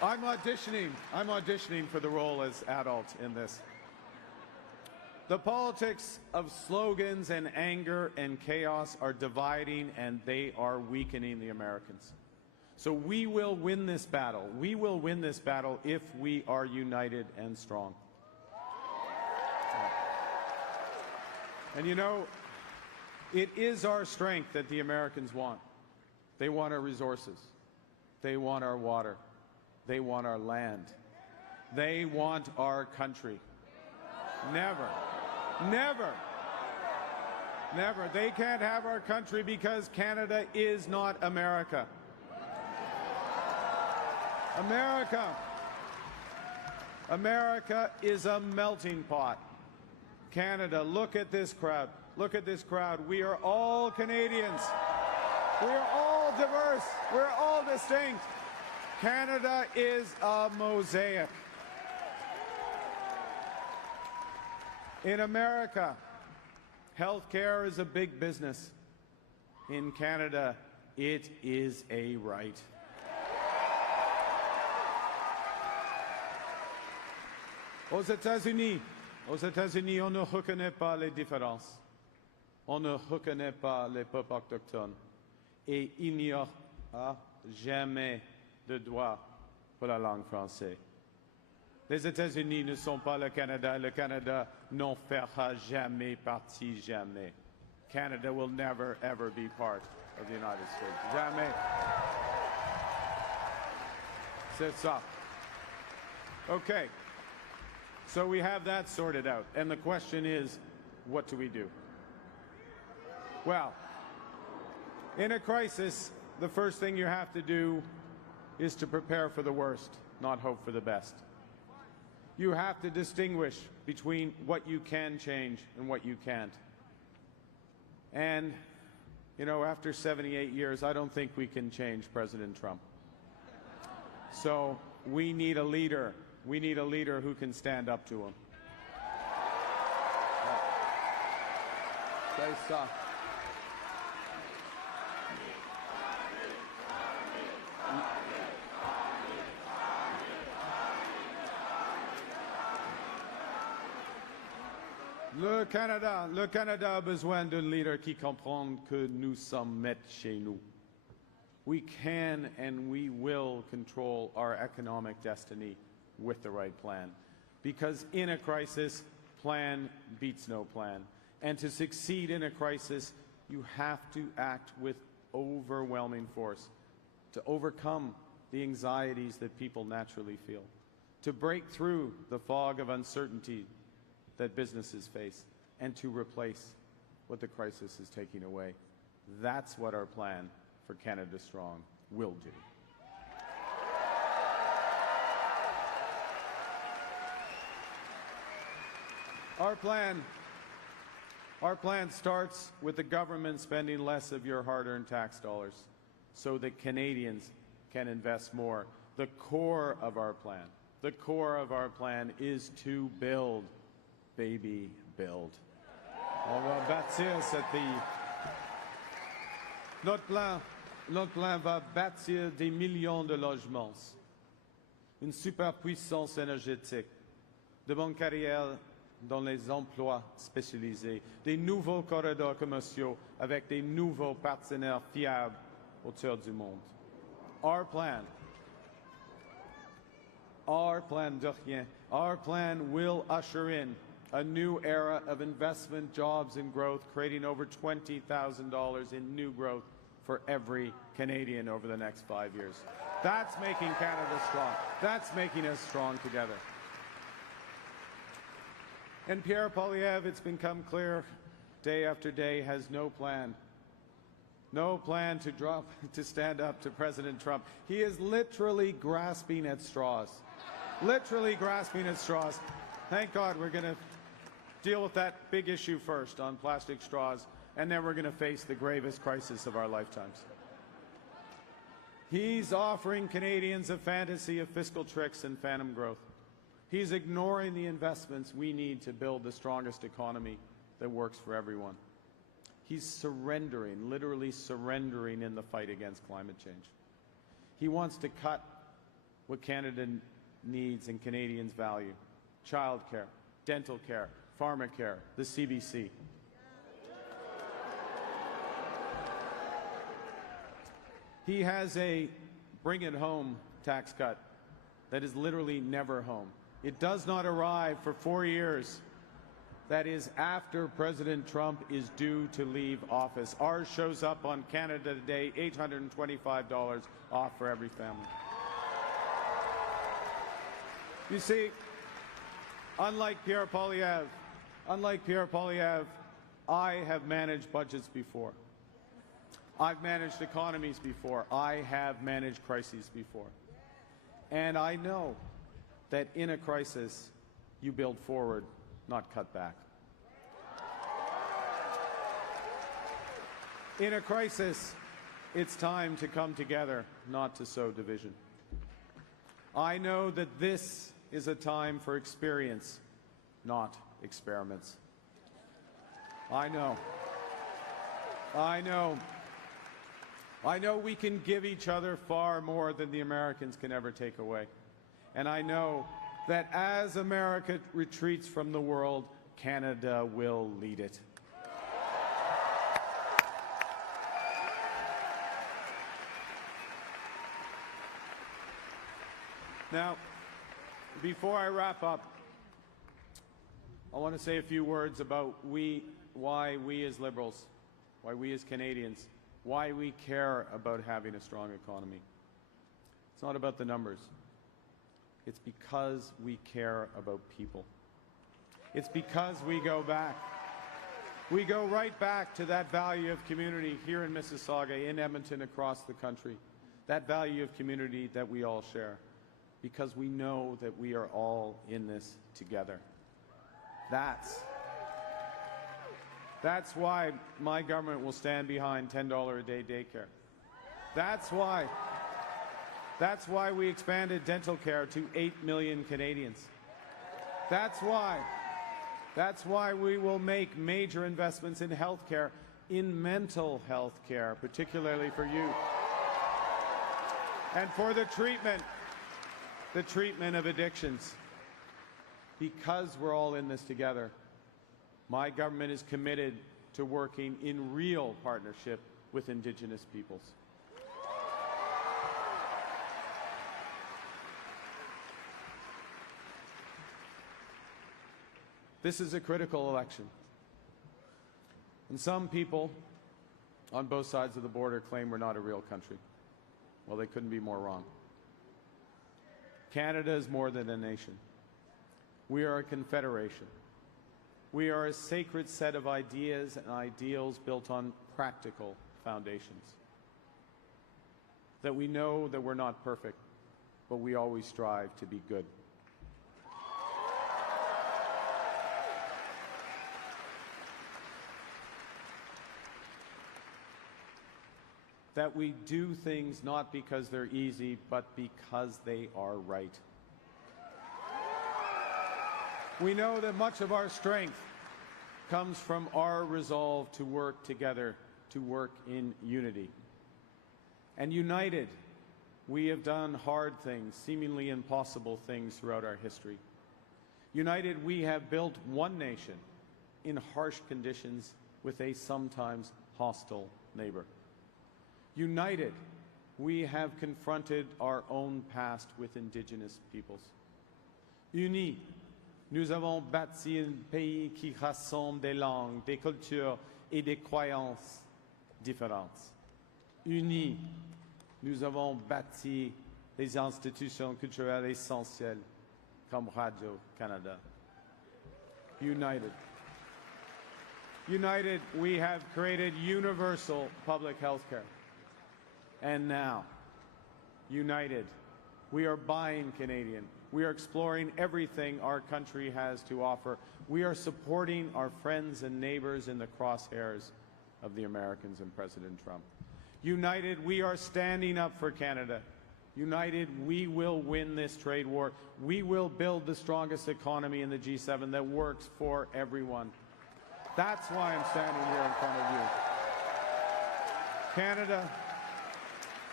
I'm auditioning for the role as adult in this. The politics of slogans and anger and chaos are dividing, and they are weakening the Americans. So we will win this battle. We will win this battle if we are united and strong. And you know, it is our strength that the Americans want. They want our resources. They want our water. They want our land. They want our country. Never, never, never. They can't have our country because Canada is not America. America is a melting pot. Canada, look at this crowd. Look at this crowd. We are all Canadians. We are all diverse. We're all distinct. Canada is a mosaic. In America, healthcare is a big business. In Canada, it is a right. Aux États-Unis, on ne reconnaît pas les différences. On ne reconnaît pas les peuples autochtones. Et il n'y aura jamais de droit pour la langue française. Les États-Unis ne sont pas le Canada n'en fera jamais partie, jamais. Canada will never, ever be part of the United States. Jamais. C'est ça. Okay. So we have that sorted out. And the question is, what do we do? Well, in a crisis, the first thing you have to do is to prepare for the worst, not hope for the best. You have to distinguish between what you can change and what you can't. And, you know, after 78 years, I don't think we can change President Trump. So we need a leader. We need a leader who can stand up to him. C'est ça. Le Canada a besoin d'un leader qui comprend que nous sommes maîtres chez nous. We can and we will control our economic destiny with the right plan. Because in a crisis, plan beats no plan. And to succeed in a crisis, you have to act with overwhelming force to overcome the anxieties that people naturally feel, to break through the fog of uncertainty that businesses face, and to replace what the crisis is taking away. That's what our plan for Canada Strong will do. Our plan starts with the government spending less of your hard-earned tax dollars so that Canadians can invest more. The core of our plan is to build, baby, build. On va bâtir notre plan va bâtir des millions de logements, une superpuissance énergétique, de bonnes carrières dans les emplois spécialisés, des nouveaux corridors commerciaux avec des nouveaux partenaires fiables autour du monde. Our plan de rien. Our plan will usher in a new era of investment, jobs and growth, creating over $20,000 in new growth for every Canadian over the next 5 years. That's making Canada strong. That's making us strong together. And Pierre Poilievre, it's become clear, day after day, has no plan. No plan to stand up to President Trump. He is literally grasping at straws. Literally grasping at straws. Thank God we're going to deal with that big issue first on plastic straws, and then we're going to face the gravest crisis of our lifetimes. He's offering Canadians a fantasy of fiscal tricks and phantom growth. He's ignoring the investments we need to build the strongest economy that works for everyone. He's surrendering, literally surrendering in the fight against climate change. He wants to cut what Canada needs and Canadians value: childcare, dental care, pharmacare, the CBC. He has a bring it home tax cut that is literally never home. It does not arrive for 4 years. That is after President Trump is due to leave office. Ours shows up on Canada Day, $825 off for every family. You see, unlike Pierre Poilievre, I have managed budgets before. I've managed economies before. I have managed crises before. And I know that in a crisis, you build forward, not cut back. In a crisis, it's time to come together, not to sow division. I know that this is a time for experience, not experiments. I know we can give each other far more than the Americans can ever take away. And I know that as America retreats from the world, Canada will lead it. Now, before I wrap up, I want to say a few words about why we as Liberals, why we as Canadians, why we care about having a strong economy. It's not about the numbers. It's because we care about people. It's because we go back. We go right back to that value of community here in Mississauga, in Edmonton, across the country. That value of community that we all share. Because we know that we are all in this together. That's why my government will stand behind $10 a day daycare. That's why we expanded dental care to 8 million Canadians. That's why we will make major investments in health care, in mental health care, particularly for youth. And for the treatment of addictions. Because we're all in this together, my government is committed to working in real partnership with Indigenous peoples. This is a critical election. And some people on both sides of the border claim we're not a real country. Well, they couldn't be more wrong. Canada is more than a nation. We are a confederation. We are a sacred set of ideas and ideals built on practical foundations. That we know that we're not perfect, but we always strive to be good. That we do things not because they're easy, but because they are right. We know that much of our strength comes from our resolve to work together, to work in unity. And united, we have done hard things, seemingly impossible things throughout our history. United, we have built one nation in harsh conditions with a sometimes hostile neighbor. United, we have confronted our own past with Indigenous peoples. Unis, nous avons bâti un pays qui rassemble des langues, des cultures et des croyances différentes. Unis, nous avons bâti des institutions culturelles essentielles comme Radio-Canada. United, we have created universal public health care. And now, united, we are buying Canadian. We are exploring everything our country has to offer. We are supporting our friends and neighbors in the crosshairs of the Americans and President Trump. United, we are standing up for Canada. United, we will win this trade war. We will build the strongest economy in the G7 that works for everyone. That's why I'm standing here in front of you.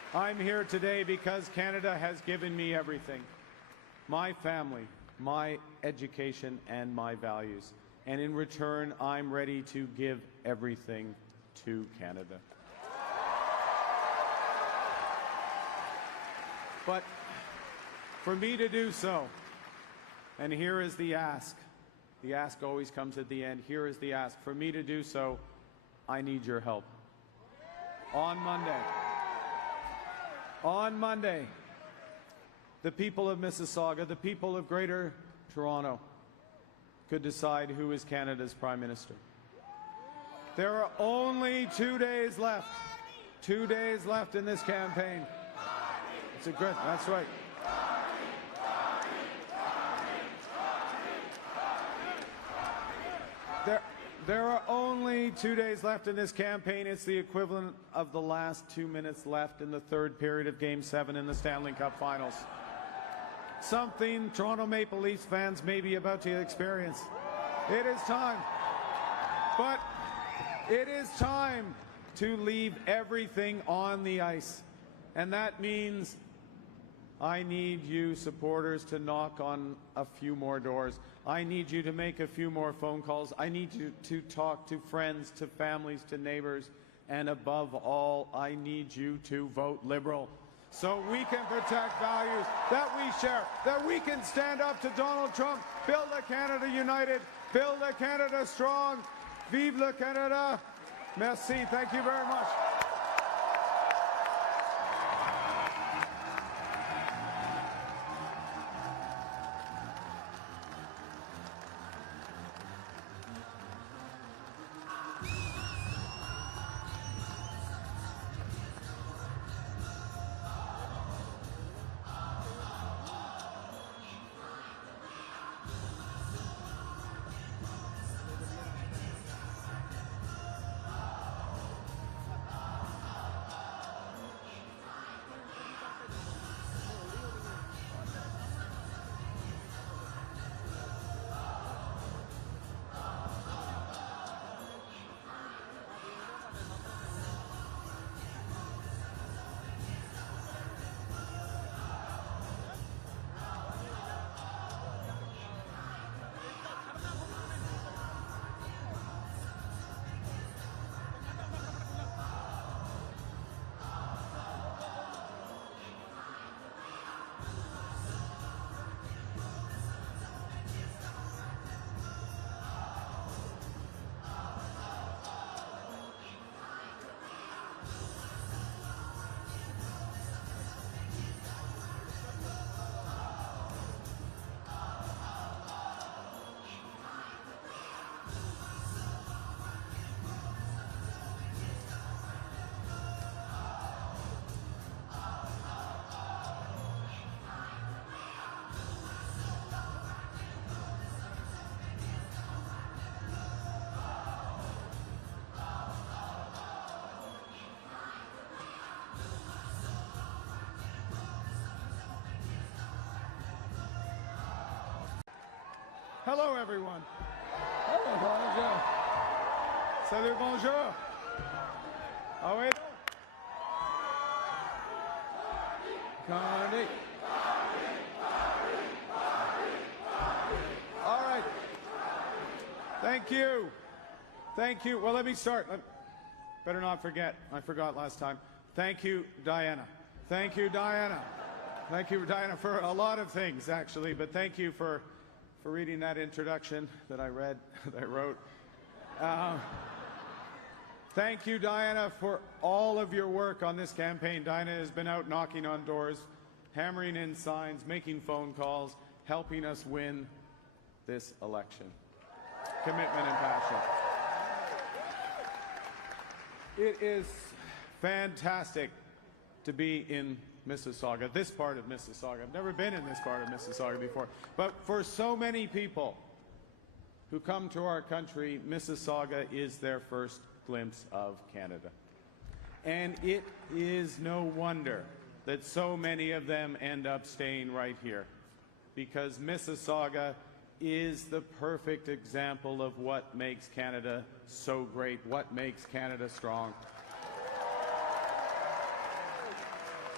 I'm here today because Canada has given me everything. My family, my education, and my values. And in return, I'm ready to give everything to Canada. But for me to do so, and here is the ask always comes at the end, here is the ask, for me to do so, I need your help. On Monday, the people of Mississauga, the people of Greater Toronto, could decide who is Canada's Prime Minister. There are only 2 days left. 2 days left in this campaign. It's a good, that's right. There are only 2 days left in this campaign. It's the equivalent of the last 2 minutes left in the third period of Game 7 in the Stanley Cup Finals. Something Toronto Maple Leafs fans may be about to experience. It is time. But it is time to leave everything on the ice. And that means I need you supporters to knock on a few more doors. I need you to make a few more phone calls. I need you to talk to friends, to families, to neighbors. And above all, I need you to vote Liberal so we can protect values that we share, that we can stand up to Donald Trump, build a Canada united, build a Canada strong. Vive le Canada. Merci. Thank you very much. Hello, everyone. Hello, bonjour. Salut, bonjour. Ah oui. Carney. All right. Thank you. Thank you. Well, let me start. Better not forget. I forgot last time. Thank you, Diana. Thank you, Diana. Thank you, Diana, for a lot of things, actually, but thank you for reading that introduction that I read, that I wrote. Thank you, Diana, for all of your work on this campaign. Diana has been out knocking on doors, hammering in signs, making phone calls, helping us win this election. Commitment and passion. It is fantastic to be in Mississauga, this part of Mississauga. I've never been in this part of Mississauga before. But for so many people who come to our country, Mississauga is their first glimpse of Canada. And it is no wonder that so many of them end up staying right here, because Mississauga is the perfect example of what makes Canada so great, what makes Canada strong.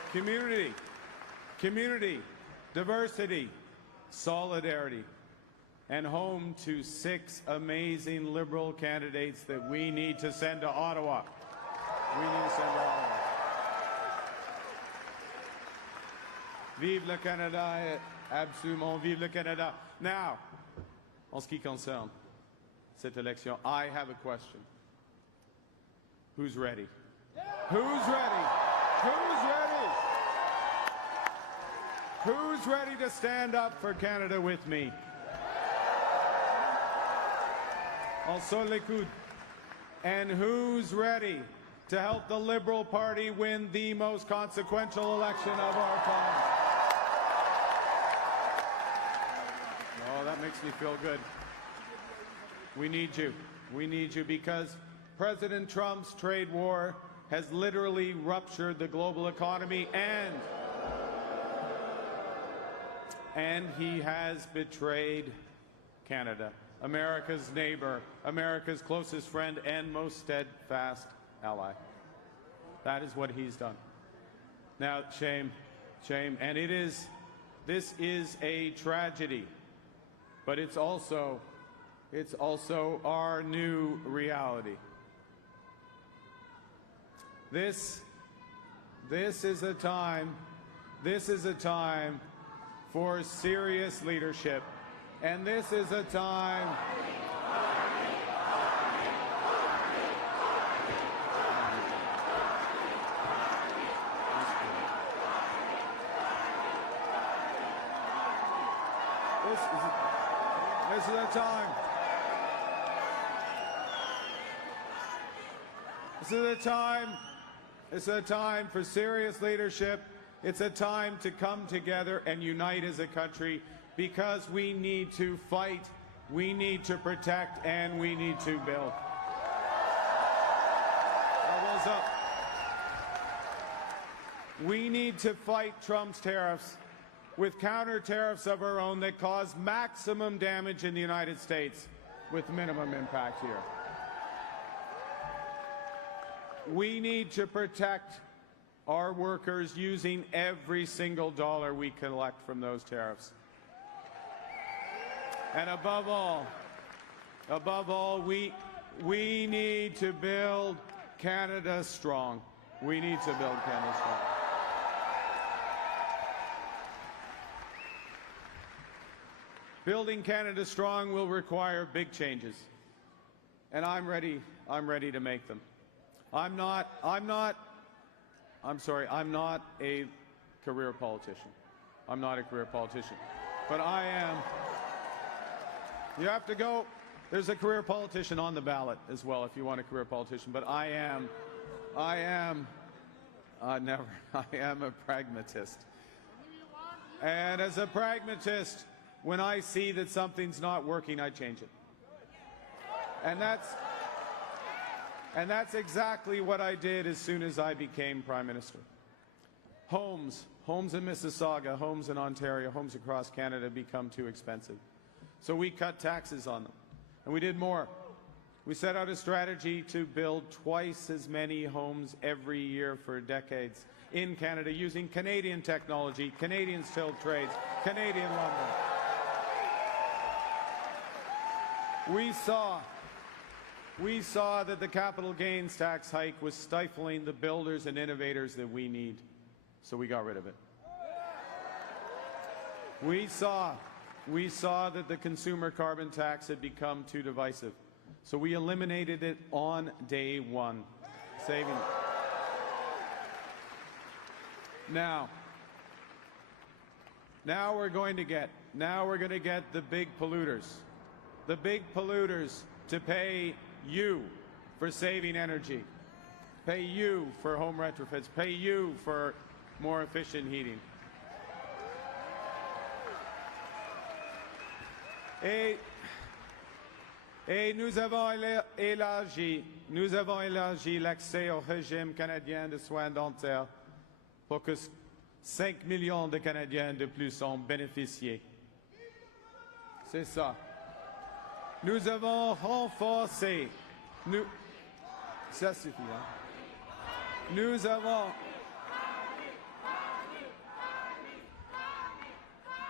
community, community, diversity, solidarity, and home to 6 amazing Liberal candidates that we need to send to Ottawa. We need to send to Ottawa. Vive le Canada, absolument, vive le Canada. Now, en ce qui concerne cette élection, I have a question. Who's ready? Who's ready? Who's ready? Who's ready to stand up for Canada with me? Also les coudes. And who's ready to help the Liberal Party win the most consequential election of our time? Oh, that makes me feel good. We need you. We need you because President Trump's trade war has literally ruptured the global economy and he has betrayed Canada, America's neighbor, America's closest friend and most steadfast ally. That is what he's done. Now, shame, shame, and this is a tragedy, but it's also our new reality. This is a time for serious leadership, and this is a time this is a time It's a time for serious leadership. It's a time to come together and unite as a country because we need to fight, we need to protect, and we need to build. Elbows up. We need to fight Trump's tariffs with counter tariffs of our own that cause maximum damage in the United States with minimum impact here. We need to protect our workers using every single dollar we collect from those tariffs. And above all, we need to build Canada strong. We need to build Canada strong. Building Canada strong will require big changes, and I'm ready to make them. I'm not a career politician. I'm not a career politician. But I am. You have to go. There's a career politician on the ballot as well if you want a career politician. But I am a pragmatist. And as a pragmatist, when I see that something's not working, I change it. And that's exactly what I did as soon as I became Prime Minister. Homes in Mississauga, homes in Ontario, homes across Canada become too expensive. So we cut taxes on them. And we did more. We set out a strategy to build twice as many homes every year for decades in Canada using Canadian technology, Canadian skilled trades, Canadian lumber. We saw that the capital gains tax hike was stifling the builders and innovators that we need, so we got rid of it. We saw that the consumer carbon tax had become too divisive, so we eliminated it on day one, saving it. Now we're going to get the big polluters to pay you for saving energy, pay you for home retrofits, pay you for more efficient heating. Et nous avons élargi l'accès au régime canadien de soins dentaires pour que 5 millions de Canadiens de plus en bénéficient. C'est ça. Nous avons renforcé. Ça suffit. Hein?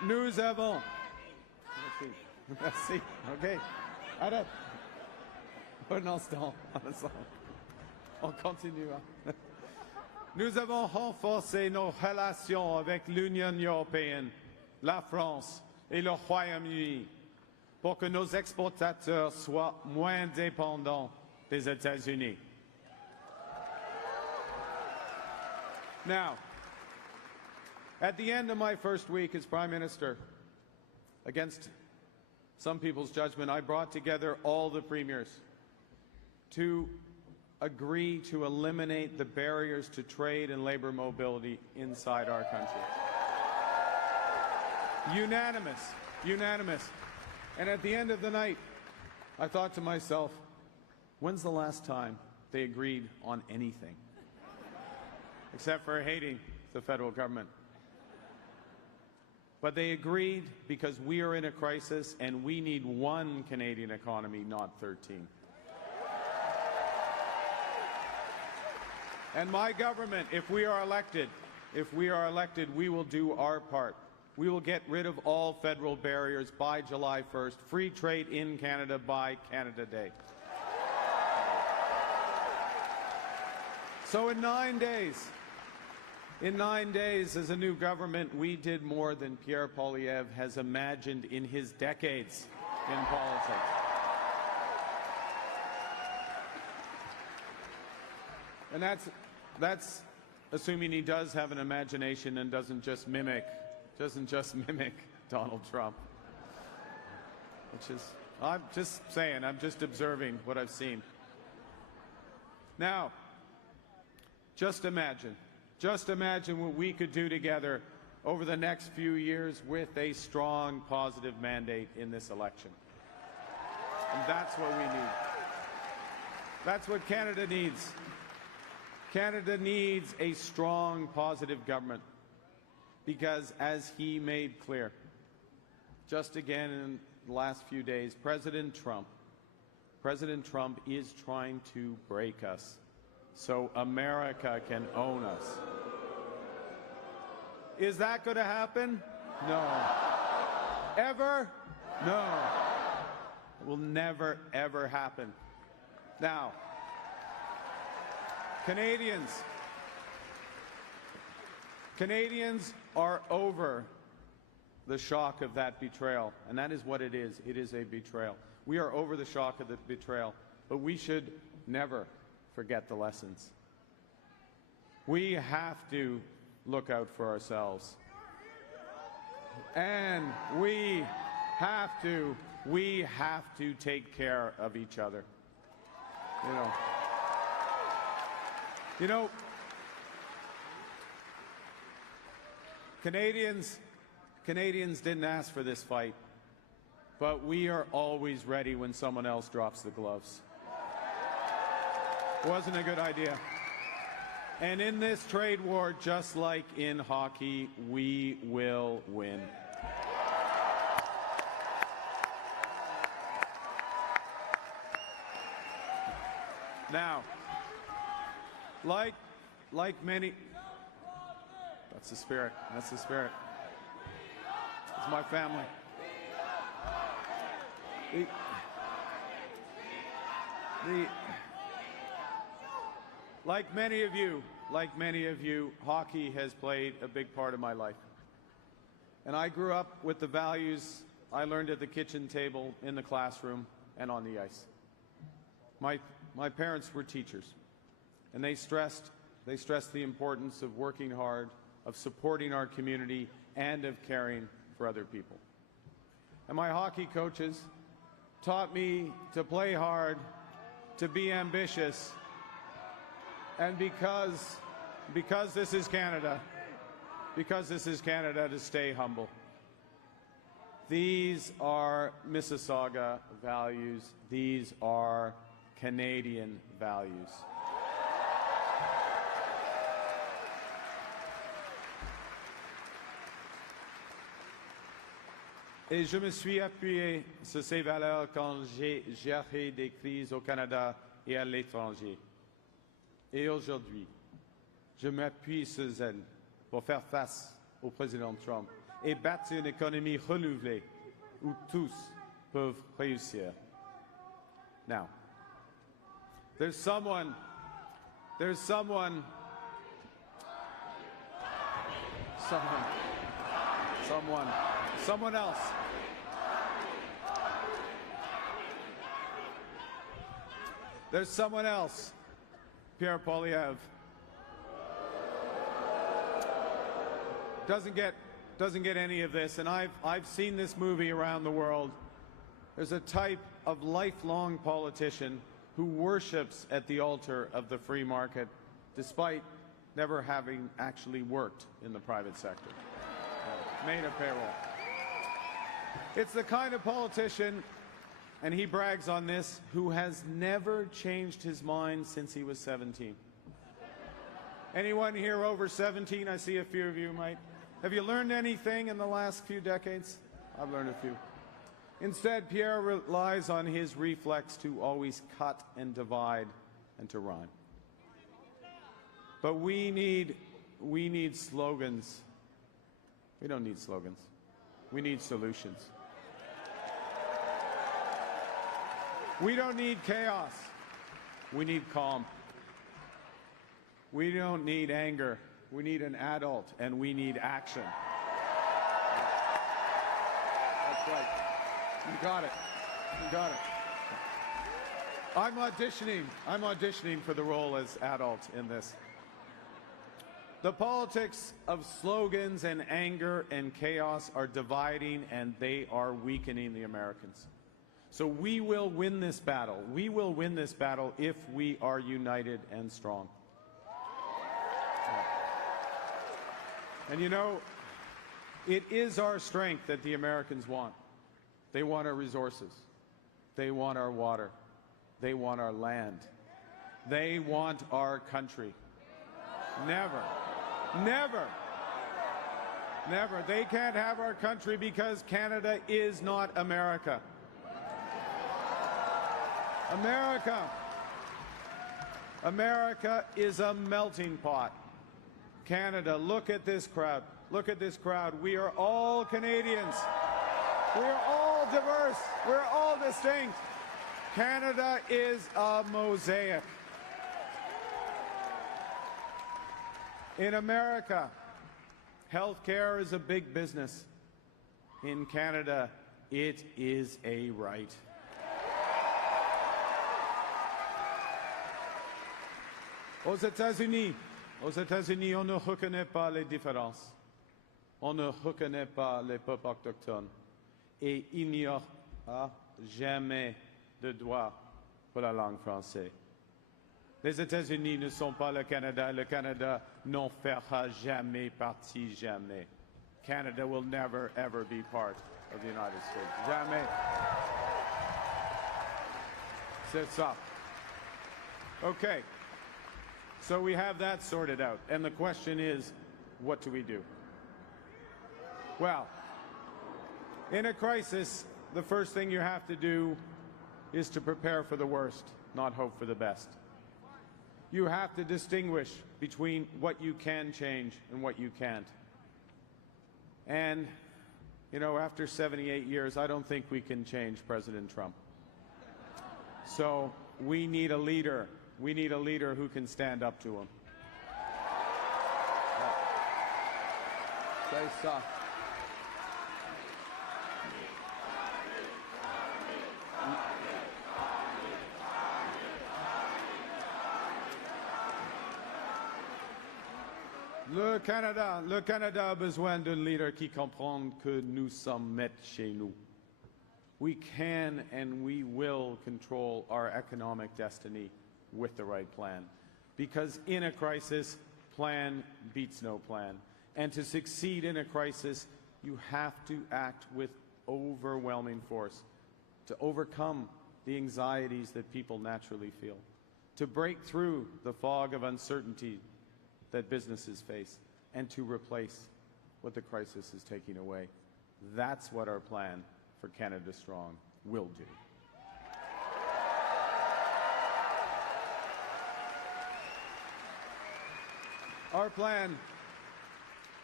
nous avons... Merci. Merci. OK. Arrête. Un instant. On continue. Nous avons renforcé nos relations avec l'Union européenne, la France et le Royaume-Uni pour que nos exportateurs soient moins dépendants des États-Unis. Now, at the end of my first week as Prime Minister, against some people's judgment, I brought together all the premiers to agree to eliminate the barriers to trade and labor mobility inside our country. Unanimous, unanimous. And at the end of the night, I thought to myself, when's the last time they agreed on anything? Except for hating the federal government. But they agreed because we are in a crisis and we need one Canadian economy, not 13. And my government, if we are elected, we will do our part. We will get rid of all federal barriers by July 1st. Free trade in Canada by Canada Day. So in 9 days, as a new government, we did more than Pierre Poilievre has imagined in his decades in politics. And that's assuming he does have an imagination and doesn't just mimic Donald Trump. Which is, I'm just saying, I'm just observing what I've seen. Now, just imagine what we could do together over the next few years with a strong, positive mandate in this election. And that's what we need. That's what Canada needs. Canada needs a strong, positive government. Because, as he made clear, just again in the last few days, President Trump is trying to break us so America can own us. Is that going to happen? No. Ever? No. It will never, ever happen. Now, Canadians are over the shock of that betrayal, and that is what it is. It is a betrayal. We are over the shock of the betrayal, but we should never forget the lessons. We have to look out for ourselves. And we have to take care of each other. You know, Canadians didn't ask for this fight, but we are always ready when someone else drops the gloves. Wasn't a good idea. And in this trade war, just like in hockey, we will win. Now, like many... That's the spirit. That's the spirit. It's my family. Like many of you, hockey has played a big part of my life. And I grew up with the values I learned at the kitchen table, in the classroom, and on the ice. My parents were teachers, and they stressed the importance of working hard, of supporting our community, and of caring for other people. And my hockey coaches taught me to play hard, to be ambitious, and because this is Canada, to stay humble. These are Mississauga values. These are Canadian values. Et je me suis appuyé sur ces valeurs quand j'ai géré des crises au Canada et à l'étranger. Et aujourd'hui, je m'appuie sur elles pour faire face au président Trump et bâtir une économie renouvelée où tous peuvent réussir. Now, there's someone else. There's someone else, Pierre Poilievre. Doesn't get any of this, and I've seen this movie around the world. There's a type of lifelong politician who worships at the altar of the free market, despite never having actually worked in the private sector, made a payroll. It's the kind of politician, and he brags on this, who has never changed his mind since he was 17. Anyone here over 17? I see a few of you might. Have you learned anything in the last few decades? I've learned a few. Instead, Pierre relies on his reflex to always cut and divide and to rhyme. But we need slogans. We don't need slogans. We need solutions. We don't need chaos. We need calm. We don't need anger. We need an adult, and we need action. That's right. You got it. You got it. I'm auditioning for the role as adult in this. The politics of slogans and anger and chaos are dividing, and they are weakening the Americans. So we will win this battle. We will win this battle if we are united and strong. And you know, it is our strength that the Americans want. They want our resources. They want our water. They want our land. They want our country. Never, never, never. They can't have our country because Canada is not America. America is a melting pot. Canada, look at this crowd. Look at this crowd. We are all Canadians. We are all diverse. We're all distinct. Canada is a mosaic. In America, healthcare is a big business. In Canada, it is a right. Aux États-Unis, on ne reconnaît pas les différences. On ne reconnaît pas les peuples autochtones. Et il n'y aura jamais de droit pour la langue française. Les États-Unis ne sont pas le Canada. Le Canada n'en fera jamais partie, jamais. Canada will never, ever be part of the United States. Jamais. C'est ça. Okay. So we have that sorted out. And the question is, what do we do? Well, in a crisis, the first thing you have to do is to prepare for the worst, not hope for the best. You have to distinguish between what you can change and what you can't. And, you know, after 78 years, I don't think we can change President Trump. So we need a leader. We need a leader who can stand up to him. C'est ça. Le Canada a besoin d'un leader qui comprend que nous sommes maîtres chez nous. We can and we will control our economic destiny with the right plan. Because in a crisis, plan beats no plan. And to succeed in a crisis, you have to act with overwhelming force to overcome the anxieties that people naturally feel, to break through the fog of uncertainty that businesses face, and to replace what the crisis is taking away. That's what our plan for Canada Strong will do. Our plan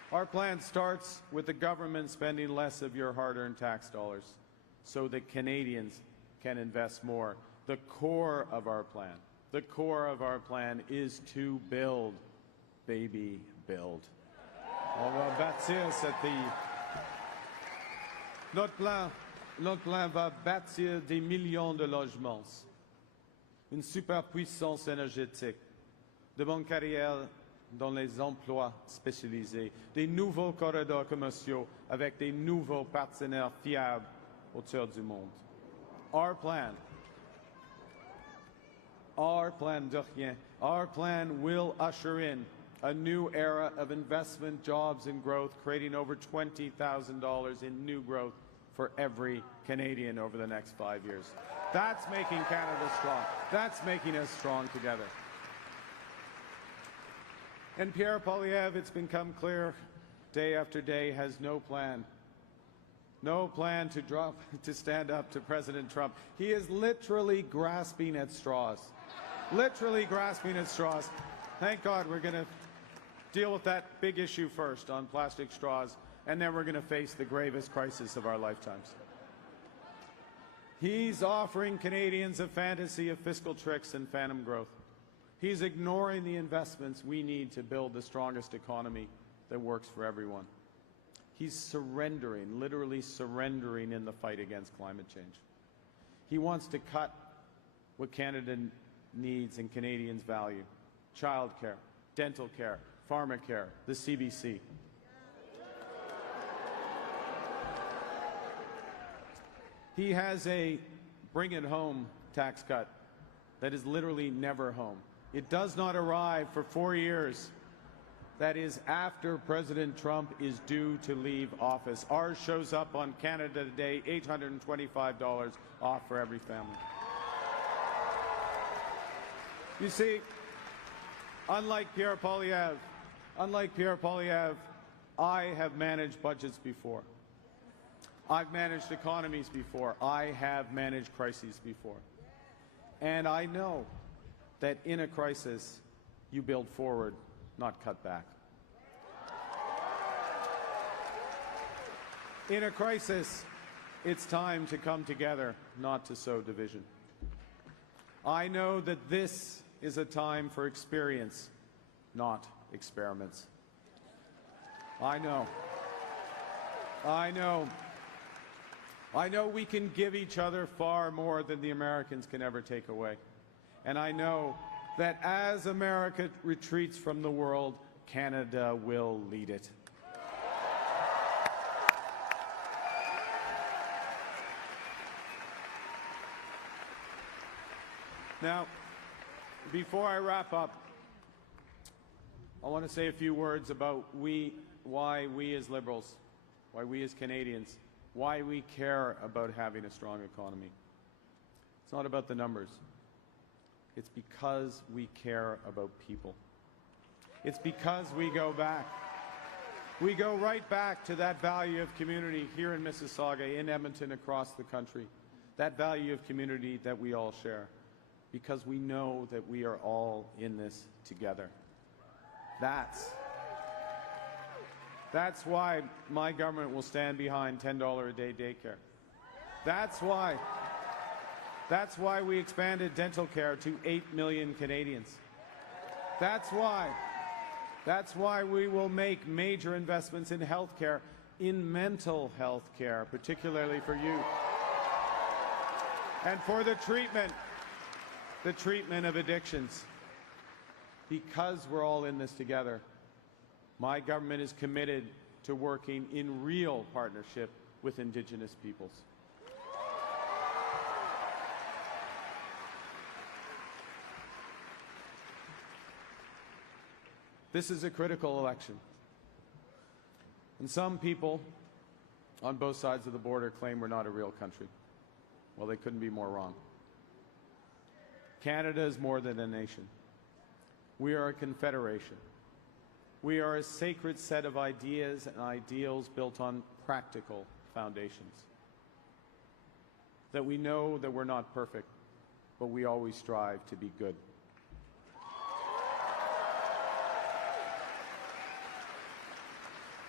Our plan starts with the government spending less of your hard-earned tax dollars so that Canadians can invest more. The core of our plan is to build, baby, build. On va bâtir notre plan va bâtir des millions de logements, une superpuissance énergétique, de bonnes carrières dans les emplois spécialisés, des nouveaux corridors commerciaux avec des nouveaux partenaires fiables autour du monde. Our plan will usher in a new era of investment, jobs, and growth, creating over $20,000 in new growth for every Canadian over the next 5 years. That's making Canada strong. That's making us strong together. And Pierre Poilievre, it's become clear day after day, has no plan. No plan to stand up to President Trump. He is literally grasping at straws. Literally grasping at straws. Thank God we're going to deal with that big issue first on plastic straws, and then we're going to face the gravest crisis of our lifetimes. He's offering Canadians a fantasy of fiscal tricks and phantom growth. He's ignoring the investments we need to build the strongest economy that works for everyone. He's surrendering, literally surrendering in the fight against climate change. He wants to cut what Canada needs and Canadians value: child care, dental care, pharmacare, the CBC. He has a bring it home tax cut that is literally never home. It does not arrive for 4 years. That is after President Trump is due to leave office. Ours shows up on Canada Today, $825 off for every family. You see, unlike Pierre Poilievre, I have managed budgets before. I've managed economies before. I have managed crises before. And I know that in a crisis, you build forward, not cut back. In a crisis, it's time to come together, not to sow division. I know that this is a time for experience, not experiments. I know we can give each other far more than the Americans can ever take away. And I know that as America retreats from the world, Canada will lead it. Now, before I wrap up, I want to say a few words about why we as Liberals, why we as Canadians, why we care about having a strong economy. It's not about the numbers. It's because we care about people. It's because we go back. We go right back to that value of community here in Mississauga, in Edmonton, across the country. That value of community that we all share. Because we know that we are all in this together. That's why my government will stand behind $10 a day daycare. That's why we expanded dental care to 8 million Canadians. That's why we will make major investments in health care, in mental health care, particularly for youth. And for the treatment of addictions. Because we're all in this together, my government is committed to working in real partnership with Indigenous peoples. This is a critical election. And some people on both sides of the border claim we're not a real country. Well, they couldn't be more wrong. Canada is more than a nation. We are a confederation. We are a sacred set of ideas and ideals built on practical foundations. That we know that we're not perfect, but we always strive to be good.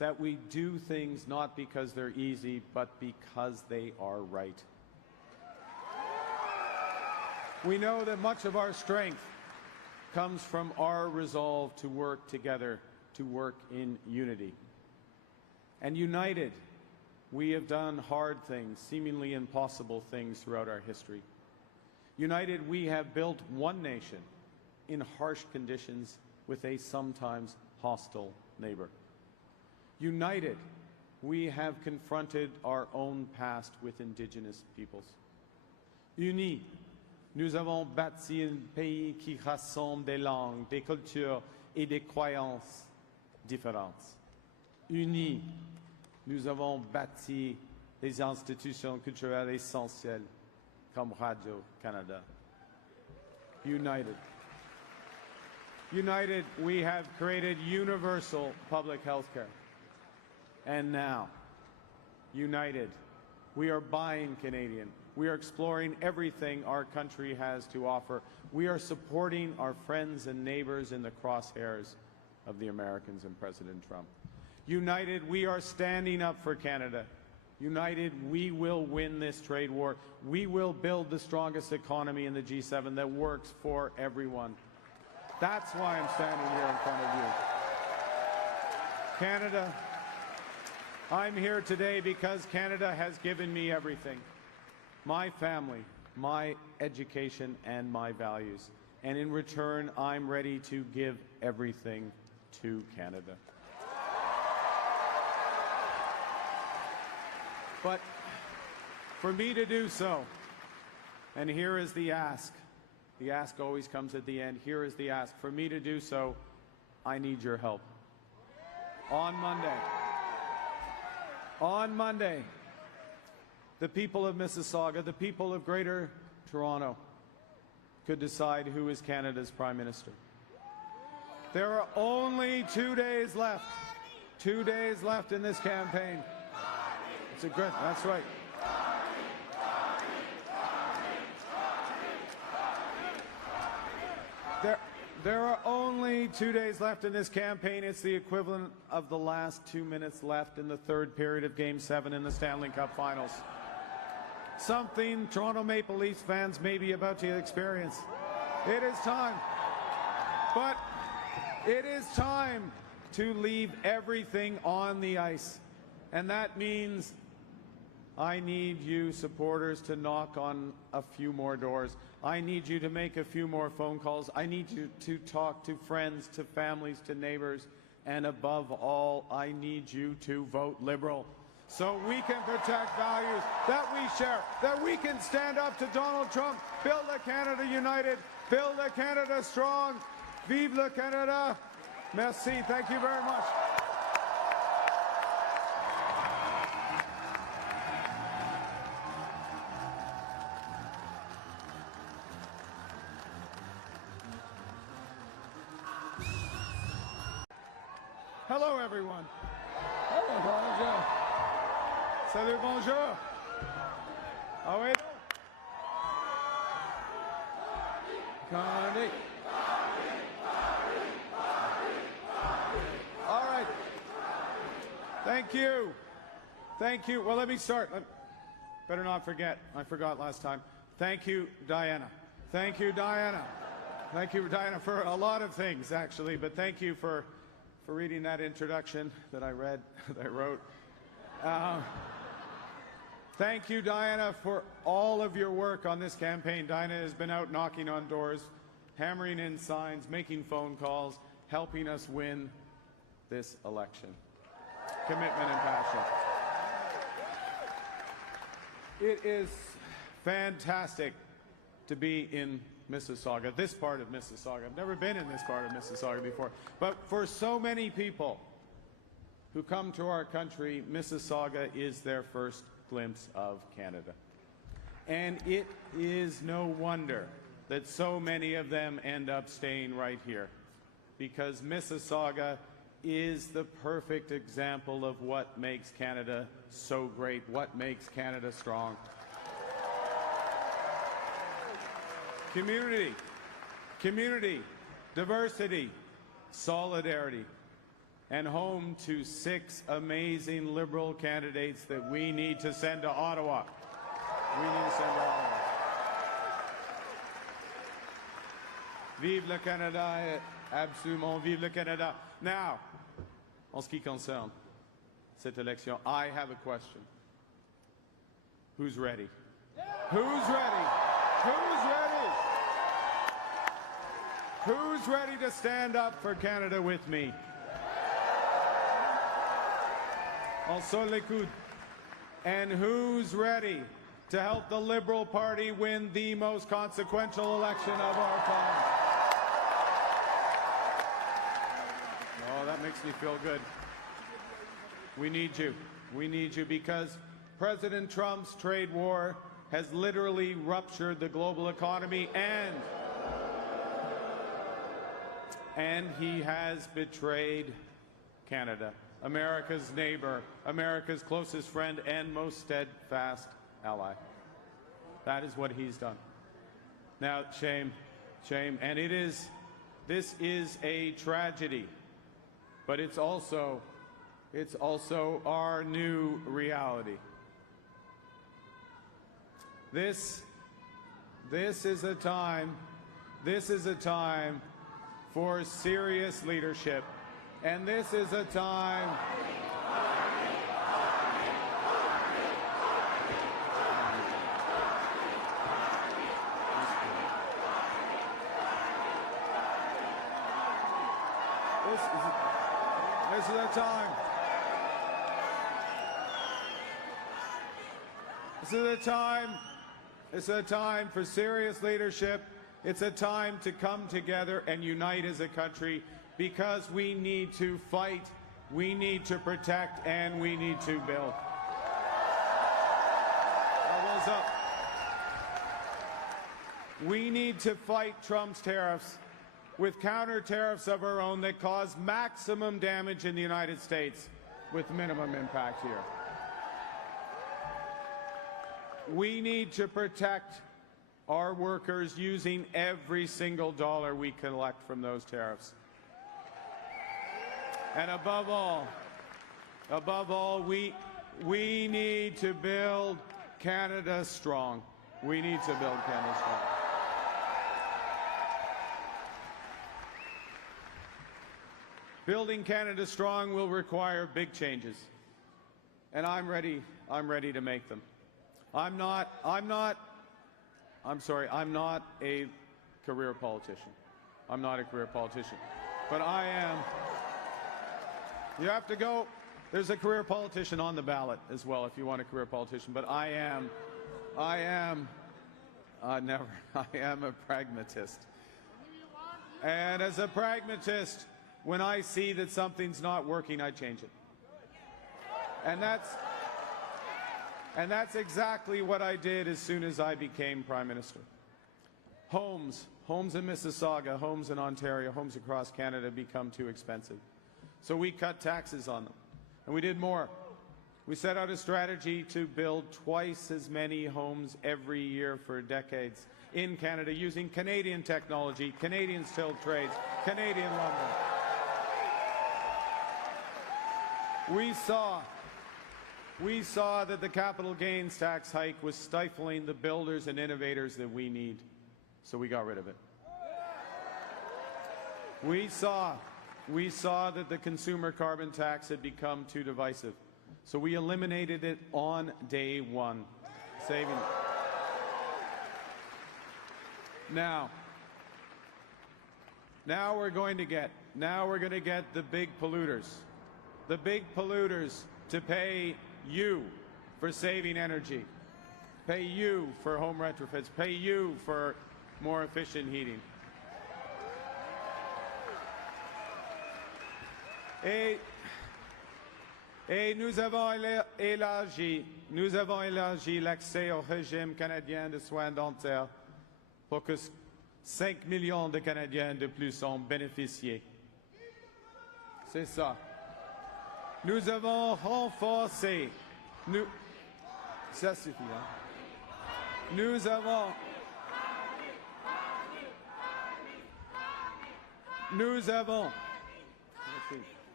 that we do things not because they're easy, but because they are right. We know that much of our strength comes from our resolve to work together, to work in unity. And united, we have done hard things, seemingly impossible things throughout our history. United, we have built one nation in harsh conditions with a sometimes hostile neighbor. United, we have confronted our own past with Indigenous peoples. Unis, nous avons bâti un pays qui rassemble des langues, des cultures et des croyances différentes. Unis, nous avons bâti des institutions culturelles essentielles comme Radio-Canada. United. United, we have created universal public health care. And now, united, we are buying Canadian. We are exploring everything our country has to offer. We are supporting our friends and neighbors in the crosshairs of the Americans and President Trump. United, we are standing up for Canada. United, we will win this trade war. We will build the strongest economy in the G7 that works for everyone. That's why I'm standing here in front of you. Canada, I'm here today because Canada has given me everything. My family, my education, and my values. And in return, I'm ready to give everything to Canada. But for me to do so, and here is the ask always comes at the end, here is the ask. For me to do so, I need your help. On Monday, the people of Mississauga, the people of Greater Toronto, could decide who is Canada's Prime Minister. There are only 2 days left. 2 days left in this campaign. It's a good, that's right. There are only 2 days left in this campaign. It's the equivalent of the last 2 minutes left in the third period of Game 7 in the Stanley Cup Finals. Something Toronto Maple Leafs fans may be about to experience. It is time. But it is time to leave everything on the ice. And that means I need you supporters to knock on a few more doors. I need you to make a few more phone calls. I need you to talk to friends, to families, to neighbors. And above all, I need you to vote Liberal so we can protect values that we share, that we can stand up to Donald Trump, build a Canada united, build a Canada strong. Vive le Canada. Merci. Thank you very much. Hello, everyone. Hello, bonjour. Salut, bonjour. Ah oui. Carney. All right. Thank you. Thank you. Well, let me start. Better not forget. I forgot last time. Thank you, Diana. Thank you, Diana. Thank you, Diana, for a lot of things, actually, but thank you for reading that introduction that I read, that I wrote. Thank you, Diana, for all of your work on this campaign. Diana has been out knocking on doors, hammering in signs, making phone calls, helping us win this election. Commitment and passion. It is fantastic to be in Mississauga, this part of Mississauga. I've never been in this part of Mississauga before. But for so many people who come to our country, Mississauga is their first glimpse of Canada. And it is no wonder that so many of them end up staying right here, because Mississauga is the perfect example of what makes Canada so great, what makes Canada strong. Community, diversity, solidarity. and home to 6 amazing Liberal candidates that we need to send to Ottawa. We need to send to Ottawa. Vive le Canada, absolument, vive le Canada. Now, en ce qui concerne cette élection, I have a question. Who's ready? Who's ready? Who's ready? Who's ready to stand up for Canada with me? Also les coudes. And who's ready to help the Liberal Party win the most consequential election of our time? Oh, that makes me feel good. We need you. We need you because President Trump's trade war has literally ruptured the global economy and he has betrayed Canada, America's neighbor, America's closest friend and most steadfast ally. That is what he's done. Now, shame, shame, and this is a tragedy, but it's also our new reality. This is a time for serious leadership, and this is a time this is a time It's a time for serious leadership. It's a time to come together and unite as a country because we need to fight, we need to protect, and we need to build. Elbows up. We need to fight Trump's tariffs with counter tariffs of our own that cause maximum damage in the United States with minimum impact here. We need to protect our workers using every single dollar we collect from those tariffs. And above all, we need to build Canada strong. We need to build Canada strong. Building Canada strong will require big changes, and I'm ready to make them. I'm not a career politician. I'm not a career politician. But I am. You have to go. There's a career politician on the ballot as well if you want a career politician. But I am a pragmatist. And as a pragmatist, when I see that something's not working, I change it. And that's exactly what I did as soon as I became Prime Minister. Homes in Mississauga, homes in Ontario, homes across Canada become too expensive. So we cut taxes on them. And we did more. We set out a strategy to build twice as many homes every year for decades in Canada using Canadian technology, Canadian skilled trades, Canadian lumber. We saw that the capital gains tax hike was stifling the builders and innovators that we need, so we got rid of it. We saw that the consumer carbon tax had become too divisive, so we eliminated it on day one, saving it. Now we're going to get the big polluters to pay you for saving energy, pay you for home retrofits, pay you for more efficient heating. Et nous avons élargi l'accès au régime canadien de soins dentaires pour que 5 millions de Canadiens de plus en bénéficient. C'est ça. Nous avons renforcé. Ça suffit, hein? Nous avons.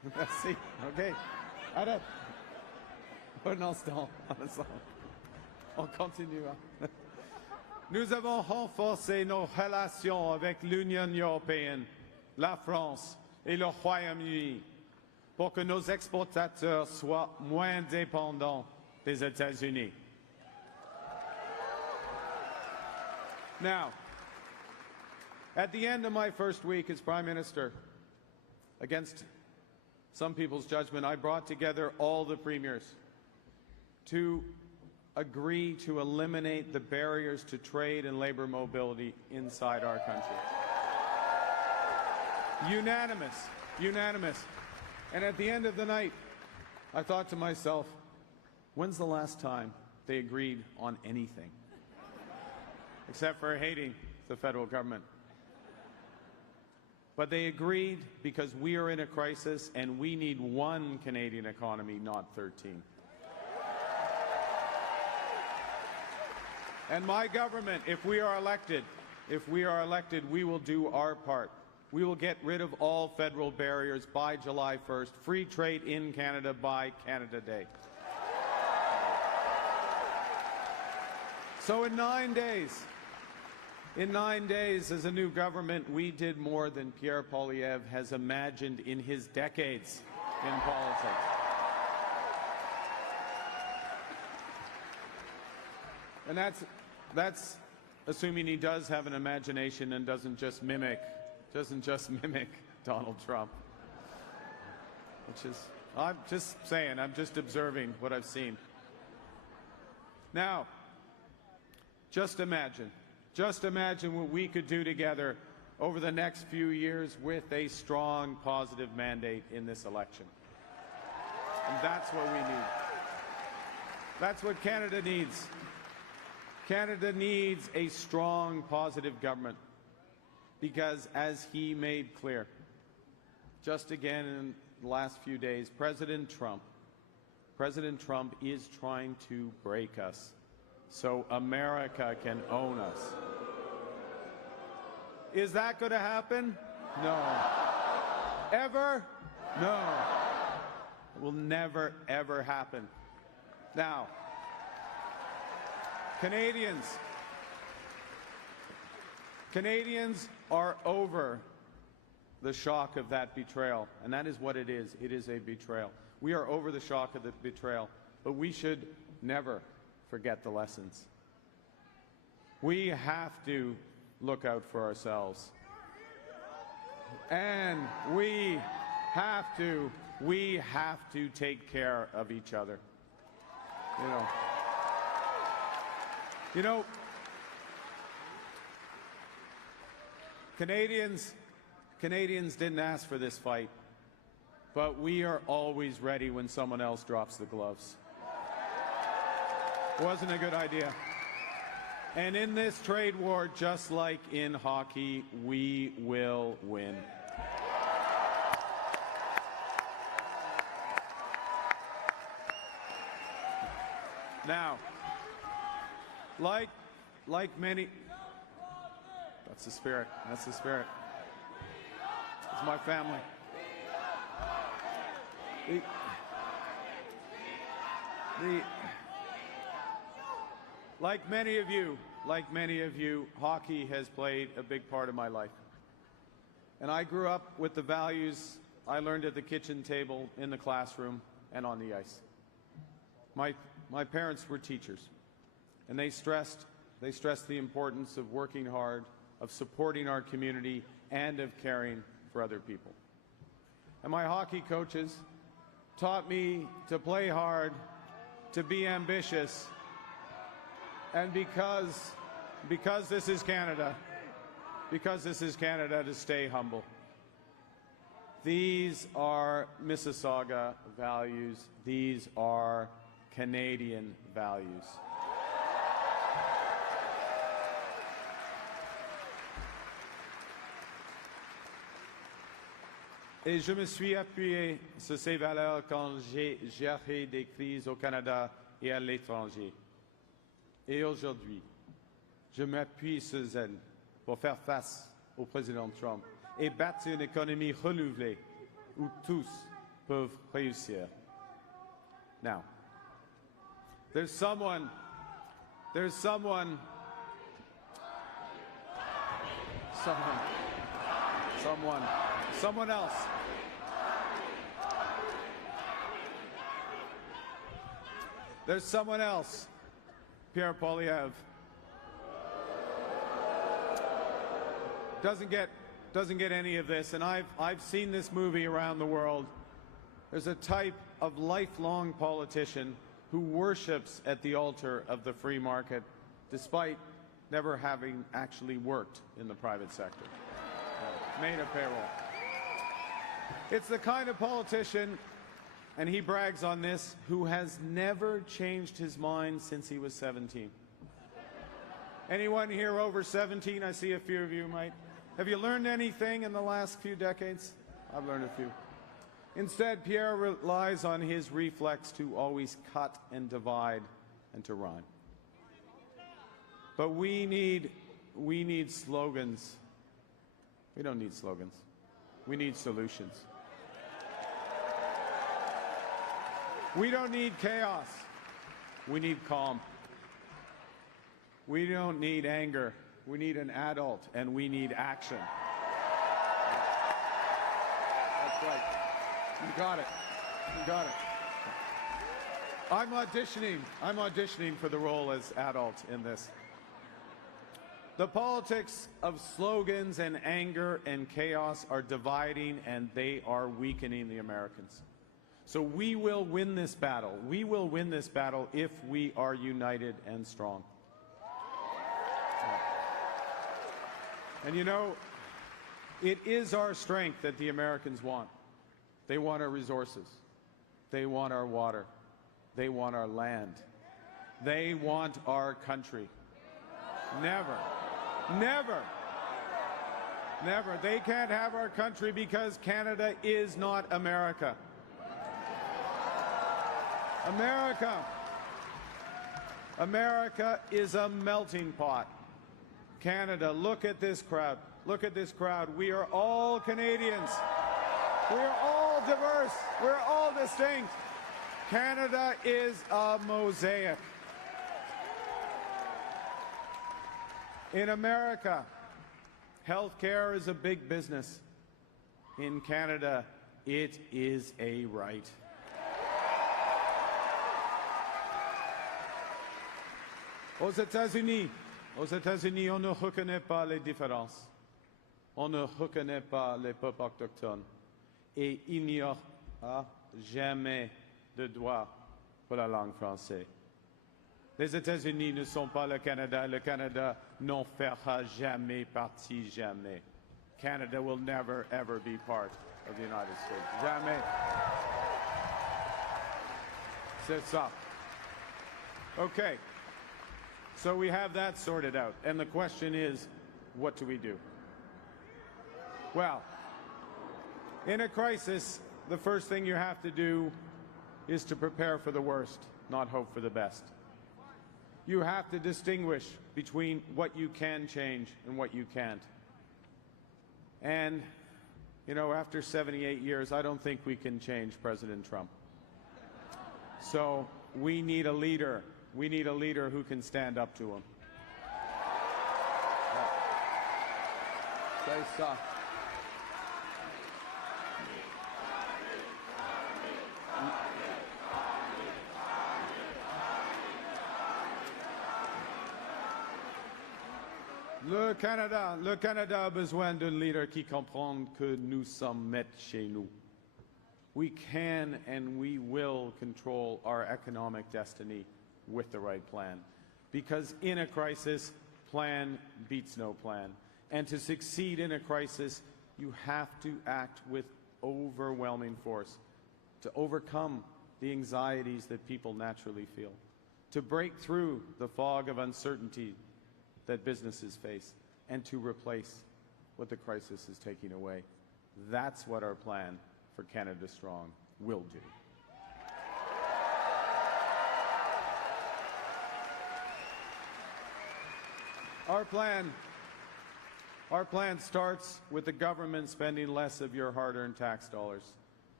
Merci. OK. Arrête. Un instant. On continue. Nous avons renforcé nos relations avec l'Union européenne, la France et le Royaume-Uni pour que nos exportateurs soient moins dépendants des États-Unis. Now, at the end of my first week as Prime Minister, against some people's judgment, I brought together all the premiers to agree to eliminate the barriers to trade and labor mobility inside our country. Unanimous, unanimous. And at the end of the night, I thought to myself, when's the last time they agreed on anything? Except for hating the federal government. But they agreed because we are in a crisis and we need one Canadian economy, not 13. And my government, if we are elected, we will do our part. We will get rid of all federal barriers by July 1st. Free trade in Canada by Canada Day. So in 9 days, as a new government, we did more than Pierre Poilievre has imagined in his decades in politics. And that's assuming he does have an imagination and doesn't just mimic Donald Trump. Which is, I'm just saying, I'm just observing what I've seen. Now, just imagine what we could do together over the next few years with a strong, positive mandate in this election. And that's what we need. That's what Canada needs. Canada needs a strong, positive government. Because as he made clear, just again in the last few days, President Trump is trying to break us so America can own us. Is that going to happen? No. Ever? No. It will never, ever happen. Now, Canadians are over the shock of that betrayal, and that is what it is. It is a betrayal. We are over the shock of the betrayal, but we should never forget the lessons. We have to look out for ourselves. And we have to take care of each other. You know, Canadians didn't ask for this fight, but we are always ready when someone else drops the gloves. Wasn't a good idea. And in this trade war, just like in hockey, we will win. Now, like many, that's the spirit. That's the spirit. It's my family. Like many of you, hockey has played a big part of my life. And I grew up with the values I learned at the kitchen table, in the classroom, and on the ice. My parents were teachers, and they stressed the importance of working hard, of supporting our community, and of caring for other people. And my hockey coaches taught me to play hard, to be ambitious, and because this is Canada, to stay humble. These are Mississauga values. These are Canadian values. Et je me suis appuyé sur ces valeurs quand j'ai géré des crises au Canada et à l'étranger. Et aujourd'hui, je m'appuie sur elles pour faire face au président Trump et bâtir une économie renouvelée où tous peuvent réussir. Now, there's someone else. There's someone else, Pierre Poilievre. Doesn't get any of this, and I've seen this movie around the world. There's a type of lifelong politician who worships at the altar of the free market, despite never having actually worked in the private sector, made a payroll. It's the kind of politician, and he brags on this, who has never changed his mind since he was 17. Anyone here over 17? I see a few of you might. Have you learned anything in the last few decades? I've learned a few. Instead, Pierre relies on his reflex to always cut and divide and to rhyme. But we need slogans. We don't need slogans. We need solutions. We don't need chaos. We need calm. We don't need anger. We need an adult, and we need action. That's right. You got it. You got it. I'm auditioning for the role as adult in this. The politics of slogans and anger and chaos are dividing, and they are weakening the Americans. So we will win this battle. We will win this battle if we are united and strong. And you know, it is our strength that the Americans want. They want our resources. They want our water. They want our land. They want our country. Never, never, never. They can't have our country because Canada is not America. America is a melting pot. Canada, look at this crowd. Look at this crowd. We are all Canadians. We are all diverse. We're all distinct. Canada is a mosaic. In America, healthcare is a big business. In Canada, it is a right. Aux États-Unis, on ne reconnaît pas les différences. On ne reconnaît pas les peuples autochtones. Et il n'y aura jamais de droit pour la langue française. Les États-Unis ne sont pas le Canada. Le Canada n'en fera jamais partie, jamais. Canada will never, ever be part of the United States. Jamais. C'est ça. Okay. So we have that sorted out. And the question is, what do we do? Well, in a crisis, the first thing you have to do is to prepare for the worst, not hope for the best. You have to distinguish between what you can change and what you can't. And, you know, after 78 years, I don't think we can change President Trump. So we need a leader. We need a leader who can stand up to him. C'est ça. Le Canada a besoin d'un leader qui comprend que nous sommes maîtres chez nous. We can and we will control our economic destiny with the right plan. Because in a crisis, plan beats no plan. And to succeed in a crisis, you have to act with overwhelming force to overcome the anxieties that people naturally feel, to break through the fog of uncertainty that businesses face, and to replace what the crisis is taking away. That's what our plan for Canada Strong will do. Our plan starts with the government spending less of your hard-earned tax dollars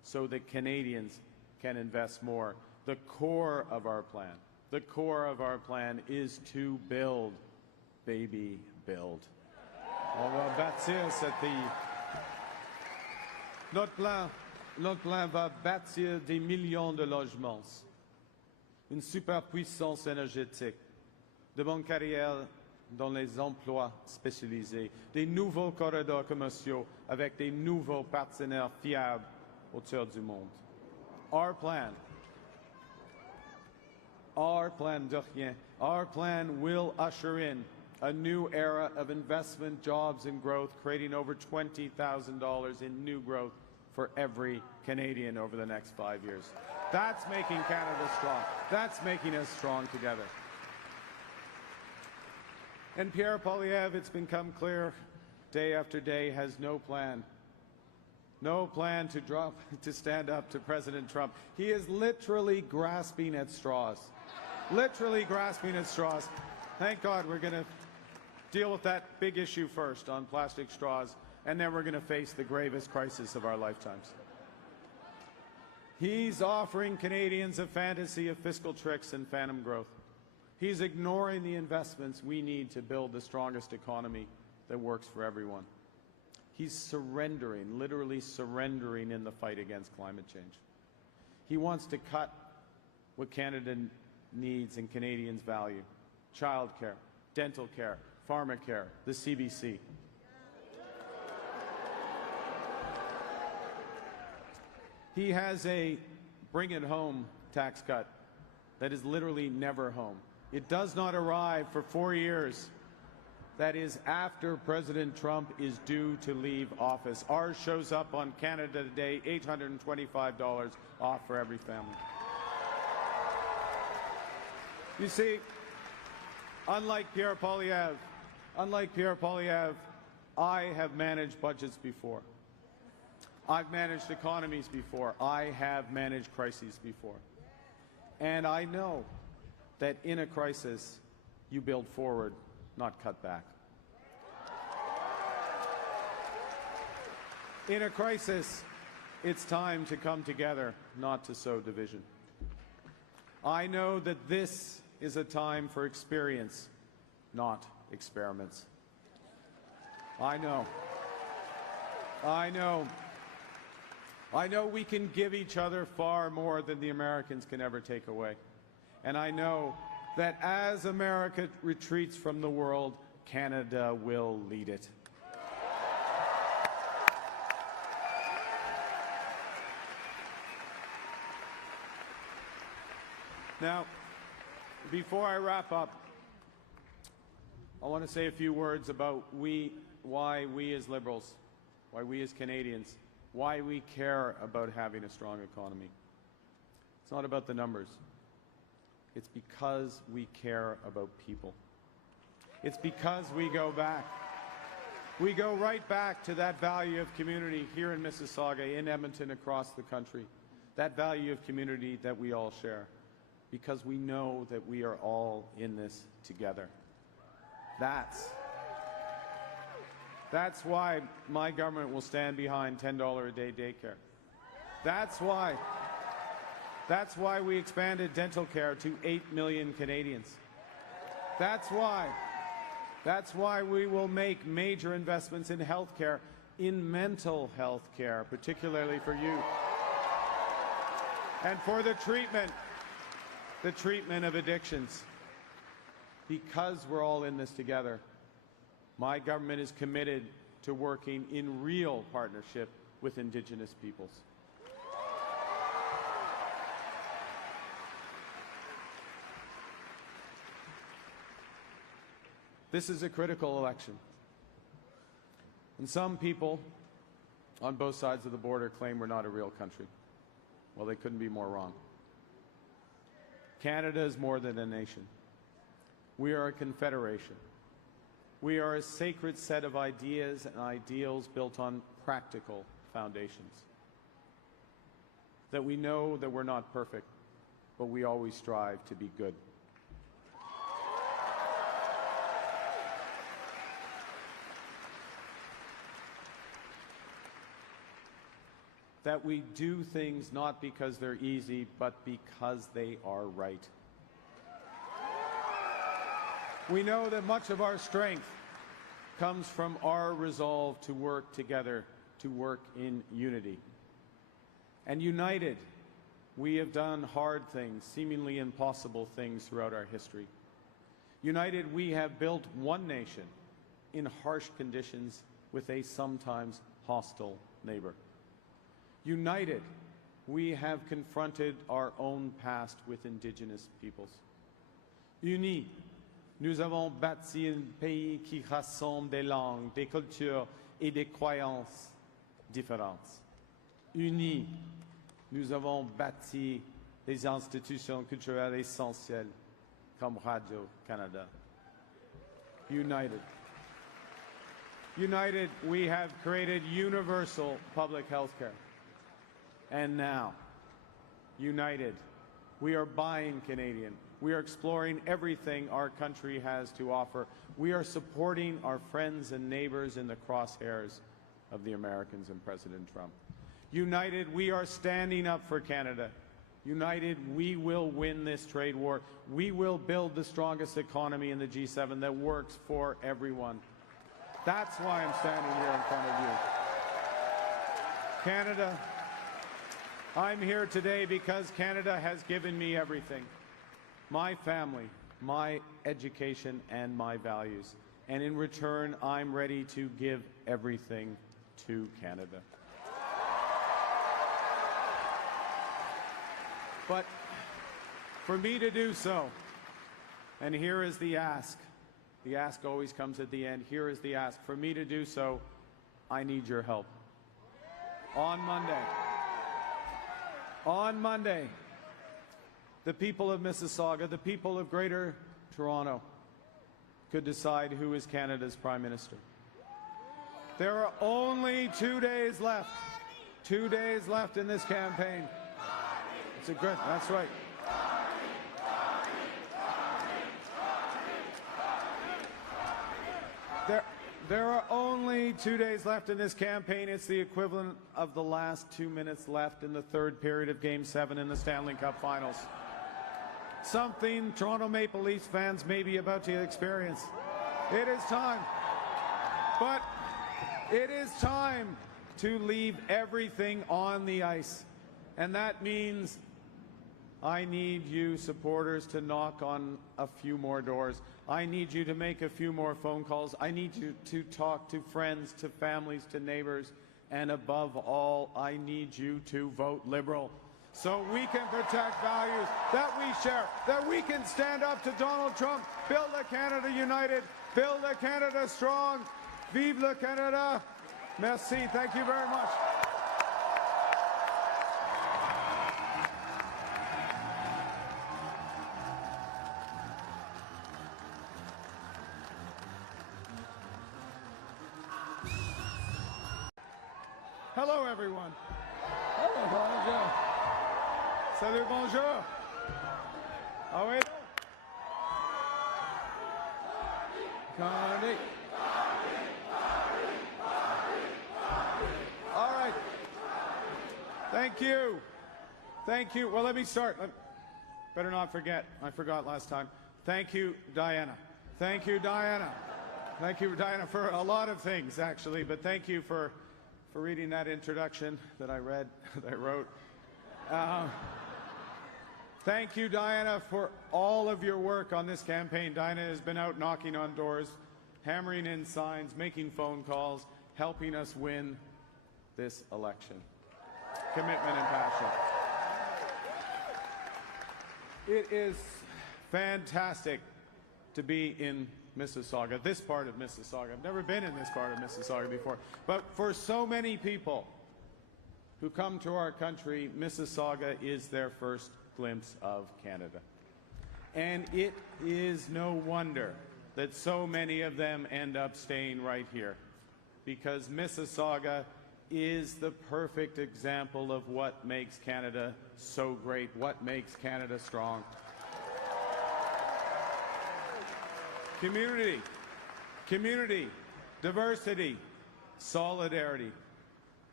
so that Canadians can invest more. The core of our plan is to build, baby, build. On va bâtir notre plan va bâtir des millions de logements, une superpuissance énergétique, de bonnes carrières dans les emplois spécialisés, des nouveaux corridors commerciaux avec des nouveaux partenaires fiables autour du monde. Our plan de rien, our plan will usher in a new era of investment, jobs and growth, creating over $20,000 in new growth for every Canadian over the next 5 years. That's making Canada strong. That's making us strong together. And Pierre Poilievre, it's become clear day after day, has no plan. No plan to stand up to President Trump. He is literally grasping at straws. Literally grasping at straws. Thank God we're going to deal with that big issue first on plastic straws, and then we're going to face the gravest crisis of our lifetimes. He's offering Canadians a fantasy of fiscal tricks and phantom growth. He's ignoring the investments we need to build the strongest economy that works for everyone. He's surrendering, literally surrendering in the fight against climate change. He wants to cut what Canada needs and Canadians value: childcare, dental care, pharmacare, the CBC. He has a bring it home tax cut that is literally never home. It does not arrive for 4 years. That is after President Trump is due to leave office. Ours shows up on Canada Today, $825 off for every family. You see, unlike Pierre Poilievre, I have managed budgets before. I've managed economies before. I have managed crises before. And I know that in a crisis, you build forward, not cut back. In a crisis, it's time to come together, not to sow division. I know that this is a time for experience, not experiments. I know we can give each other far more than the Americans can ever take away. And I know that as America retreats from the world, Canada will lead it. Now, before I wrap up, I want to say a few words about why we as Liberals, why we as Canadians, why we care about having a strong economy. It's not about the numbers. It's because we care about people. It's because we go back. We go right back to that value of community here in Mississauga, in Edmonton, across the country. That value of community that we all share. Because we know that we are all in this together. That's why my government will stand behind $10 a day daycare. That's why we expanded dental care to 8 million Canadians. That's why we will make major investments in health care, in mental health care, particularly for youth, and for the treatment of addictions. Because we're all in this together, my government is committed to working in real partnership with Indigenous peoples. This is a critical election. And some people on both sides of the border claim we're not a real country. Well, they couldn't be more wrong. Canada is more than a nation. We are a confederation. We are a sacred set of ideas and ideals built on practical foundations. That we know that we're not perfect, but we always strive to be good. that we do things not because they're easy, but because they are right. We know that much of our strength comes from our resolve to work together, to work in unity. And united, we have done hard things, seemingly impossible things throughout our history. United, we have built one nation in harsh conditions with a sometimes hostile neighbor. United, we have confronted our own past with Indigenous peoples. Unis, nous avons bâti un pays qui rassemble des langues, des cultures et des croyances différentes. Unis, nous avons bâti des institutions culturelles essentielles comme Radio-Canada. United. United, we have created universal public health care. And now, united, we are buying Canadian. We are exploring everything our country has to offer. We are supporting our friends and neighbors in the crosshairs of the Americans and President Trump. United, we are standing up for Canada. United, we will win this trade war. We will build the strongest economy in the G7 that works for everyone. That's why I'm standing here in front of you. Canada, I'm here today because Canada has given me everything. My family, my education, and my values. And in return, I'm ready to give everything to Canada. But for me to do so, and here is the ask always comes at the end, here is the ask. For me to do so, I need your help. On Monday, the people of Mississauga, the people of Greater Toronto, could decide who is Canada's Prime Minister. There are only 2 days left. 2 days left in this campaign. It's a good, that's right. There are only 2 days left in this campaign. It's the equivalent of the last 2 minutes left in the third period of Game 7 in the Stanley Cup Finals. Something Toronto Maple Leafs fans may be about to experience. It is time. But it is time to leave everything on the ice. And that means I need you supporters to knock on a few more doors. I need you to make a few more phone calls. I need you to talk to friends, to families, to neighbors. And above all, I need you to vote Liberal so we can protect values that we share, that we can stand up to Donald Trump, build a Canada united, build a Canada strong. Vive le Canada. Merci. Thank you very much. Hello, everyone. Hello, bonjour. Salut, bonjour. Ah oui. Carney. All right. Thank you. Thank you. Well, let me start. Better not forget. I forgot last time. Thank you, Diana. Thank you, Diana. Thank you, Diana, for a lot of things, actually, but thank you for reading that introduction that I read, that I wrote. Thank you, Diana, for all of your work on this campaign. Diana has been out knocking on doors, hammering in signs, making phone calls, helping us win this election. Commitment and passion. It is fantastic to be in Mississauga, this part of Mississauga. I've never been in this part of Mississauga before. But for so many people who come to our country, Mississauga is their first glimpse of Canada. And it is no wonder that so many of them end up staying right here, because Mississauga is the perfect example of what makes Canada so great, what makes Canada strong. Community, diversity, solidarity.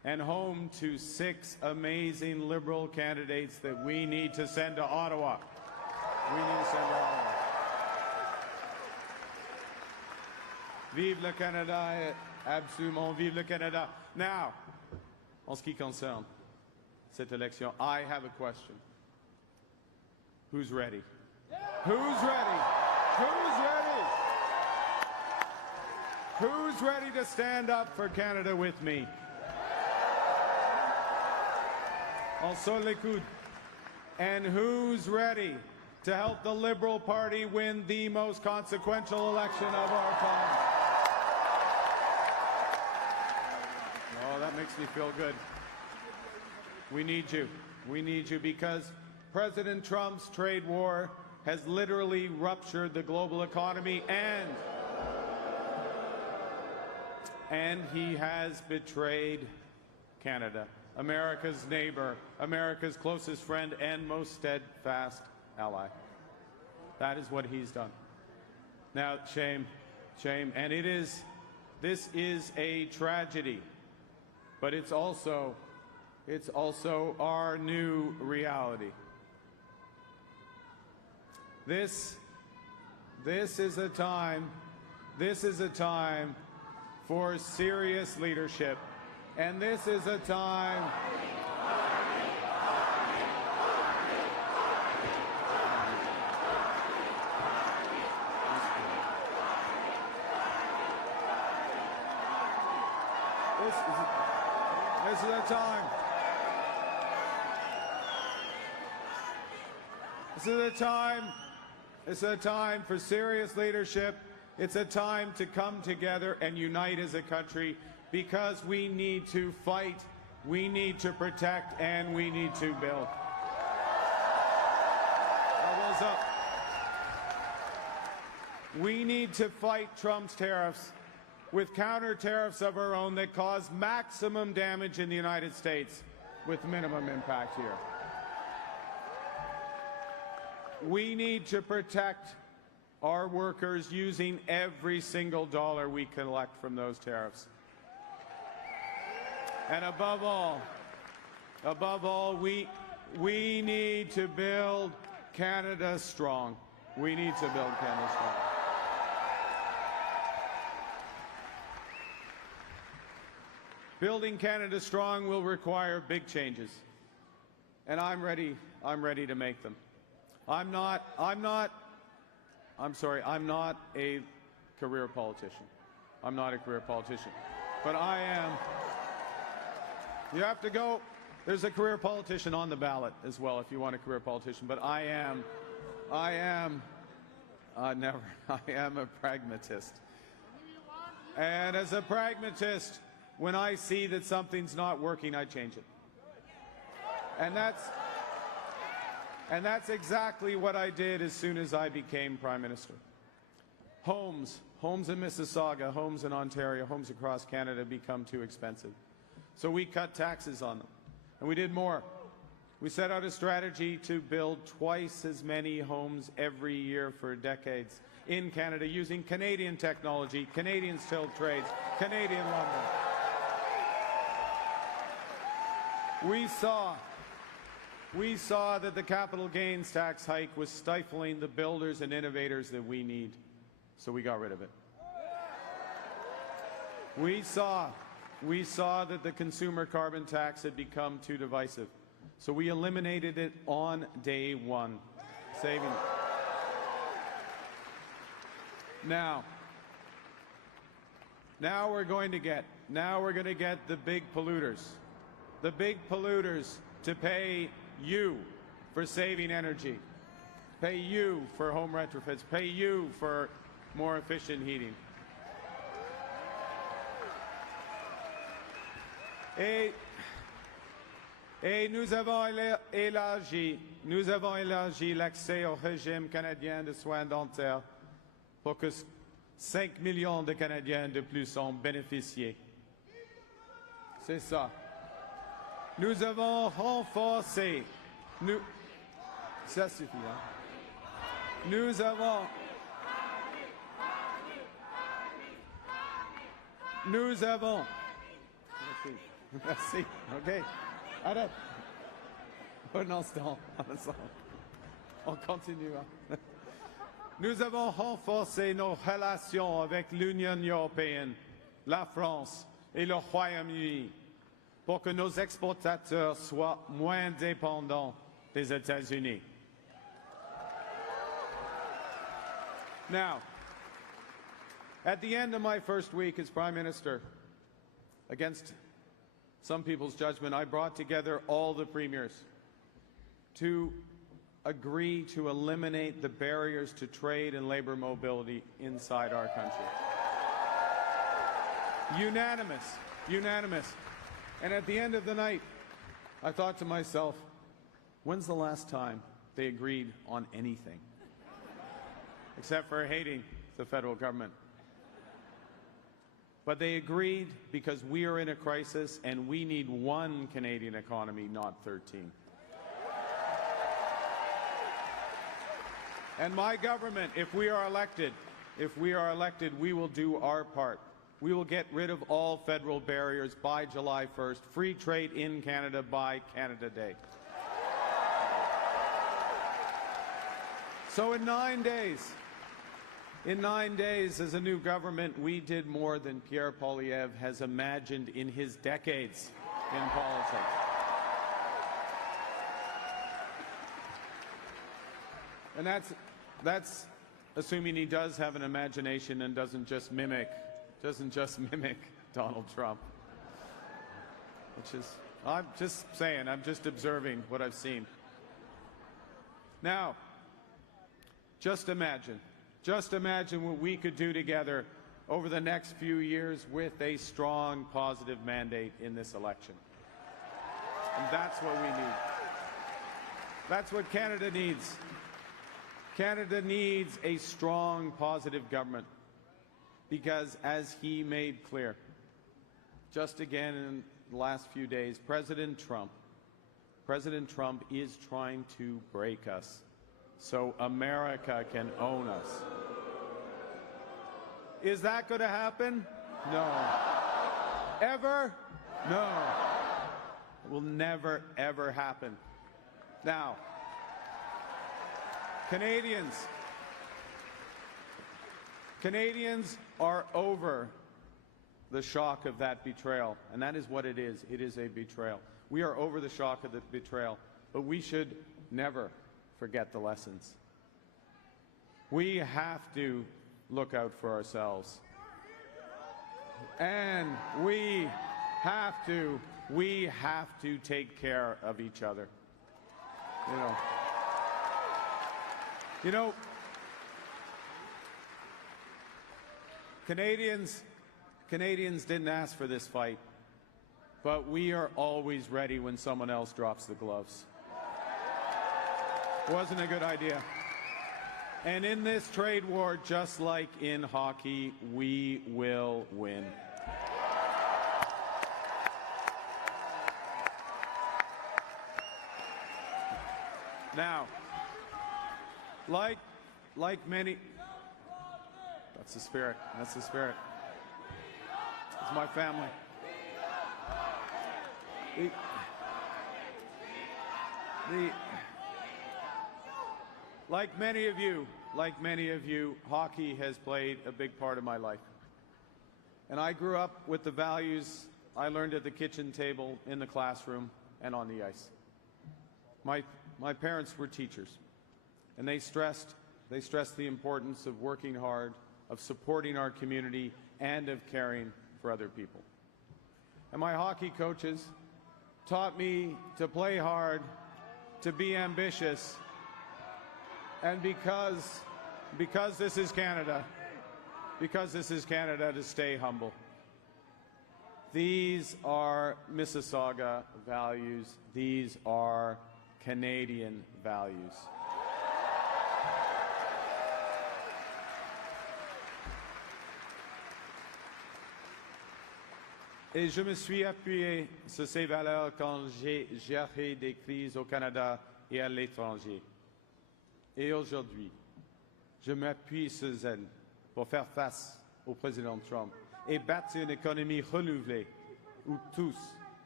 and home to 6 amazing Liberal candidates that we need to send to Ottawa. We need to send to Ottawa. Vive le Canada, absolument, vive le Canada. Now, en ce qui concerne cette élection, I have a question. Who's ready? Who's ready? Who's ready? Who's ready to stand up for Canada with me? Also les coudes. And who's ready to help the Liberal Party win the most consequential election of our time? Oh, that makes me feel good. We need you. We need you because President Trump's trade war has literally ruptured the global economy and he has betrayed Canada, America's neighbor, America's closest friend and most steadfast ally. That is what he's done. Now, shame, shame, and this is a tragedy, but it's also our new reality. This is a time for serious leadership, and this is a time This is a time. This is a time. It's a time for serious leadership. It's a time to come together and unite as a country because we need to fight, we need to protect, and we need to build. Elbows up. We need to fight Trump's tariffs with counter tariffs of our own that cause maximum damage in the United States with minimum impact here. We need to protect our workers using every single dollar we collect from those tariffs. And above all, we need to build Canada strong. We need to build Canada strong. Building Canada strong will require big changes, and I'm ready to make them. I'm not a career politician. I'm not a career politician, but I am. You have to go. There's a career politician on the ballot as well if you want a career politician, but I am a pragmatist. And as a pragmatist, when I see that something's not working, I change it. And that's exactly what I did as soon as I became Prime Minister. Homes in Mississauga, homes in Ontario, homes across Canada become too expensive. So we cut taxes on them. And we did more. We set out a strategy to build twice as many homes every year for decades in Canada using Canadian technology, Canadian skilled trades, Canadian lumber. We saw that the capital gains tax hike was stifling the builders and innovators that we need, so we got rid of it. We saw that the consumer carbon tax had become too divisive, so we eliminated it on day one, saving it. Now we're going to get the big polluters. The big polluters to pay you for saving energy, pay you for home retrofits, pay you for more efficient heating. Et nous avons élargi l'accès au régime canadien de soins dentaires pour que 5 millions de Canadiens de plus en bénéficient. C'est ça. Nous avons renforcé. Ça suffit, hein? Nous avons Merci. OK. Arrête. Un instant. Un instant. On continue. Hein. Nous avons renforcé nos relations avec l'Union européenne, la France et le Royaume-Uni pour que nos exportateurs soient moins dépendants des États-Unis. Now, at the end of my first week as Prime Minister, against some people's judgment, I brought together all the premiers to agree to eliminate the barriers to trade and labor mobility inside our country. Unanimous, unanimous. And at the end of the night, I thought to myself, when's the last time they agreed on anything? Except for hating the federal government. But they agreed because we are in a crisis and we need one Canadian economy, not 13. And my government, if we are elected, we will do our part. We will get rid of all federal barriers by July 1st. Free trade in Canada by Canada Day. So in 9 days, as a new government, we did more than Pierre Poilievre has imagined in his decades in politics. And that's assuming he does have an imagination and doesn't just mimic Donald Trump. Which is, I'm just saying, I'm just observing what I've seen. Now, just imagine what we could do together over the next few years with a strong, positive mandate in this election. And that's what we need. That's what Canada needs. Canada needs a strong, positive government because, as he made clear, just again in the last few days, President Trump is trying to break us so America can own us. Is that going to happen? No. Ever? No. It will never, ever happen. Now, Canadians are over the shock of that betrayal, and that is what it is. It is a betrayal. We are over the shock of the betrayal, but we should never forget the lessons. We have to look out for ourselves. And we have to take care of each other. You know, Canadians didn't ask for this fight, but we are always ready when someone else drops the gloves. Wasn't a good idea. And in this trade war, just like in hockey, we will win. Now, like many, that's the spirit. That's the spirit. It's my family. Like many of you, hockey has played a big part of my life. And I grew up with the values I learned at the kitchen table, in the classroom, and on the ice. My parents were teachers, and they stressed the importance of working hard, of supporting our community, and of caring for other people. And my hockey coaches taught me to play hard, to be ambitious, and because this is Canada, to stay humble. These are Mississauga values. These are Canadian values. Et je me suis appuyé sur ces valeurs quand j'ai géré des crises au Canada et à l'étranger. Et aujourd'hui, je m'appuie sur elles pour faire face au président Trump et bâtir une économie renouvelée où tous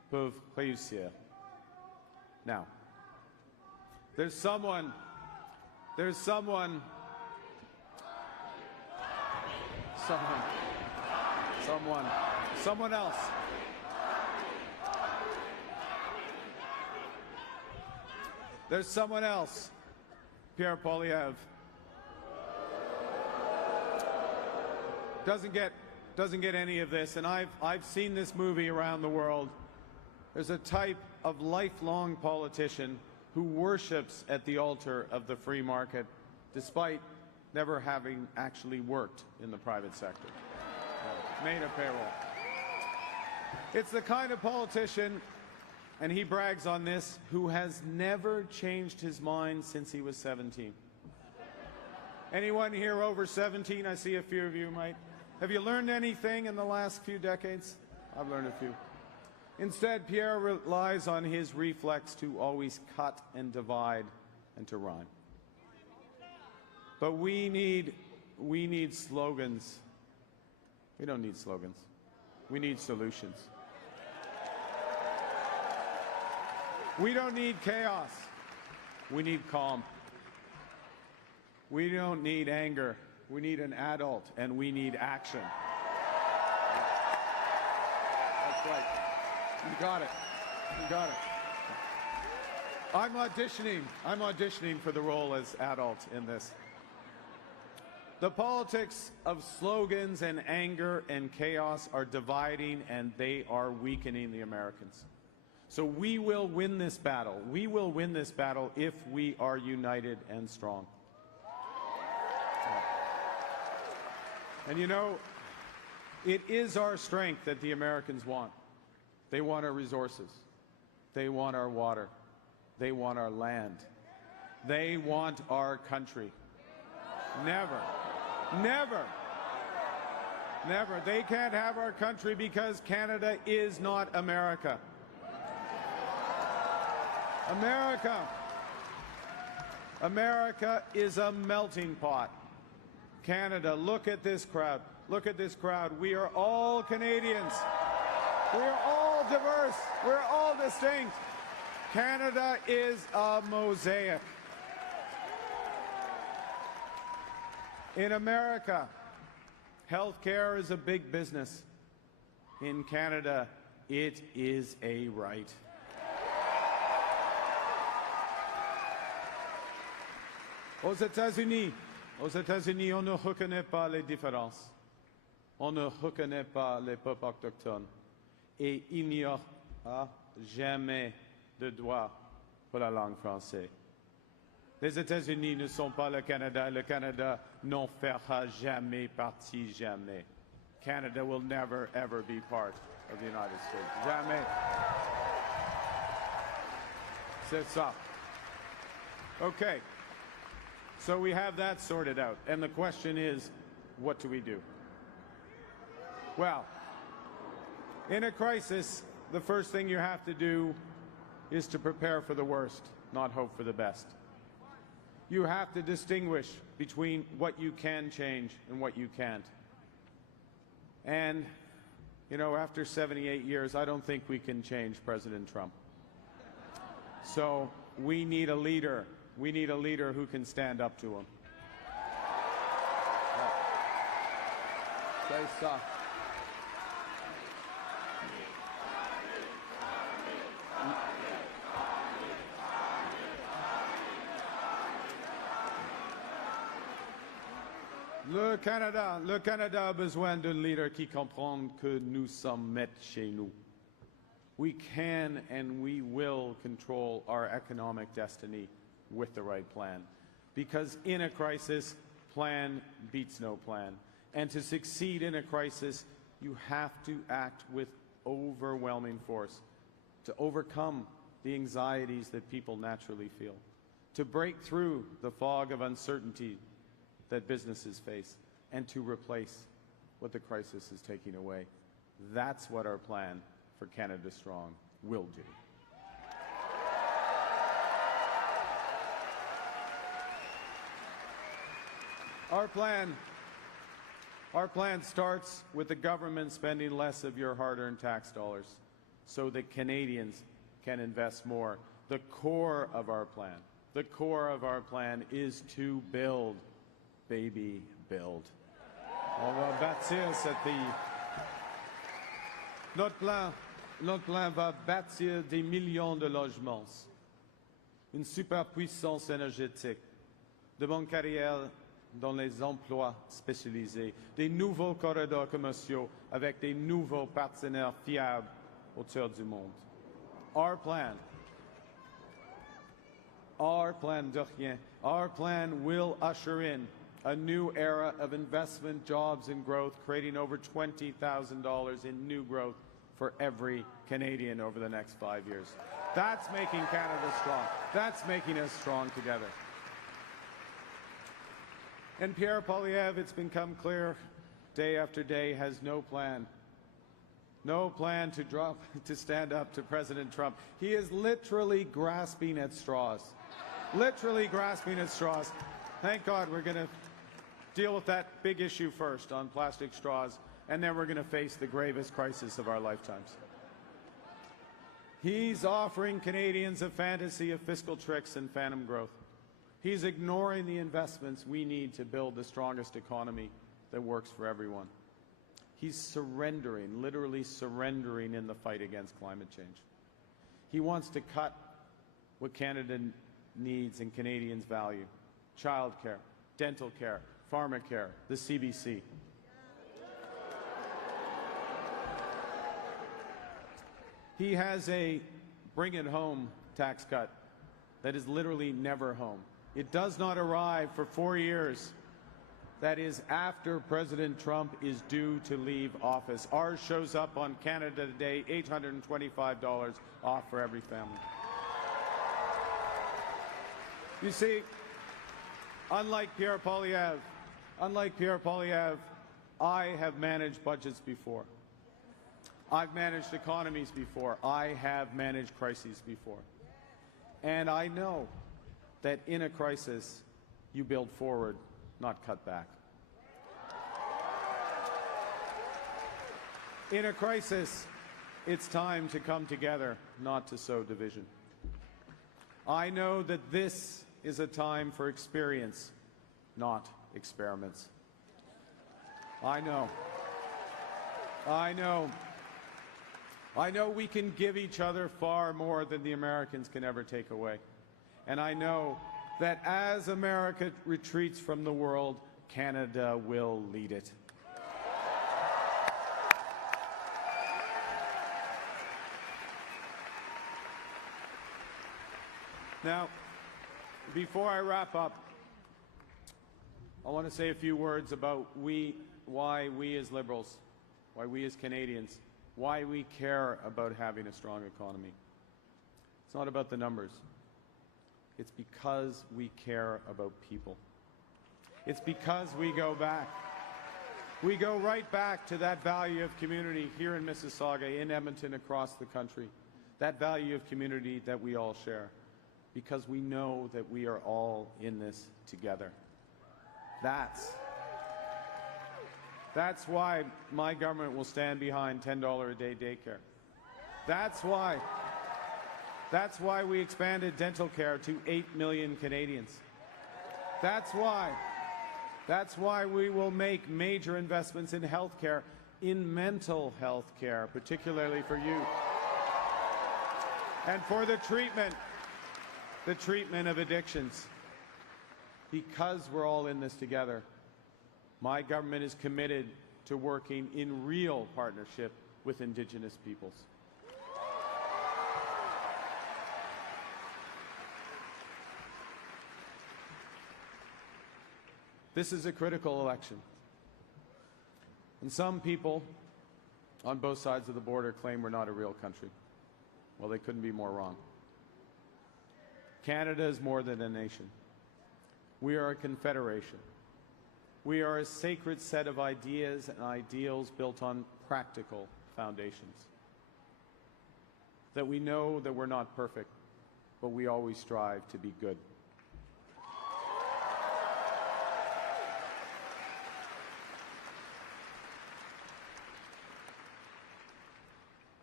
peuvent réussir. Now, there's someone else. There's someone else, Pierre Poilievre. Doesn't get any of this, and I've seen this movie around the world. There's a type of lifelong politician who worships at the altar of the free market, despite never having actually worked in the private sector, made a payroll. It's the kind of politician, and he brags on this, who has never changed his mind since he was 17. Anyone here over 17? I see a few of you might. Have you learned anything in the last few decades? I've learned a few. Instead, Pierre relies on his reflex to always cut and divide and to rhyme. But we need slogans. We don't need slogans. We need solutions. We don't need chaos. We need calm. We don't need anger. We need an adult, and we need action. That's right. You got it. You got it. I'm auditioning for the role as adult in this. The politics of slogans and anger and chaos are dividing, and they are weakening the Americans. So we will win this battle. We will win this battle if we are united and strong. And you know, it is our strength that the Americans want. They want our resources. They want our water. They want our land. They want our country. Never, never, never. They can't have our country because Canada is not America. America is a melting pot. Canada, look at this crowd. Look at this crowd. We are all Canadians. We are all diverse. We're all distinct. Canada is a mosaic. In America, healthcare is a big business. In Canada, it is a right. Aux États-Unis, on ne reconnaît pas les différences. On ne reconnaît pas les peuples autochtones. Et il n'y aura jamais de droit pour la langue française. Les États-Unis ne sont pas le Canada. Le Canada n'en fera jamais partie, jamais. Canada will never, ever be part of the United States. Jamais. C'est ça. Okay. So we have that sorted out. And the question is, what do we do? Well, in a crisis, the first thing you have to do is to prepare for the worst, not hope for the best. You have to distinguish between what you can change and what you can't. And, you know, after 78 years, I don't think we can change President Trump. So we need a leader. We need a leader who can stand up to him. C'est ça. Le Canada a besoin d'un leader qui comprend que nous sommes maîtres chez nous. We can and we will control our economic destiny with the right plan. Because in a crisis, plan beats no plan. And to succeed in a crisis, you have to act with overwhelming force to overcome the anxieties that people naturally feel, to break through the fog of uncertainty that businesses face, and to replace what the crisis is taking away. That's what our plan for Canada Strong will do. Our plan starts with the government spending less of your hard-earned tax dollars. so that Canadians can invest more. The core of our plan, is to build, baby, build. On va bâtir notre plan va bâtir des millions de logements, une superpuissance énergétique, de bonnes carrières dans les emplois spécialisés, des nouveaux corridors commerciaux avec des nouveaux partenaires fiables autour du monde. Our plan de rien, our plan will usher in a new era of investment, jobs and growth, creating over $20,000 in new growth for every Canadian over the next 5 years. That's making Canada strong. That's making us strong together. And Pierre Poilievre, it's become clear day after day, has no plan. No plan to stand up to President Trump. He is literally grasping at straws. Literally grasping at straws. Thank God we're going to deal with that big issue first on plastic straws, and then we're going to face the gravest crisis of our lifetimes. He's offering Canadians a fantasy of fiscal tricks and phantom growth. He's ignoring the investments we need to build the strongest economy that works for everyone. He's surrendering, literally surrendering in the fight against climate change. He wants to cut what Canada needs and Canadians value: childcare, dental care, pharmacare, the CBC. He has a bring it home tax cut that is literally never home. It does not arrive for 4 years. That is after President Trump is due to leave office. Ours shows up on Canada Today, $825 off for every family. You see, unlike Pierre Poilievre, I have managed budgets before. I've managed economies before. I have managed crises before. And I know that in a crisis, you build forward, not cut back. In a crisis, it's time to come together, not to sow division. I know that this is a time for experience, not experiments. I know we can give each other far more than the Americans can ever take away. And I know that as America retreats from the world, Canada will lead it. Now, before I wrap up, I want to say a few words about why we as Liberals, why we as Canadians, why we care about having a strong economy. It's not about the numbers. It's because we care about people. It's because we go back. We go right back to that value of community here in Mississauga, in Edmonton, across the country. That value of community that we all share. Because we know that we are all in this together. That's why my government will stand behind $10 a day daycare. That's why we expanded dental care to 8 million Canadians. That's why we will make major investments in health care, in mental health care, particularly for youth. And for the treatment of addictions. Because we're all in this together, my government is committed to working in real partnership with Indigenous peoples. This is a critical election. And some people on both sides of the border claim we're not a real country. Well, they couldn't be more wrong. Canada is more than a nation. We are a confederation. We are a sacred set of ideas and ideals built on practical foundations. That we know that we're not perfect, but we always strive to be good.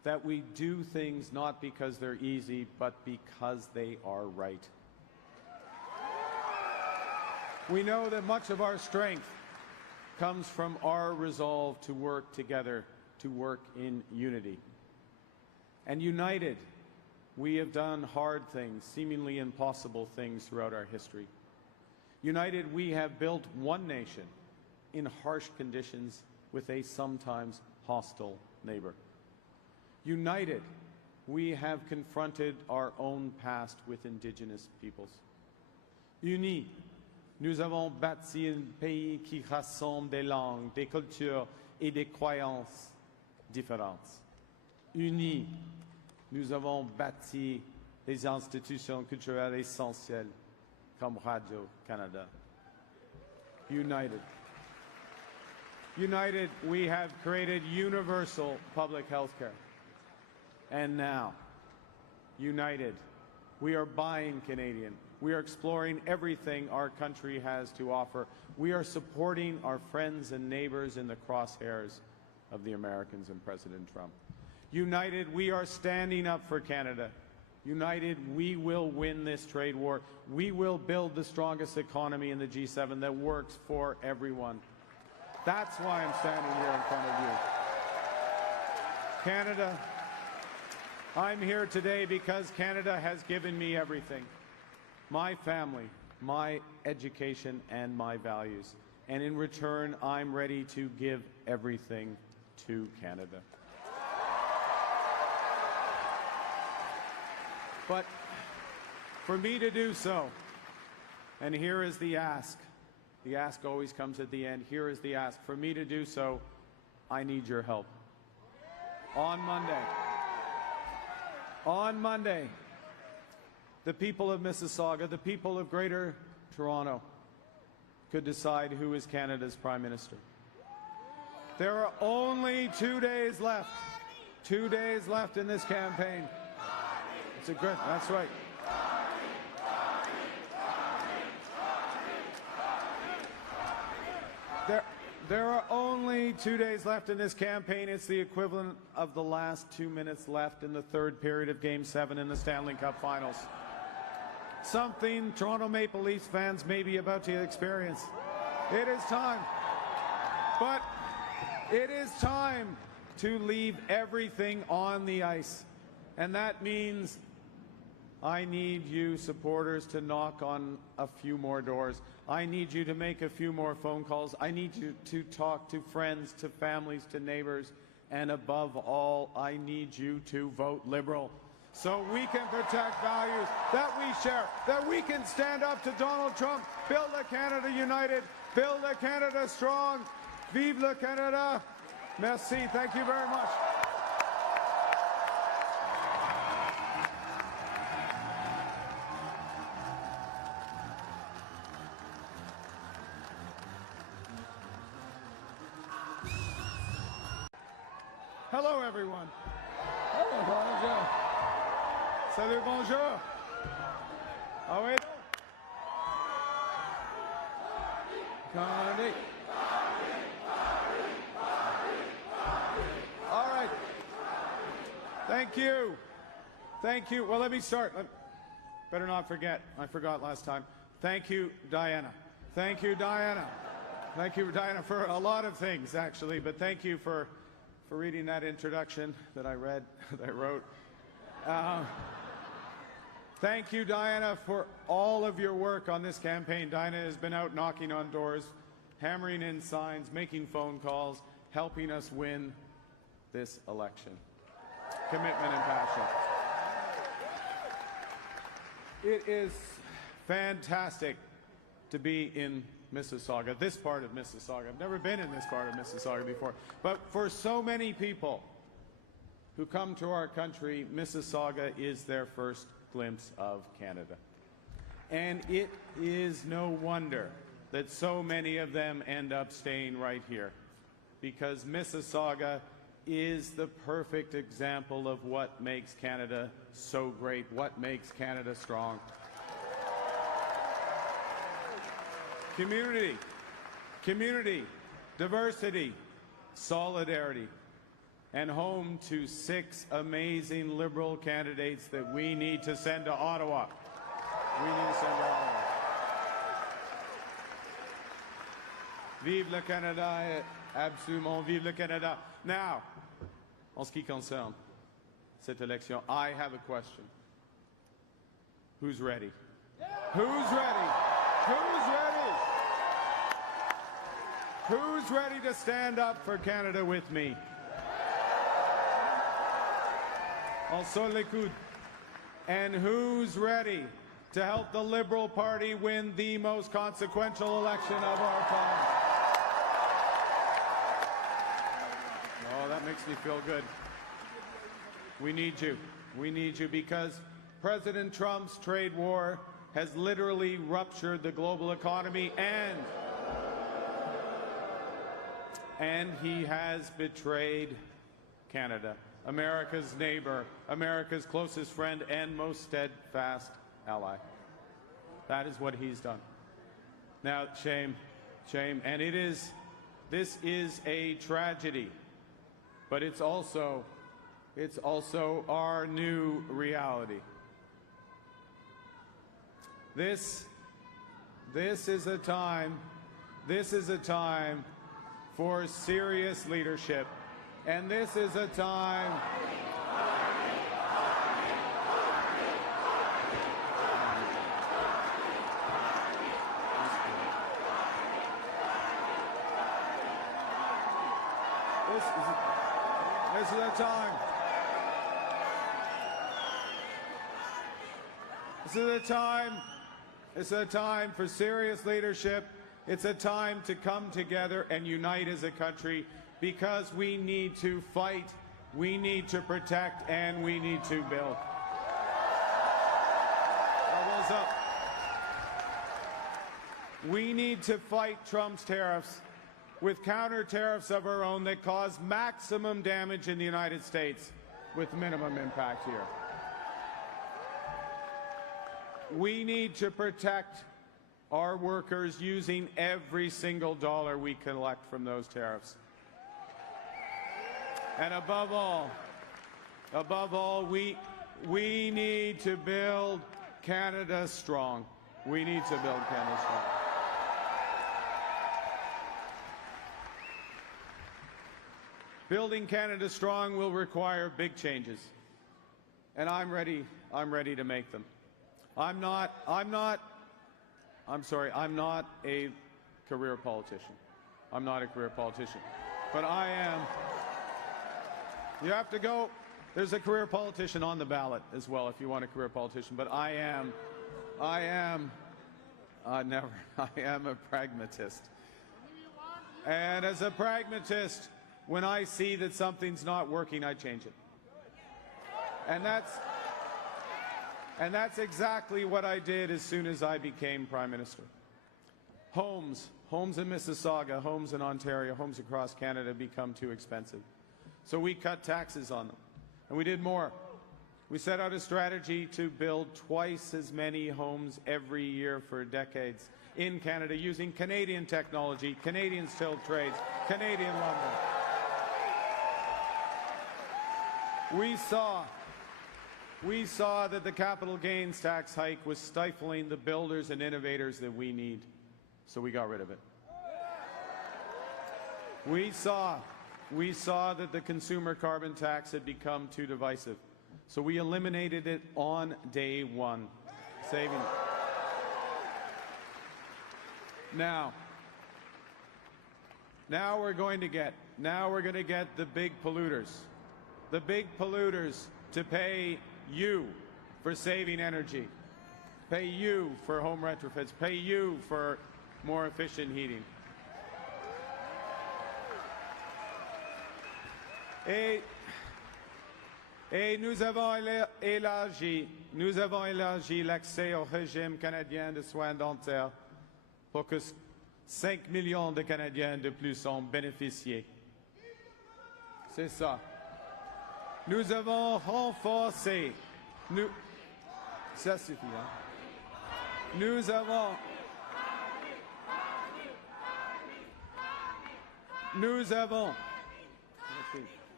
that we do things not because they're easy, but because they are right. We know that much of our strength comes from our resolve to work together, to work in unity. And united, we have done hard things, seemingly impossible things throughout our history. United, we have built one nation in harsh conditions with a sometimes hostile neighbor. United, we have confronted our own past with Indigenous peoples. Unis, nous avons bâti un pays qui rassemble des langues, des cultures et des croyances différentes. Unis, nous avons bâti des institutions culturelles essentielles comme Radio-Canada. United. United, we have created universal public health care. And now, united, we are buying Canadian. We are exploring everything our country has to offer. We are supporting our friends and neighbors in the crosshairs of the Americans and President Trump. United, we are standing up for Canada. United, we will win this trade war. We will build the strongest economy in the G7 that works for everyone. That's why I'm standing here in front of you. Canada, I'm here today because Canada has given me everything. My family, my education, and my values. And in return, I'm ready to give everything to Canada. But for me to do so, and here is the ask always comes at the end, here is the ask, for me to do so, I need your help. On Monday, the people of Mississauga, the people of Greater Toronto, could decide who is Canada's Prime Minister. There are only 2 days left. 2 days left in this campaign. It's a good, that's right. There are only 2 days left in this campaign. It's the equivalent of the last 2 minutes left in the third period of Game 7 in the Stanley Cup Finals. Something Toronto Maple Leafs fans may be about to experience. It is time. But it is time to leave everything on the ice. And that means I need you supporters to knock on a few more doors. I need you to make a few more phone calls. I need you to talk to friends, to families, to neighbors. And above all, I need you to vote Liberal so we can protect values that we share, that we can stand up to Donald Trump, build a Canada united, build a Canada strong. Vive le Canada. Merci. Thank you very much. Hello, everyone. Hello, bonjour. Salut, bonjour. Ah oui. Carney. All right. Thank you. Thank you. Well, let me start. Better not forget. I forgot last time. Thank you, Diana. Thank you, Diana. Thank you, Diana, for a lot of things, actually, but thank you for reading that introduction that I read, that I wrote. Thank you, Diana, for all of your work on this campaign. Diana has been out knocking on doors, hammering in signs, making phone calls, helping us win this election. Commitment and passion. It is fantastic to be in Mississauga, this part of Mississauga. I've never been in this part of Mississauga before. But for so many people who come to our country, Mississauga is their first glimpse of Canada. And it is no wonder that so many of them end up staying right here, because Mississauga is the perfect example of what makes Canada so great, what makes Canada strong. Community, diversity, solidarity. and home to 6 amazing Liberal candidates that we need to send to Ottawa. We need to send to Ottawa. Vive le Canada, absolument, vive le Canada. Now, en ce qui concerne cette élection, I have a question. Who's ready? Who's ready? Who's ready? Who's ready to stand up for Canada with me? Also les coudes. And who's ready to help the Liberal Party win the most consequential election of our time? Oh, that makes me feel good. We need you. We need you because President Trump's trade war has literally ruptured the global economy and he has betrayed Canada, America's neighbor, America's closest friend and most steadfast ally. That is what he's done. Now, shame, shame, and this is a tragedy, but it's also our new reality. This is a time for serious leadership, and this is a time this is a time It's a time for serious leadership. It's a time to come together and unite as a country because we need to fight, we need to protect, and we need to build. Elbows up. We need to fight Trump's tariffs with counter tariffs of our own that cause maximum damage in the United States with minimum impact here. We need to protect our workers using every single dollar we collect from those tariffs. And above all, we need to build Canada strong. We need to build Canada strong. Building Canada strong will require big changes, and I'm ready to make them. I'm not a career politician. I'm not a career politician. But I am. You have to go. There's a career politician on the ballot as well if you want a career politician. But I am a pragmatist. And as a pragmatist, when I see that something's not working, I change it. And that's exactly what I did as soon as I became Prime Minister. Homes in Mississauga, homes in Ontario, homes across Canada become too expensive. So we cut taxes on them. And we did more. We set out a strategy to build twice as many homes every year for decades in Canada using Canadian technology, Canadian skilled trades, Canadian lumber. We saw that the capital gains tax hike was stifling the builders and innovators that we need, so we got rid of it. We saw that the consumer carbon tax had become too divisive, so we eliminated it on day one, saving it. Now we're going to get the big polluters to pay you for saving energy, pay you for home retrofits, pay you for more efficient heating. Et nous avons élargi l'accès au régime canadien de soins dentaires pour que 5 millions de Canadiens de plus en bénéficient. C'est ça. Nous avons renforcé. Ça suffit, hein? Nous avons.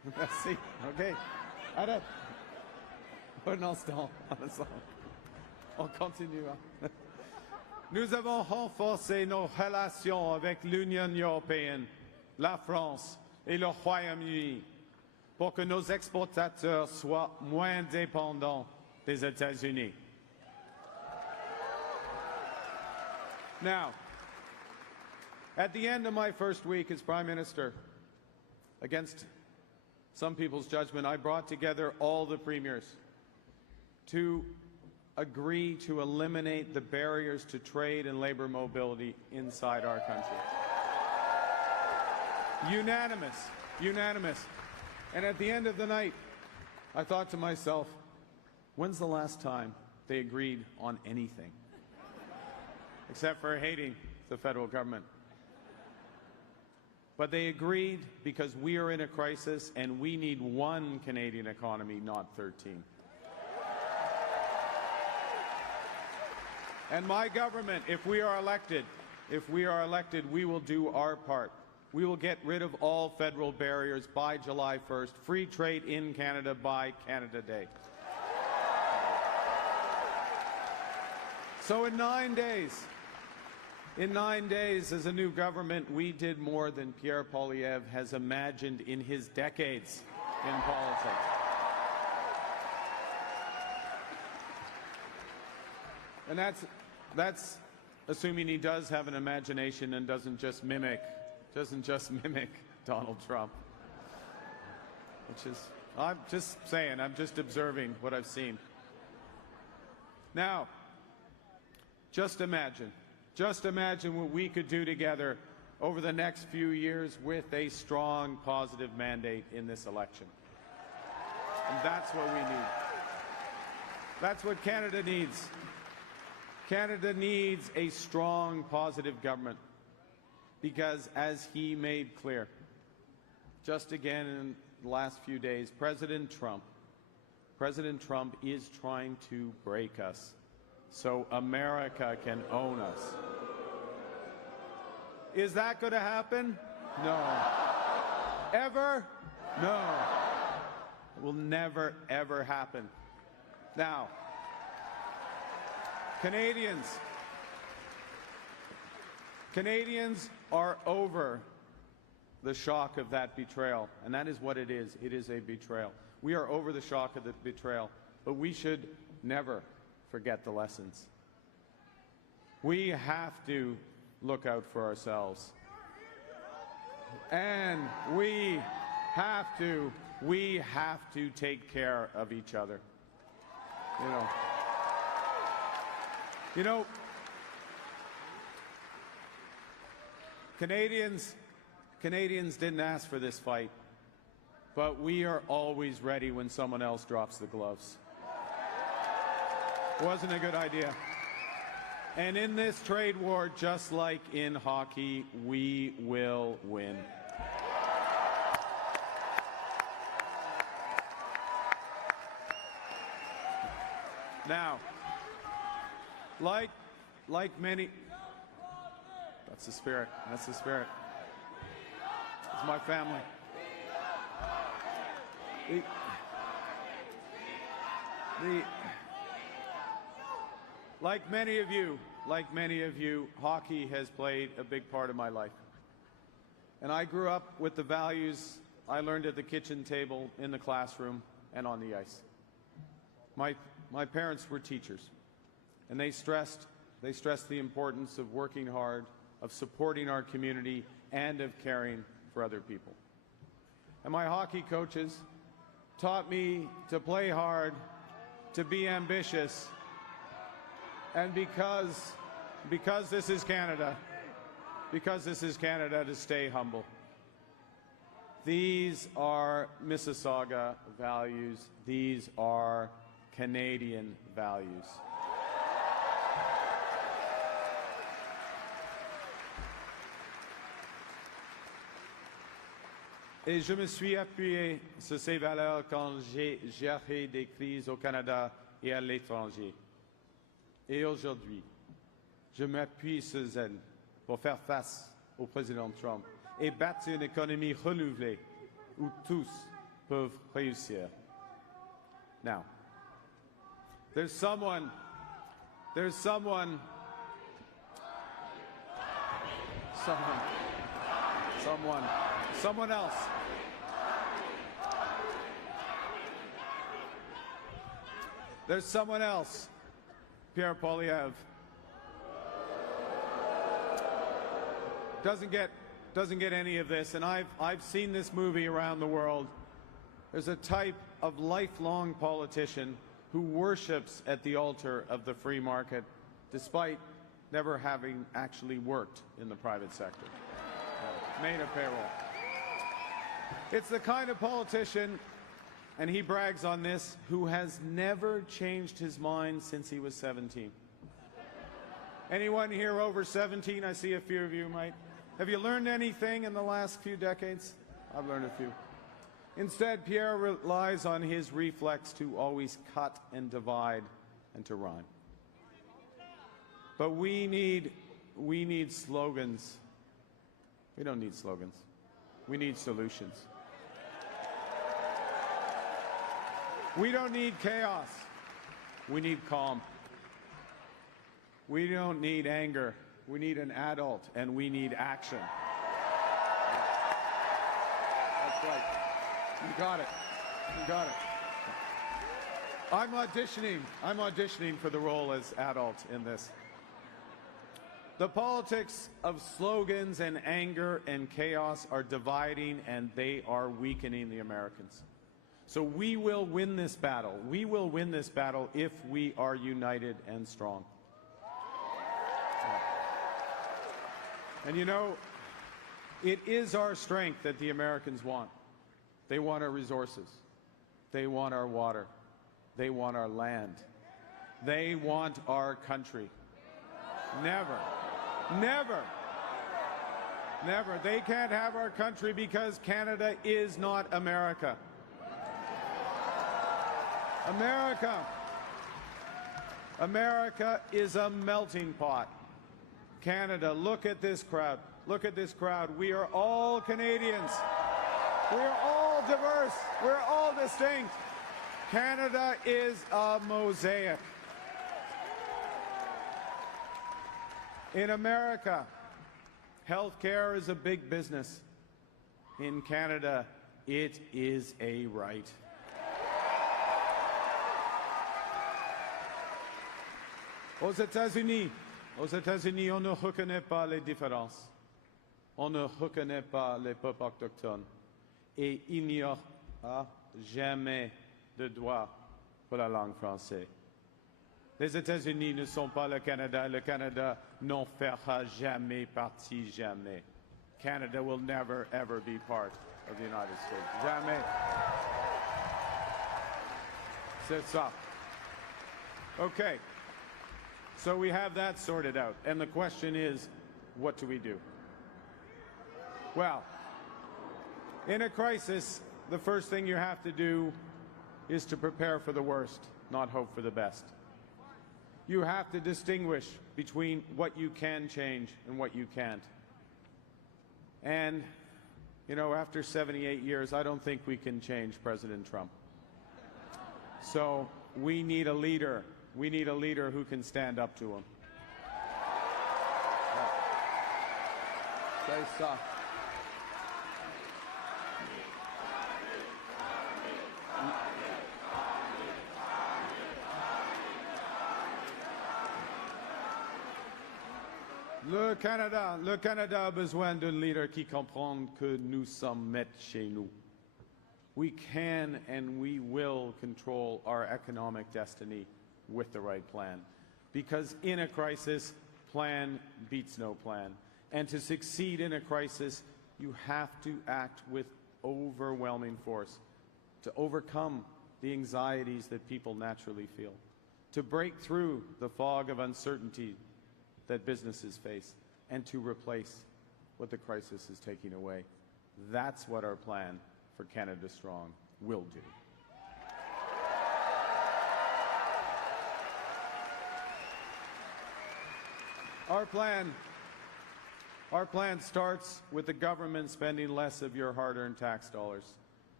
Merci. OK. Arrête. Un instant. On continuera. Nous avons renforcé nos relations avec l'Union européenne, la France et le Royaume-Uni pour que nos exportateurs soient moins dépendants des États-Unis. Now, at the end of my first week as Prime Minister, against some people's judgment, I brought together all the premiers to agree to eliminate the barriers to trade and labor mobility inside our country. Unanimous, unanimous. And at the end of the night, I thought to myself, when's the last time they agreed on anything? Except for hating the federal government. But they agreed because we are in a crisis and we need one Canadian economy, not 13. And my government, if we are elected, we will do our part. We will get rid of all federal barriers by July 1st. Free trade in Canada by Canada Day. So in 9 days, as a new government, we did more than Pierre Poilievre has imagined in his decades in politics. And that's assuming he does have an imagination and doesn't just mimic Donald Trump. Which is, I'm just saying, I'm just observing what I've seen. Now, just imagine what we could do together over the next few years with a strong, positive mandate in this election. And that's what we need. That's what Canada needs. Canada needs a strong, positive government. Because as he made clear, just again in the last few days, President Trump is trying to break us so America can own us. Is that going to happen? No. Ever? No. It will never, ever happen. Now, Canadians are over the shock of that betrayal, and that is what it is. It is a betrayal. We are over the shock of the betrayal, but we should never forget the lessons. We have to look out for ourselves. And we have to take care of each other. You know, Canadians didn't ask for this fight, but we are always ready when someone else drops the gloves. Wasn't a good idea. And in this trade war, just like in hockey, we will win. Now, like many, that's the spirit. That's the spirit. It's my family. Like many of you, hockey has played a big part of my life. And I grew up with the values I learned at the kitchen table, in the classroom, and on the ice. My parents were teachers, and they stressed the importance of working hard, of supporting our community, and of caring for other people. And my hockey coaches taught me to play hard, to be ambitious, and because this is Canada, to stay humble. These are Mississauga values. These are Canadian values. Et je me suis appuyé sur ces valeurs quand j'ai géré des crises au Canada et à l'étranger. Et aujourd'hui, je m'appuie sur elles pour faire face au président Trump et bâtir une économie renouvelée où tous peuvent réussir. Now, someone else. There's someone else, Pierre Poilievre. Doesn't get any of this, and I've seen this movie around the world. There's a type of lifelong politician who worships at the altar of the free market, despite never having actually worked in the private sector, made a payroll. It's the kind of politician, and he brags on this, who has never changed his mind since he was 17. Anyone here over 17? I see a few of you might. Have you learned anything in the last few decades? I've learned a few. Instead, Pierre relies on his reflex to always cut and divide and to rhyme. But we need slogans. We don't need slogans. We need solutions. We don't need chaos. We need calm. We don't need anger. We need an adult, and we need action. That's right. You got it. You got it. I'm auditioning for the role as adult in this. The politics of slogans and anger and chaos are dividing, and they are weakening the Americans. So we will win this battle. We will win this battle if we are united and strong. And you know, it is our strength that the Americans want. They want our resources. They want our water. They want our land. They want our country. Never, never, never. They can't have our country because Canada is not America. America is a melting pot. Canada, look at this crowd. Look at this crowd. We are all Canadians. We are all diverse. We're all distinct. Canada is a mosaic. In America, healthcare is a big business. In Canada, it is a right. Aux États-Unis, on ne reconnaît pas les différences. On ne reconnaît pas les peuples autochtones. Et il n'y aura jamais de droit pour la langue française. Les États-Unis ne sont pas le Canada. Le Canada n'en fera jamais partie, jamais. Canada will never, ever be part of the United States. Jamais. C'est ça. Okay. So we have that sorted out. And the question is, what do we do? Well, in a crisis, the first thing you have to do is to prepare for the worst, not hope for the best. You have to distinguish between what you can change and what you can't. And, you know, after 78 years, I don't think we can change President Trump. So we need a leader. We need a leader who can stand up to him. C'est ça. Le Canada a besoin d'un leader qui comprend que nous sommes maîtres chez nous. We can and we will control our economic destiny with the right plan. Because in a crisis, plan beats no plan. And to succeed in a crisis, you have to act with overwhelming force to overcome the anxieties that people naturally feel, to break through the fog of uncertainty that businesses face, and to replace what the crisis is taking away. That's what our plan for Canada Strong will do. Our plan starts with the government spending less of your hard-earned tax dollars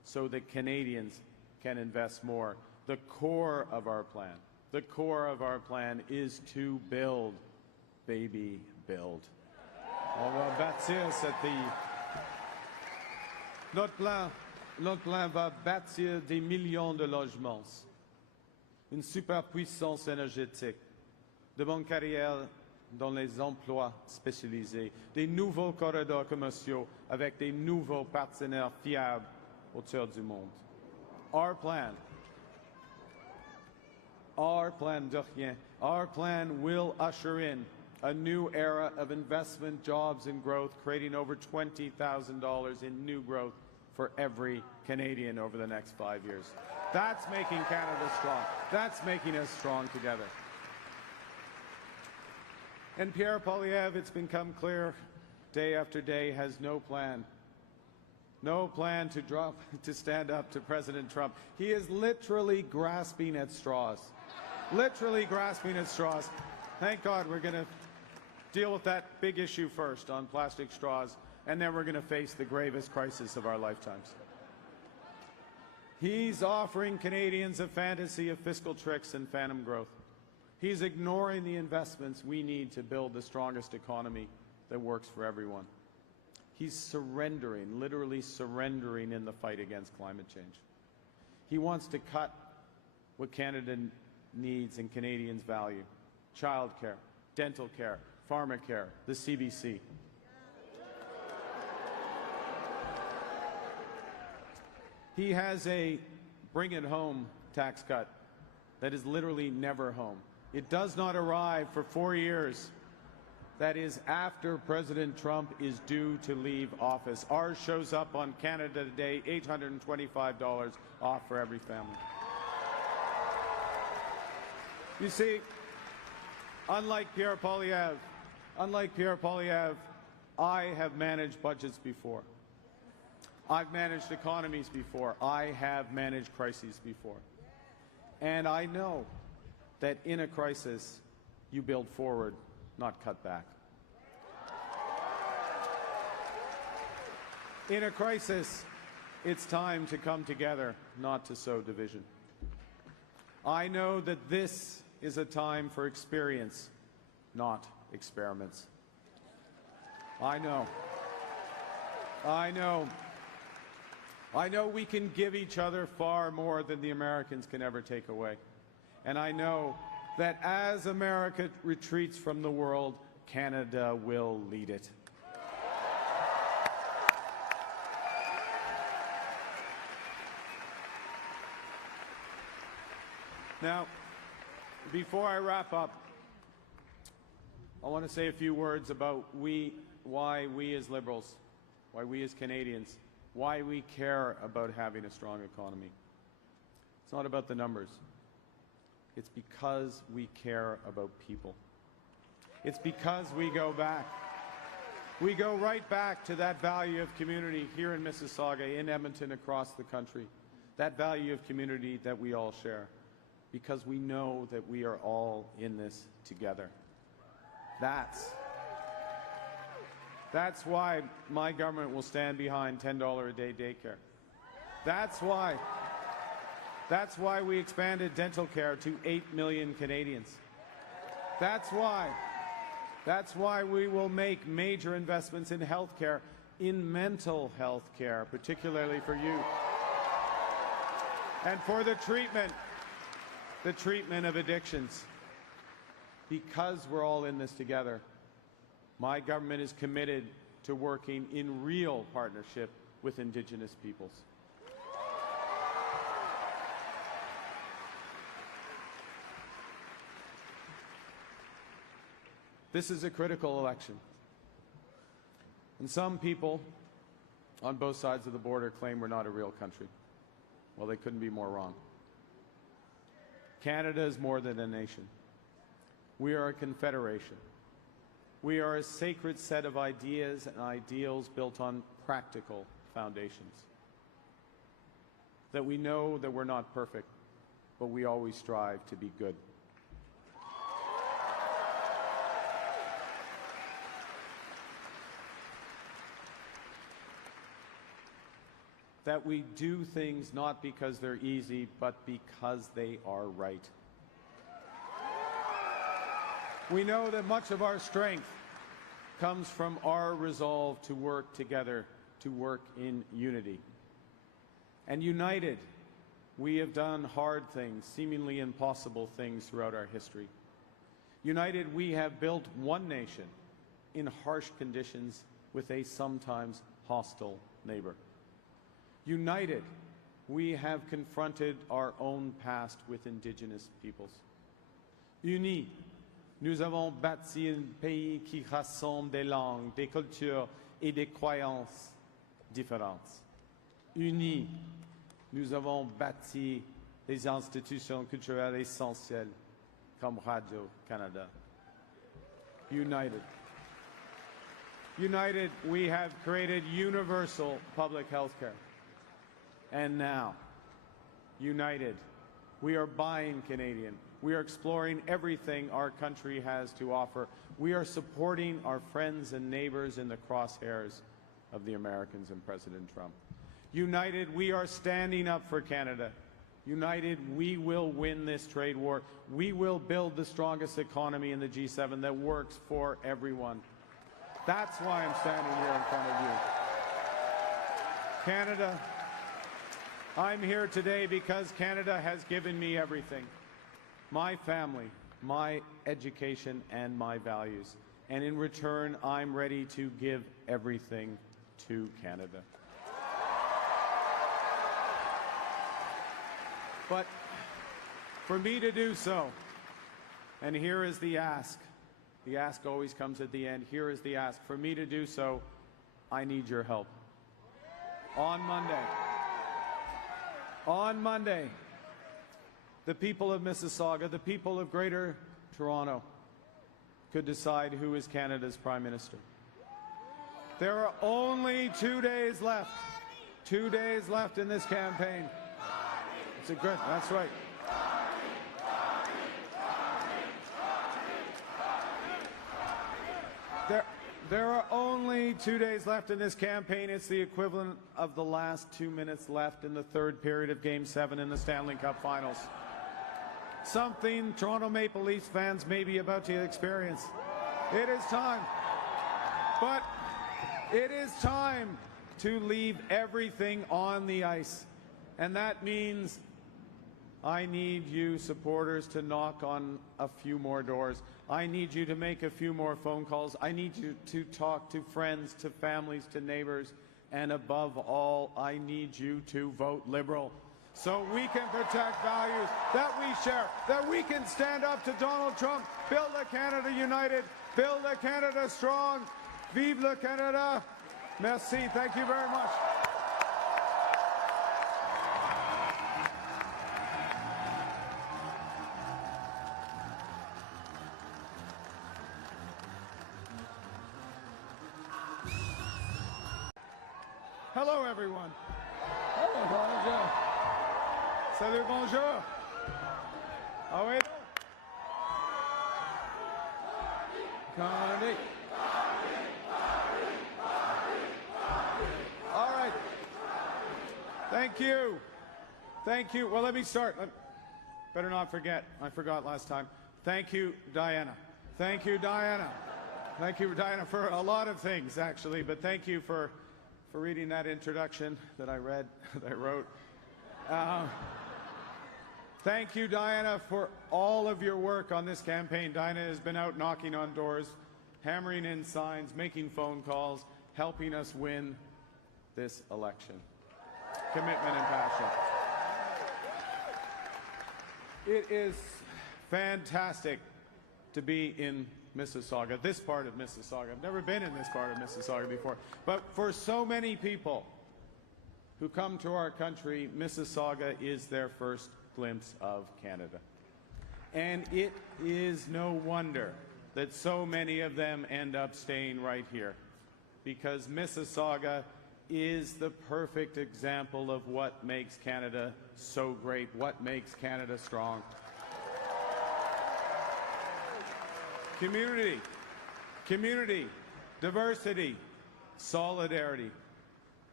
so that Canadians can invest more. The core of our plan is to build, baby, build. On va bâtir notre plan va bâtir des millions de logements, une superpuissance énergétique, de bonnes carrières dans les emplois spécialisés, des nouveaux corridors commerciaux avec des nouveaux partenaires fiables autour du monde. Our plan de rien, our plan will usher in a new era of investment, jobs and growth, creating over $20,000 in new growth for every Canadian over the next 5 years. That's making Canada strong. That's making us strong together. And Pierre Poilievre, it's become clear day after day, has no plan. No plan to stand up to President Trump. He is literally grasping at straws. Literally grasping at straws. Thank God we're going to deal with that big issue first on plastic straws, and then we're going to face the gravest crisis of our lifetimes. He's offering Canadians a fantasy of fiscal tricks and phantom growth. He's ignoring the investments we need to build the strongest economy that works for everyone. He's surrendering, literally surrendering in the fight against climate change. He wants to cut what Canada needs and Canadians value: childcare, dental care, pharmacare, the CBC. He has a bring it home tax cut that is literally never home. It does not arrive for 4 years. That is after President Trump is due to leave office. Ours shows up on Canada Today, $825 off for every family. You see, unlike Pierre Poilievre, I have managed budgets before. I've managed economies before. I have managed crises before. And I know that in a crisis, you build forward, not cut back. In a crisis, it's time to come together, not to sow division. I know that this is a time for experience, not experiments. I know we can give each other far more than the Americans can ever take away. And I know that as America retreats from the world, Canada will lead it. Now, before I wrap up, I want to say a few words about why we as Liberals, why we as Canadians, why we care about having a strong economy. It's not about the numbers. It's because we care about people. It's because we go back. We go right back to that value of community here in Mississauga, in Edmonton, across the country. That value of community that we all share. Because we know that we are all in this together. That's why my government will stand behind $10 a day daycare. That's why we expanded dental care to 8 million Canadians. That's why we will make major investments in health care, in mental health care, particularly for youth, and for the treatment of addictions. Because we're all in this together, my government is committed to working in real partnership with Indigenous peoples. This is a critical election. And some people on both sides of the border claim we're not a real country. Well, they couldn't be more wrong. Canada is more than a nation. We are a confederation. We are a sacred set of ideas and ideals built on practical foundations. That we know that we're not perfect, but we always strive to be good. that we do things not because they're easy, but because they are right. We know that much of our strength comes from our resolve to work together, to work in unity. And united, we have done hard things, seemingly impossible things throughout our history. United, we have built one nation in harsh conditions with a sometimes hostile neighbor. United, we have confronted our own past with Indigenous peoples. Unis, nous avons bâti un pays qui rassemble des langues, des cultures et des croyances différentes. Unis, nous avons bâti des institutions culturelles essentielles comme Radio-Canada. United. United, we have created universal public health care. And now, united, we are buying Canadian. We are exploring everything our country has to offer. We are supporting our friends and neighbors in the crosshairs of the Americans and President Trump. United, we are standing up for Canada. United, we will win this trade war. We will build the strongest economy in the G7 that works for everyone. That's why I'm standing here in front of you. Canada, I'm here today because Canada has given me everything. My family, my education, and my values. And in return, I'm ready to give everything to Canada. But for me to do so, and here is the ask always comes at the end, here is the ask. For me to do so, I need your help. On Monday, the people of Mississauga, the people of Greater Toronto, could decide who is Canada's Prime Minister. There are only 2 days left. 2 days left in this campaign. It's a good, that's right. There are only 2 days left in this campaign. It's the equivalent of the last 2 minutes left in the third period of Game 7 in the Stanley Cup Finals. Something Toronto Maple Leafs fans may be about to experience. It is time. But it is time to leave everything on the ice. And that means I need you supporters to knock on a few more doors. I need you to make a few more phone calls. I need you to talk to friends, to families, to neighbors. And above all, I need you to vote Liberal so we can protect values that we share, that we can stand up to Donald Trump, build a Canada united, build a Canada strong. Vive le Canada. Merci. Thank you very much. Hello, everyone. Hello, bonjour. Salut, bonjour. Ah oui. Carney. All right. Thank you. Thank you. Well, let me start. Better not forget. I forgot last time. Thank you, Diana. Thank you, Diana. Thank you, Diana, for a lot of things, actually, but thank you for reading that introduction that I read, that I wrote. Thank you, Diana, for all of your work on this campaign. Diana has been out knocking on doors, hammering in signs, making phone calls, helping us win this election. Commitment and passion. It is fantastic to be in Mississauga, this part of Mississauga. I've never been in this part of Mississauga before. But for so many people who come to our country, Mississauga is their first glimpse of Canada. And it is no wonder that so many of them end up staying right here, because Mississauga is the perfect example of what makes Canada so great, what makes Canada strong. Community, diversity, solidarity.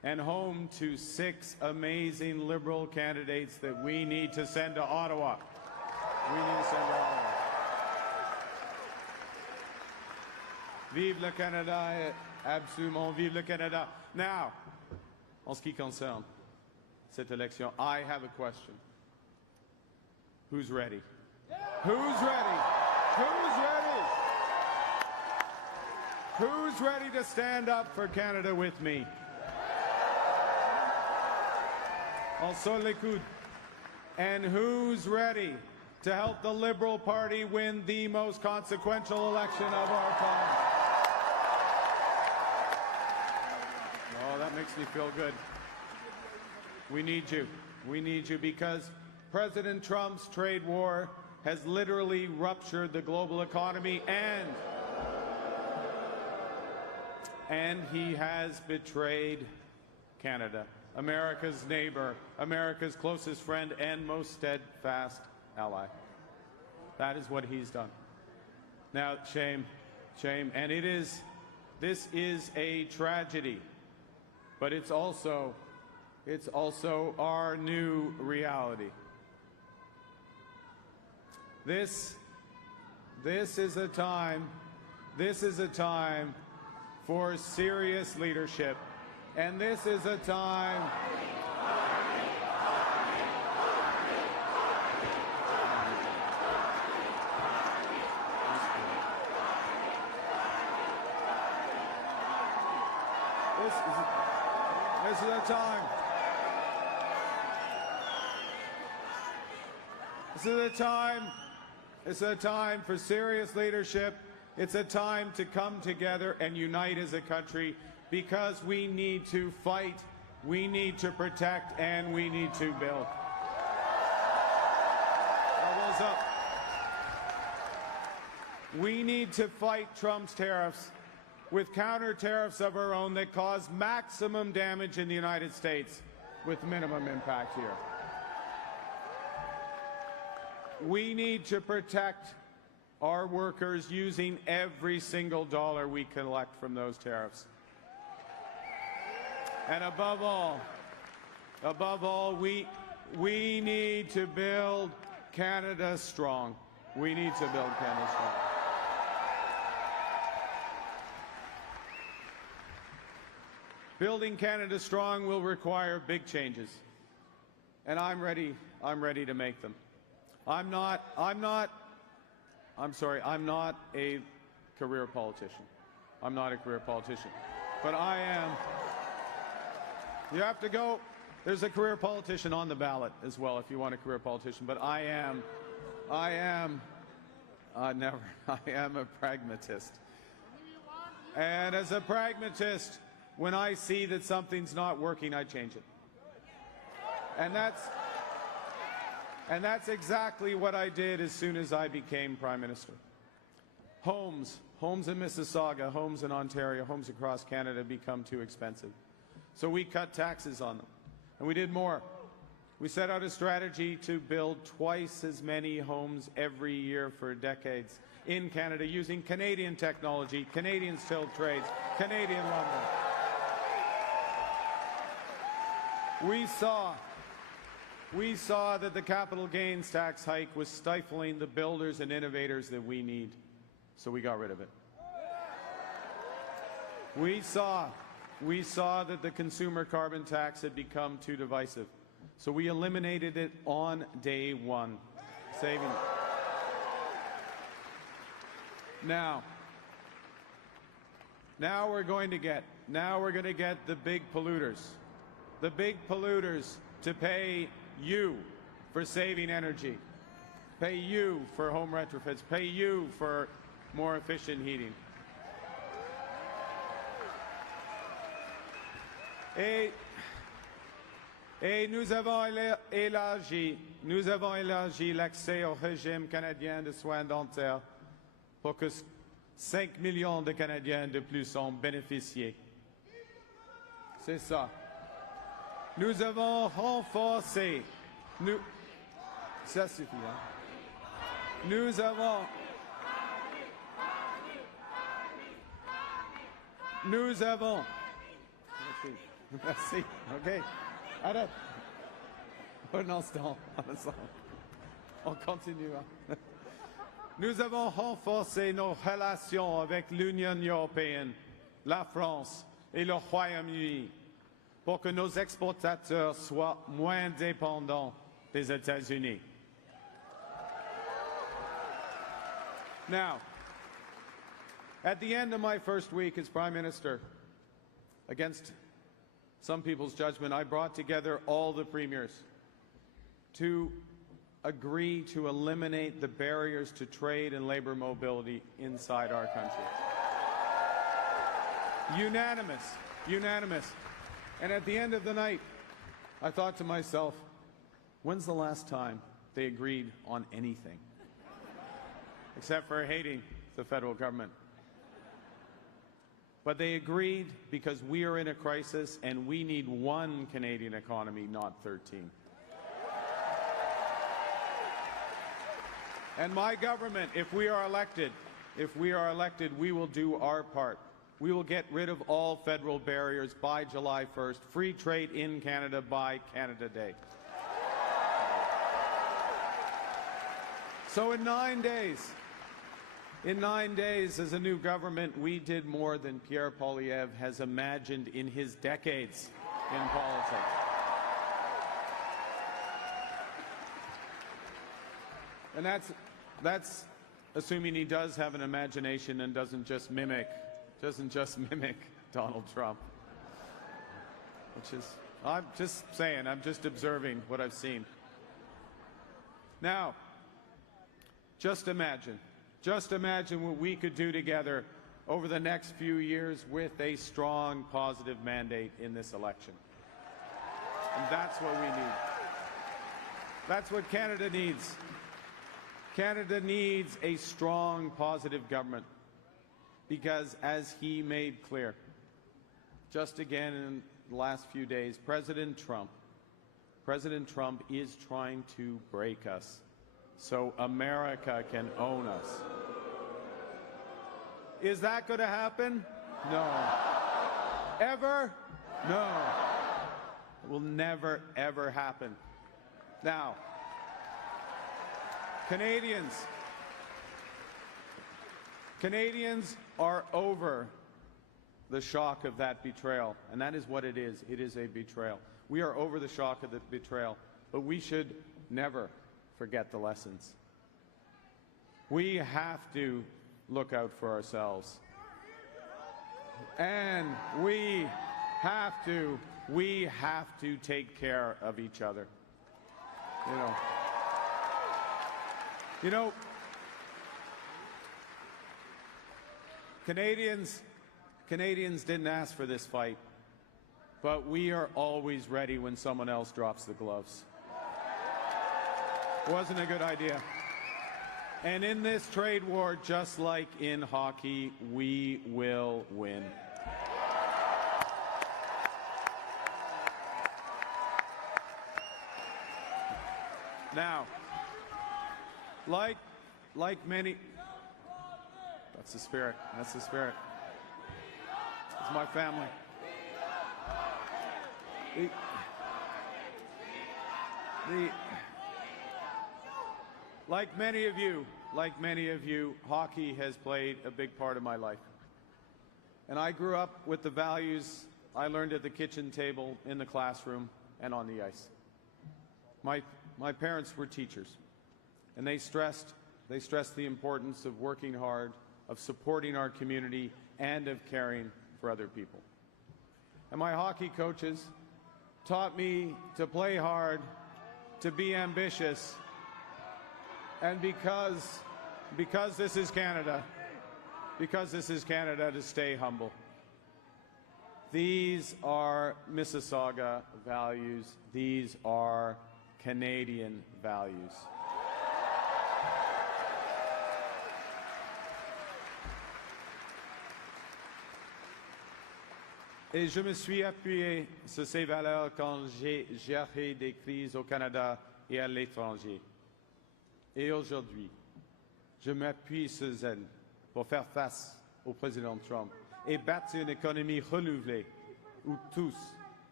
and home to 6 amazing Liberal candidates that we need to send to Ottawa. We need to send to Ottawa. Vive le Canada, absolument, vive le Canada. Now, en ce qui concerne cette élection, I have a question. Who's ready? Who's ready? Who's ready? Who's ready to stand up for Canada with me? Also les coudes. And who's ready to help the Liberal Party win the most consequential election of our time? Oh, that makes me feel good. We need you. We need you because President Trump's trade war has literally ruptured the global economy and he has betrayed Canada, America's neighbor, America's closest friend and most steadfast ally. That is what he's done. Now, shame, shame, and this is a tragedy, but it's also our new reality. This is a time for serious leadership, and this is a time this is a time It's a time for serious leadership. It's a time to come together and unite as a country because we need to fight, we need to protect, and we need to build. Elbows up. We need to fight Trump's tariffs with counter tariffs of our own that cause maximum damage in the United States with minimum impact here. We need to protect our workers using every single dollar we collect from those tariffs. And above all, we need to build Canada strong. We need to build Canada strong. Building Canada strong will require big changes, and I'm ready to make them. I'm not a career politician. I'm not a career politician. But I am. You have to go. There's a career politician on the ballot as well if you want a career politician. But I am a pragmatist. And as a pragmatist, when I see that something's not working, I change it. And that's exactly what I did as soon as I became Prime Minister. Homes in Mississauga, homes in Ontario, homes across Canada become too expensive. So we cut taxes on them. And we did more. We set out a strategy to build twice as many homes every year for decades in Canada using Canadian technology, Canadian skilled trades, Canadian lumber. We saw that the capital gains tax hike was stifling the builders and innovators that we need, so we got rid of it. We saw that the consumer carbon tax had become too divisive, so we eliminated it on day one, saving it. Now we're going to get the big polluters to pay you for saving energy, pay you for home retrofits, pay you for more efficient heating. Et nous avons élargi l'accès au régime canadien de soins dentaires pour que 5 millions de Canadiens de plus en bénéficient. C'est ça. Nous avons renforcé. Ça suffit, hein? Nous avons. Merci. OK. Arrête. Un instant. On continue. Nous avons renforcé nos relations avec l'Union européenne, la France et le Royaume-Uni pour que nos exportateurs soient moins dépendants des États-Unis. Now, at the end of my first week as Prime Minister, against some people's judgment, I brought together all the premiers to agree to eliminate the barriers to trade and labor mobility inside our country. Unanimous, unanimous. And at the end of the night, I thought to myself, when's the last time they agreed on anything? Except for hating the federal government. But they agreed because we are in a crisis and we need one Canadian economy, not 13. And my government, if we are elected, we will do our part. We will get rid of all federal barriers by July 1st. Free trade in Canada by Canada Day. So in 9 days, as a new government, we did more than Pierre Poilievre has imagined in his decades in politics. And that's assuming he does have an imagination and doesn't just mimic Donald Trump. Which is, I'm just saying, I'm just observing what I've seen. Now, just imagine what we could do together over the next few years with a strong, positive mandate in this election. And that's what we need. That's what Canada needs. Canada needs a strong, positive government. Because as he made clear, just again in the last few days, President Trump is trying to break us so America can own us. Is that going to happen? No. Ever? No. It will never, ever happen. Now, Canadians are over the shock of that betrayal, and that is what it is. It is a betrayal. We are over the shock of the betrayal, but we should never forget the lessons. We have to look out for ourselves. And we have to take care of each other. You know, Canadians didn't ask for this fight, but we are always ready when someone else drops the gloves. Wasn't a good idea. And in this trade war, just like in hockey, we will win. Now, like many, that's the spirit. That's the spirit. It's my family. Like many of you, hockey has played a big part of my life. And I grew up with the values I learned at the kitchen table, in the classroom, and on the ice. My parents were teachers, and they stressed the importance of working hard, of supporting our community, and of caring for other people. And my hockey coaches taught me to play hard, to be ambitious, and because this is Canada, to stay humble. These are Mississauga values. These are Canadian values. Et je me suis appuyé sur ces valeurs quand j'ai géré des crises au Canada et à l'étranger. Et aujourd'hui, je m'appuie sur elles pour faire face au président Trump et bâtir une économie renouvelée où tous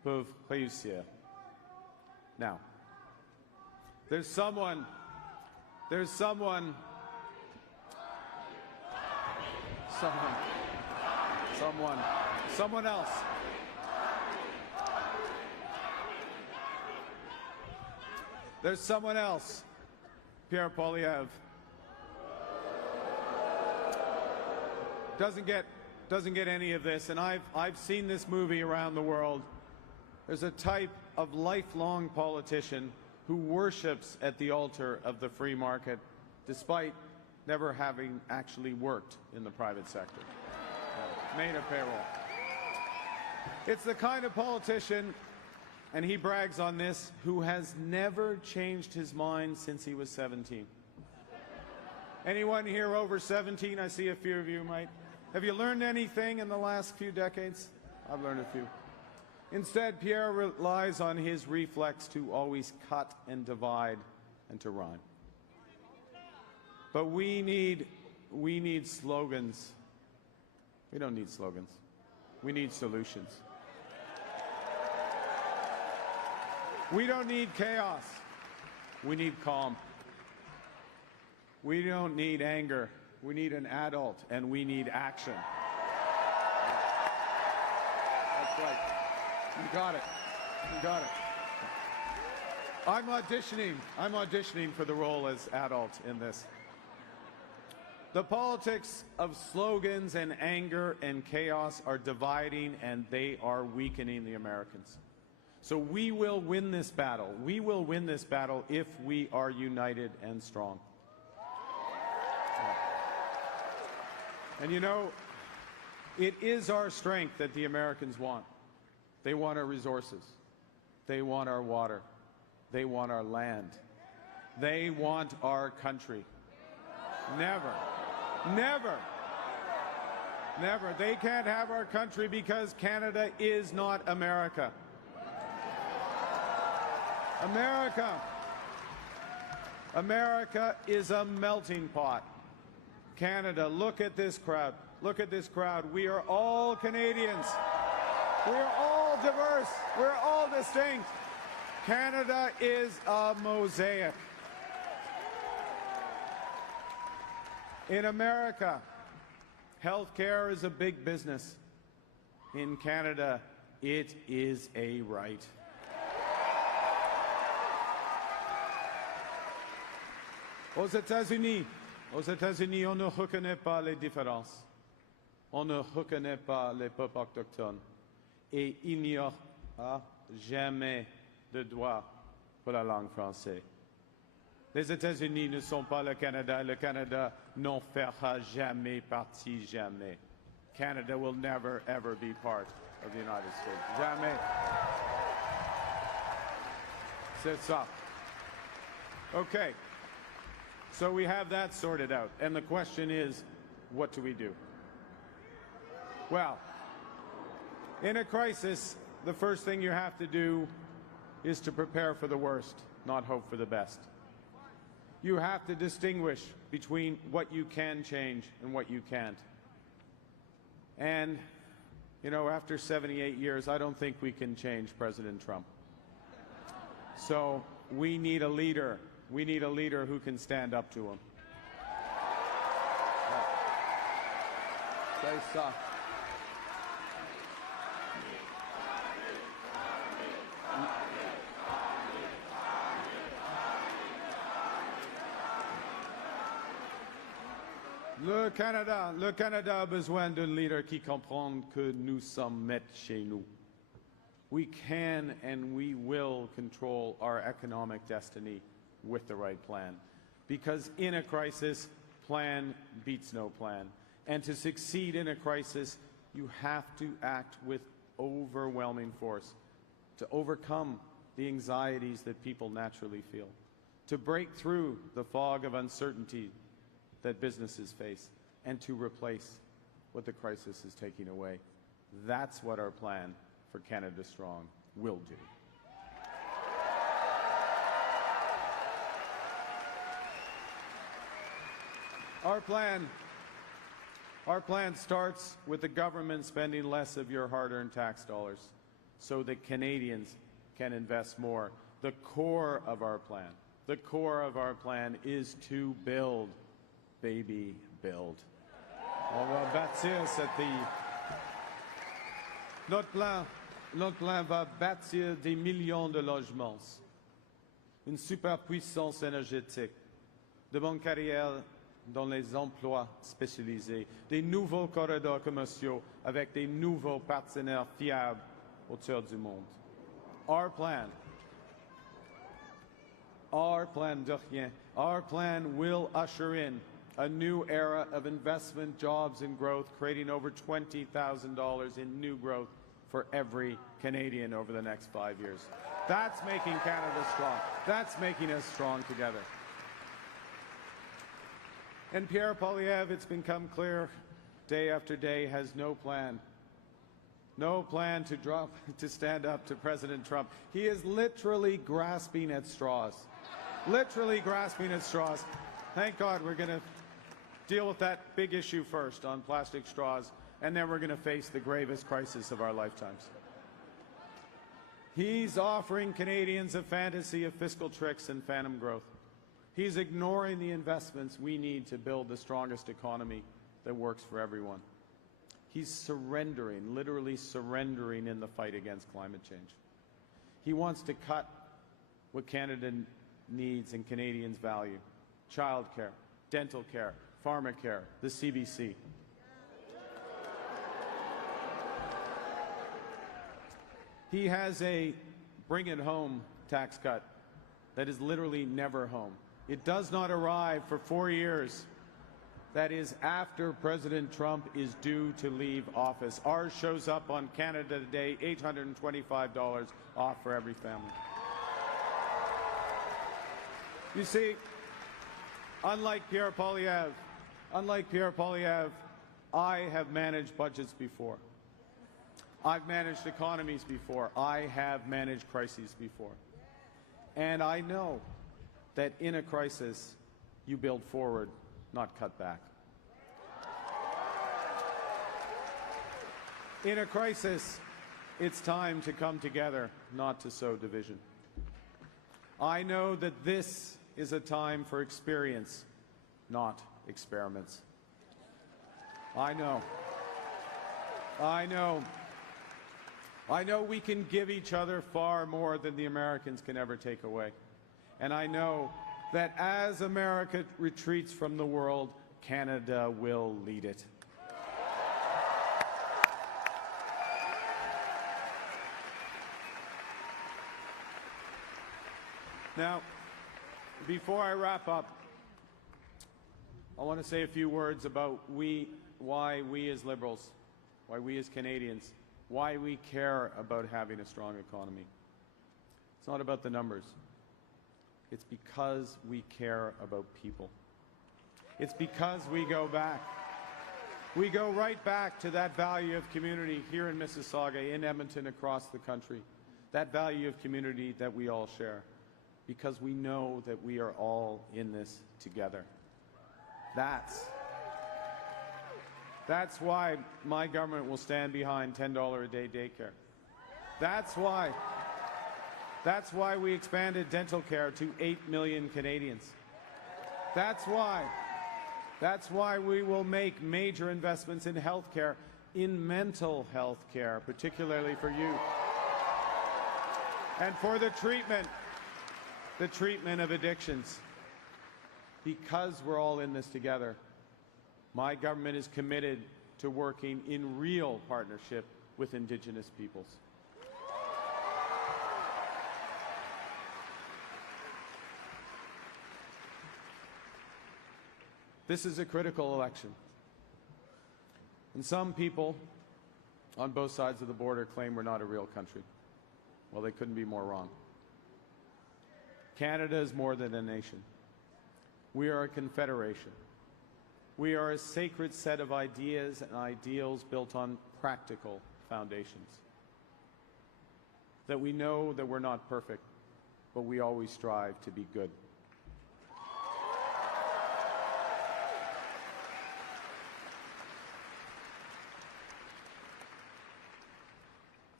peuvent réussir. Now, there's someone else. There's someone else, Pierre Poilievre. Doesn't get any of this, and I've seen this movie around the world. There's a type of lifelong politician who worships at the altar of the free market, despite never having actually worked in the private sector, made a payroll. It's the kind of politician, and he brags on this, who has never changed his mind since he was 17. Anyone here over 17? I see a few of you might. Have you learned anything in the last few decades? I've learned a few. Instead, Pierre relies on his reflex to always cut and divide and to rhyme. But we need slogans. We don't need slogans. We need solutions. We don't need chaos. We need calm. We don't need anger. We need an adult, and we need action. That's right. You got it. You got it. I'm auditioning for the role as adult in this. The politics of slogans and anger and chaos are dividing, and they are weakening the Americans. So we will win this battle. We will win this battle if we are united and strong. And you know, it is our strength that the Americans want. They want our resources. They want our water. They want our land. They want our country. Never, never, never. They can't have our country because Canada is not America. America is a melting pot. Canada, look at this crowd. Look at this crowd. We are all Canadians. We are all diverse. We're all distinct. Canada is a mosaic. In America, healthcare is a big business. In Canada, it is a right. Aux États-Unis, on ne reconnaît pas les différences. On ne reconnaît pas les peuples autochtones. Et il n'y aura jamais de droit pour la langue française. Les États-Unis ne sont pas le Canada. Le Canada n'en fera jamais partie, jamais. Canada will never, ever be part of the United States. Jamais. C'est ça. Okay. So we have that sorted out. And the question is, what do we do? Well, in a crisis, the first thing you have to do is to prepare for the worst, not hope for the best. You have to distinguish between what you can change and what you can't. And, you know, after 78 years, I don't think we can change President Trump. So we need a leader. We need a leader who can stand up to him. C'est ça. Le Canada a besoin d'un leader qui comprend que nous sommes maîtres chez nous. We can and we will control our economic destiny with the right plan. Because in a crisis, plan beats no plan. And to succeed in a crisis, you have to act with overwhelming force to overcome the anxieties that people naturally feel, to break through the fog of uncertainty that businesses face, and to replace what the crisis is taking away. That's what our plan for Canada Strong will do. Our plan starts with the government spending less of your hard-earned tax dollars so that Canadians can invest more. The core of our plan is to build, baby, build. On va bâtir notre plan va bâtir des millions de logements, une superpuissance énergétique, de bonnes carrières dans les emplois spécialisés, des nouveaux corridors commerciaux avec des nouveaux partenaires fiables autour du monde. Our plan de rien. Our plan will usher in a new era of investment, jobs, and growth, creating over $20,000 in new growth for every Canadian over the next 5 years. That's making Canada strong. That's making us strong together. And Pierre Poilievre, it's become clear day after day, has no plan. No plan to stand up to President Trump. He is literally grasping at straws. Literally grasping at straws. Thank God we're going to deal with that big issue first on plastic straws, and then we're going to face the gravest crisis of our lifetimes. He's offering Canadians a fantasy of fiscal tricks and phantom growth. He's ignoring the investments we need to build the strongest economy that works for everyone. He's surrendering, literally surrendering in the fight against climate change. He wants to cut what Canada needs and Canadians value: childcare, dental care, pharmacare, the CBC. He has a bring it home tax cut that is literally never home. It does not arrive for 4 years. That is after President Trump is due to leave office. Ours shows up on Canada Today, $825 off for every family. You see, unlike Pierre Poilievre, I have managed budgets before. I've managed economies before. I have managed crises before. And I know that in a crisis, you build forward, not cut back. In a crisis, it's time to come together, not to sow division. I know that this is a time for experience, not experiments. I know we can give each other far more than the Americans can ever take away. And I know that as America retreats from the world, Canada will lead it. Now, before I wrap up, I want to say a few words about why we as Liberals, why we as Canadians, why we care about having a strong economy. It's not about the numbers. It's because we care about people. It's because we go back. We go right back to that value of community here in Mississauga, in Edmonton, across the country. That value of community that we all share. Because we know that we are all in this together. That's why my government will stand behind $10 a day daycare. That's why we expanded dental care to 8 million Canadians. That's why we will make major investments in health care, in mental health care, particularly for youth. And for the treatment of addictions. Because we're all in this together, my government is committed to working in real partnership with Indigenous peoples. This is a critical election. And some people on both sides of the border claim we're not a real country. Well, they couldn't be more wrong. Canada is more than a nation. We are a confederation. We are a sacred set of ideas and ideals built on practical foundations. That we know that we're not perfect, but we always strive to be good.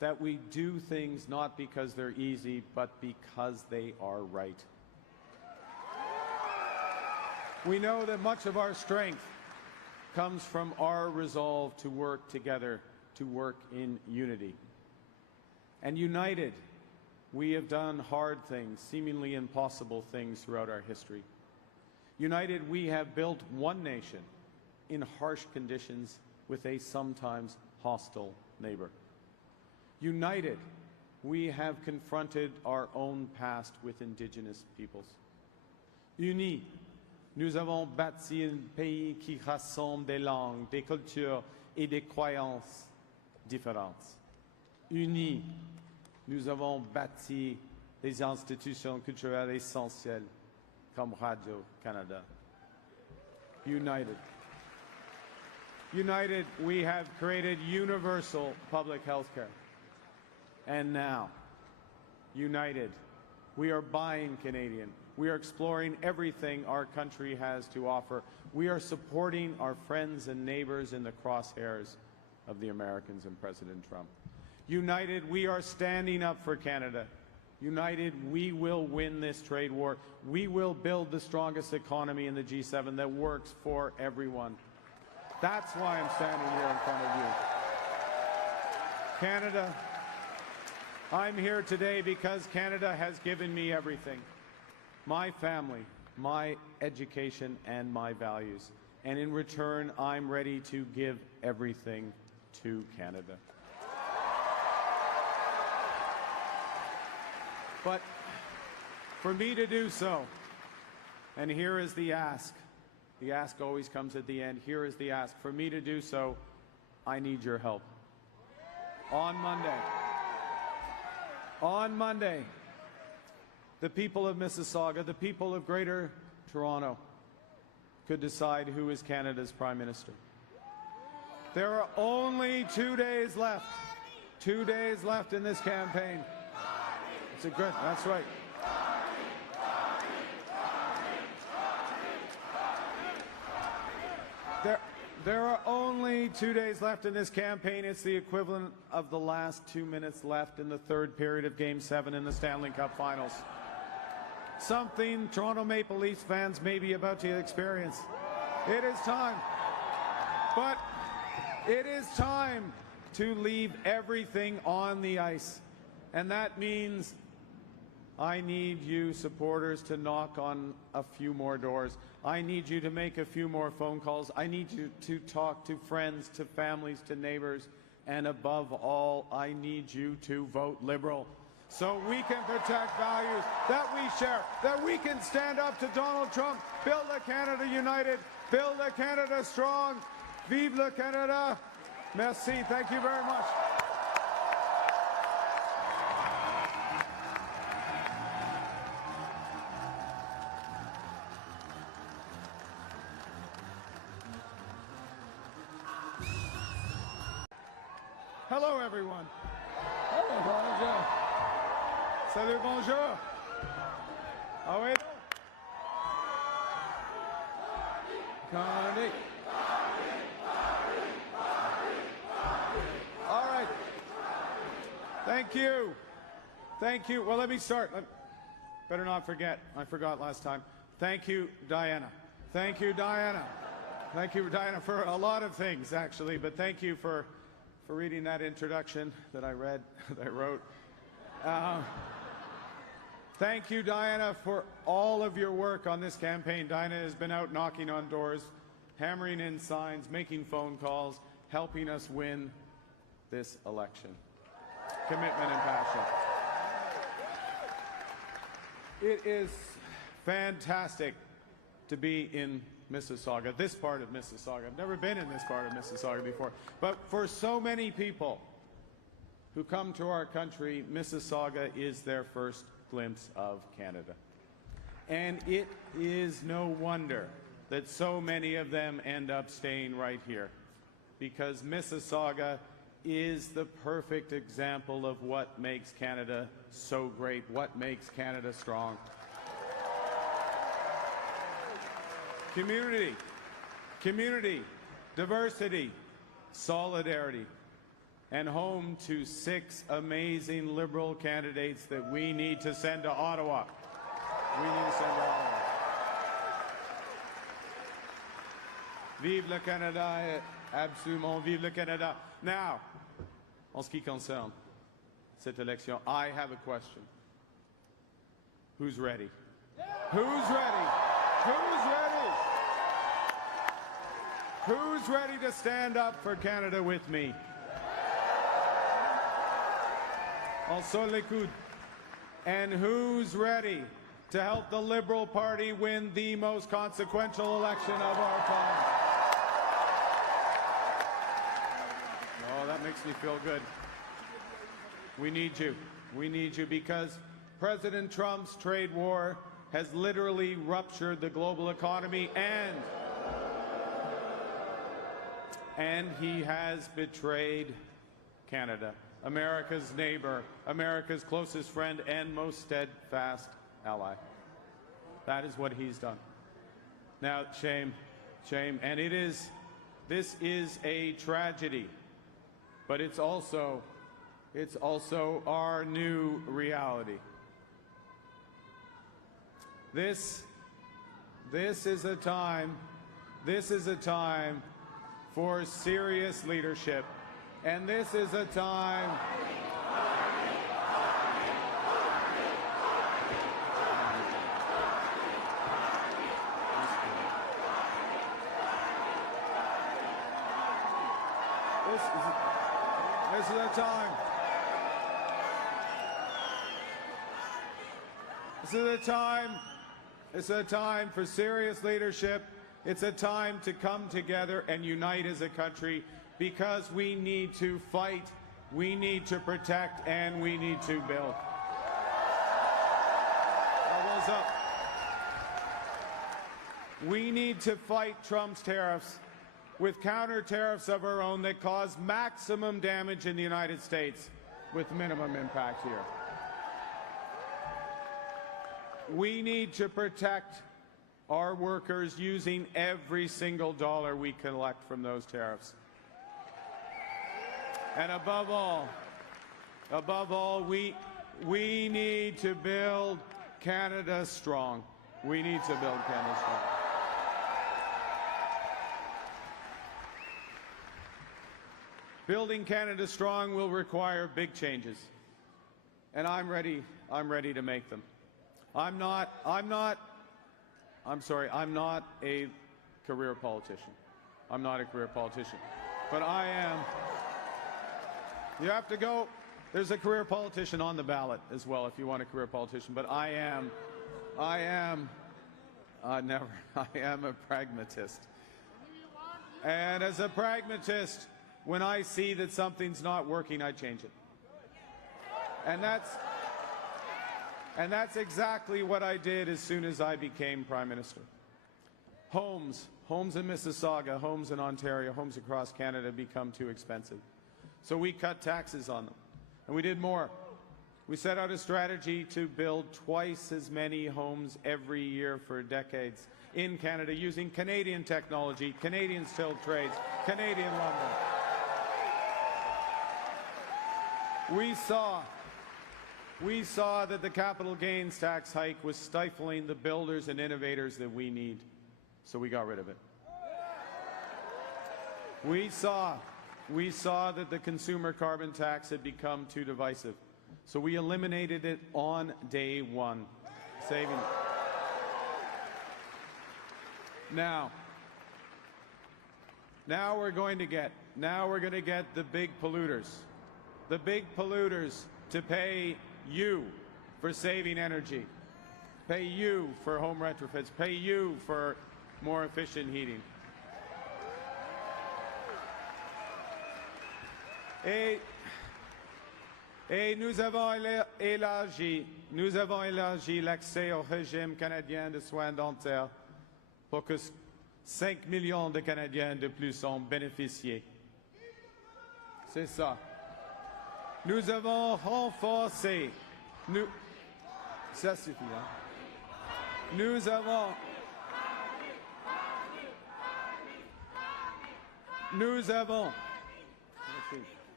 that we do things not because they're easy, but because they are right. We know that much of our strength comes from our resolve to work together, to work in unity. And united, we have done hard things, seemingly impossible things throughout our history. United, we have built one nation in harsh conditions with a sometimes hostile neighbor. United, we have confronted our own past with Indigenous peoples. Unis, nous avons bâti un pays qui rassemble des langues, des cultures et des croyances différentes. Unis, nous avons bâti des institutions culturelles essentielles comme Radio-Canada. United. United, we have created universal public health care. And now, united, we are buying Canadian. We are exploring everything our country has to offer. We are supporting our friends and neighbors in the crosshairs of the Americans and President Trump. United, we are standing up for Canada. United, we will win this trade war. We will build the strongest economy in the G7 that works for everyone. That's why I'm standing here in front of you. Canada, I'm here today because Canada has given me everything. My family, my education, and my values. And in return, I'm ready to give everything to Canada. But for me to do so, and here is the ask always comes at the end, here is the ask. For me to do so, I need your help. On Monday, the people of Mississauga, the people of Greater Toronto, could decide who is Canada's Prime Minister. There are only 2 days left. 2 days left in this campaign. It's a good, that's right. There are only 2 days left in this campaign. It's the equivalent of the last 2 minutes left in the third period of Game 7 in the Stanley Cup Finals. Something Toronto Maple Leafs fans may be about to experience. It is time. But it is time to leave everything on the ice. And that means I need you supporters to knock on a few more doors. I need you to make a few more phone calls. I need you to talk to friends, to families, to neighbors. And above all, I need you to vote Liberal so we can protect values that we share, that we can stand up to Donald Trump, build a Canada united, build a Canada strong. Vive le Canada. Merci. Thank you very much. Hello, everyone. Hello, bonjour. Salut, bonjour. Ah oui. Carney. All right. Thank you. Thank you. Well, let me start. Better not forget. I forgot last time. Thank you, Diana. Thank you, Diana. Thank you, Diana, for a lot of things, actually, but thank you for reading that introduction that I read, that I wrote. Thank you, Diana, for all of your work on this campaign. Diana has been out knocking on doors, hammering in signs, making phone calls, helping us win this election. Commitment and passion. It is fantastic to be in Mississauga, this part of Mississauga. I've never been in this part of Mississauga before. But for so many people who come to our country, Mississauga is their first glimpse of Canada. And it is no wonder that so many of them end up staying right here, because Mississauga is the perfect example of what makes Canada so great, what makes Canada strong. Community, diversity, solidarity. and home to 6 amazing Liberal candidates that we need to send to Ottawa. We need to send to Ottawa. Vive le Canada, absolument, vive le Canada. Now, en ce qui concerne cette élection, I have a question. Who's ready? Who's ready? Who's ready? Who's ready to stand up for Canada with me? Also les coudes. And who's ready to help the Liberal Party win the most consequential election of our time? Oh, that makes me feel good. We need you. We need you because President Trump's trade war has literally ruptured the global economy and he has betrayed Canada, America's neighbor, America's closest friend and most steadfast ally. That is what he's done. Now, shame, shame, and this is a tragedy, but it's also our new reality. This is a time for serious leadership, and this is a time this is a time It's a time for serious leadership. It's a time to come together and unite as a country because we need to fight, we need to protect, and we need to build. Elbows up. We need to fight Trump's tariffs with counter tariffs of our own that cause maximum damage in the United States with minimum impact here. We need to protect our workers using every single dollar we collect from those tariffs. And above all, we need to build Canada strong. We need to build Canada strong. Building Canada strong will require big changes, and I'm ready to make them. I'm not a career politician. I'm not a career politician. But I am. You have to go. There's a career politician on the ballot as well if you want a career politician. But I am a pragmatist. And as a pragmatist, when I see that something's not working, I change it. And that's exactly what I did as soon as I became Prime Minister. Homes in Mississauga, homes in Ontario, homes across Canada become too expensive. So we cut taxes on them. And we did more. We set out a strategy to build twice as many homes every year for decades in Canada using Canadian technology, Canadian skilled trades, Canadian lumber. We saw that the capital gains tax hike was stifling the builders and innovators that we need, so we got rid of it. We saw that the consumer carbon tax had become too divisive, so we eliminated it on day one, saving it. Now we're going to get the big polluters to pay you for saving energy, pay you for home retrofits, pay you for more efficient heating. Et nous avons élargi l'accès au régime canadien de soins dentaires pour que 5 millions de Canadiens de plus en bénéficient. C'est ça. Nous avons renforcé. Ça suffit, hein? Nous avons.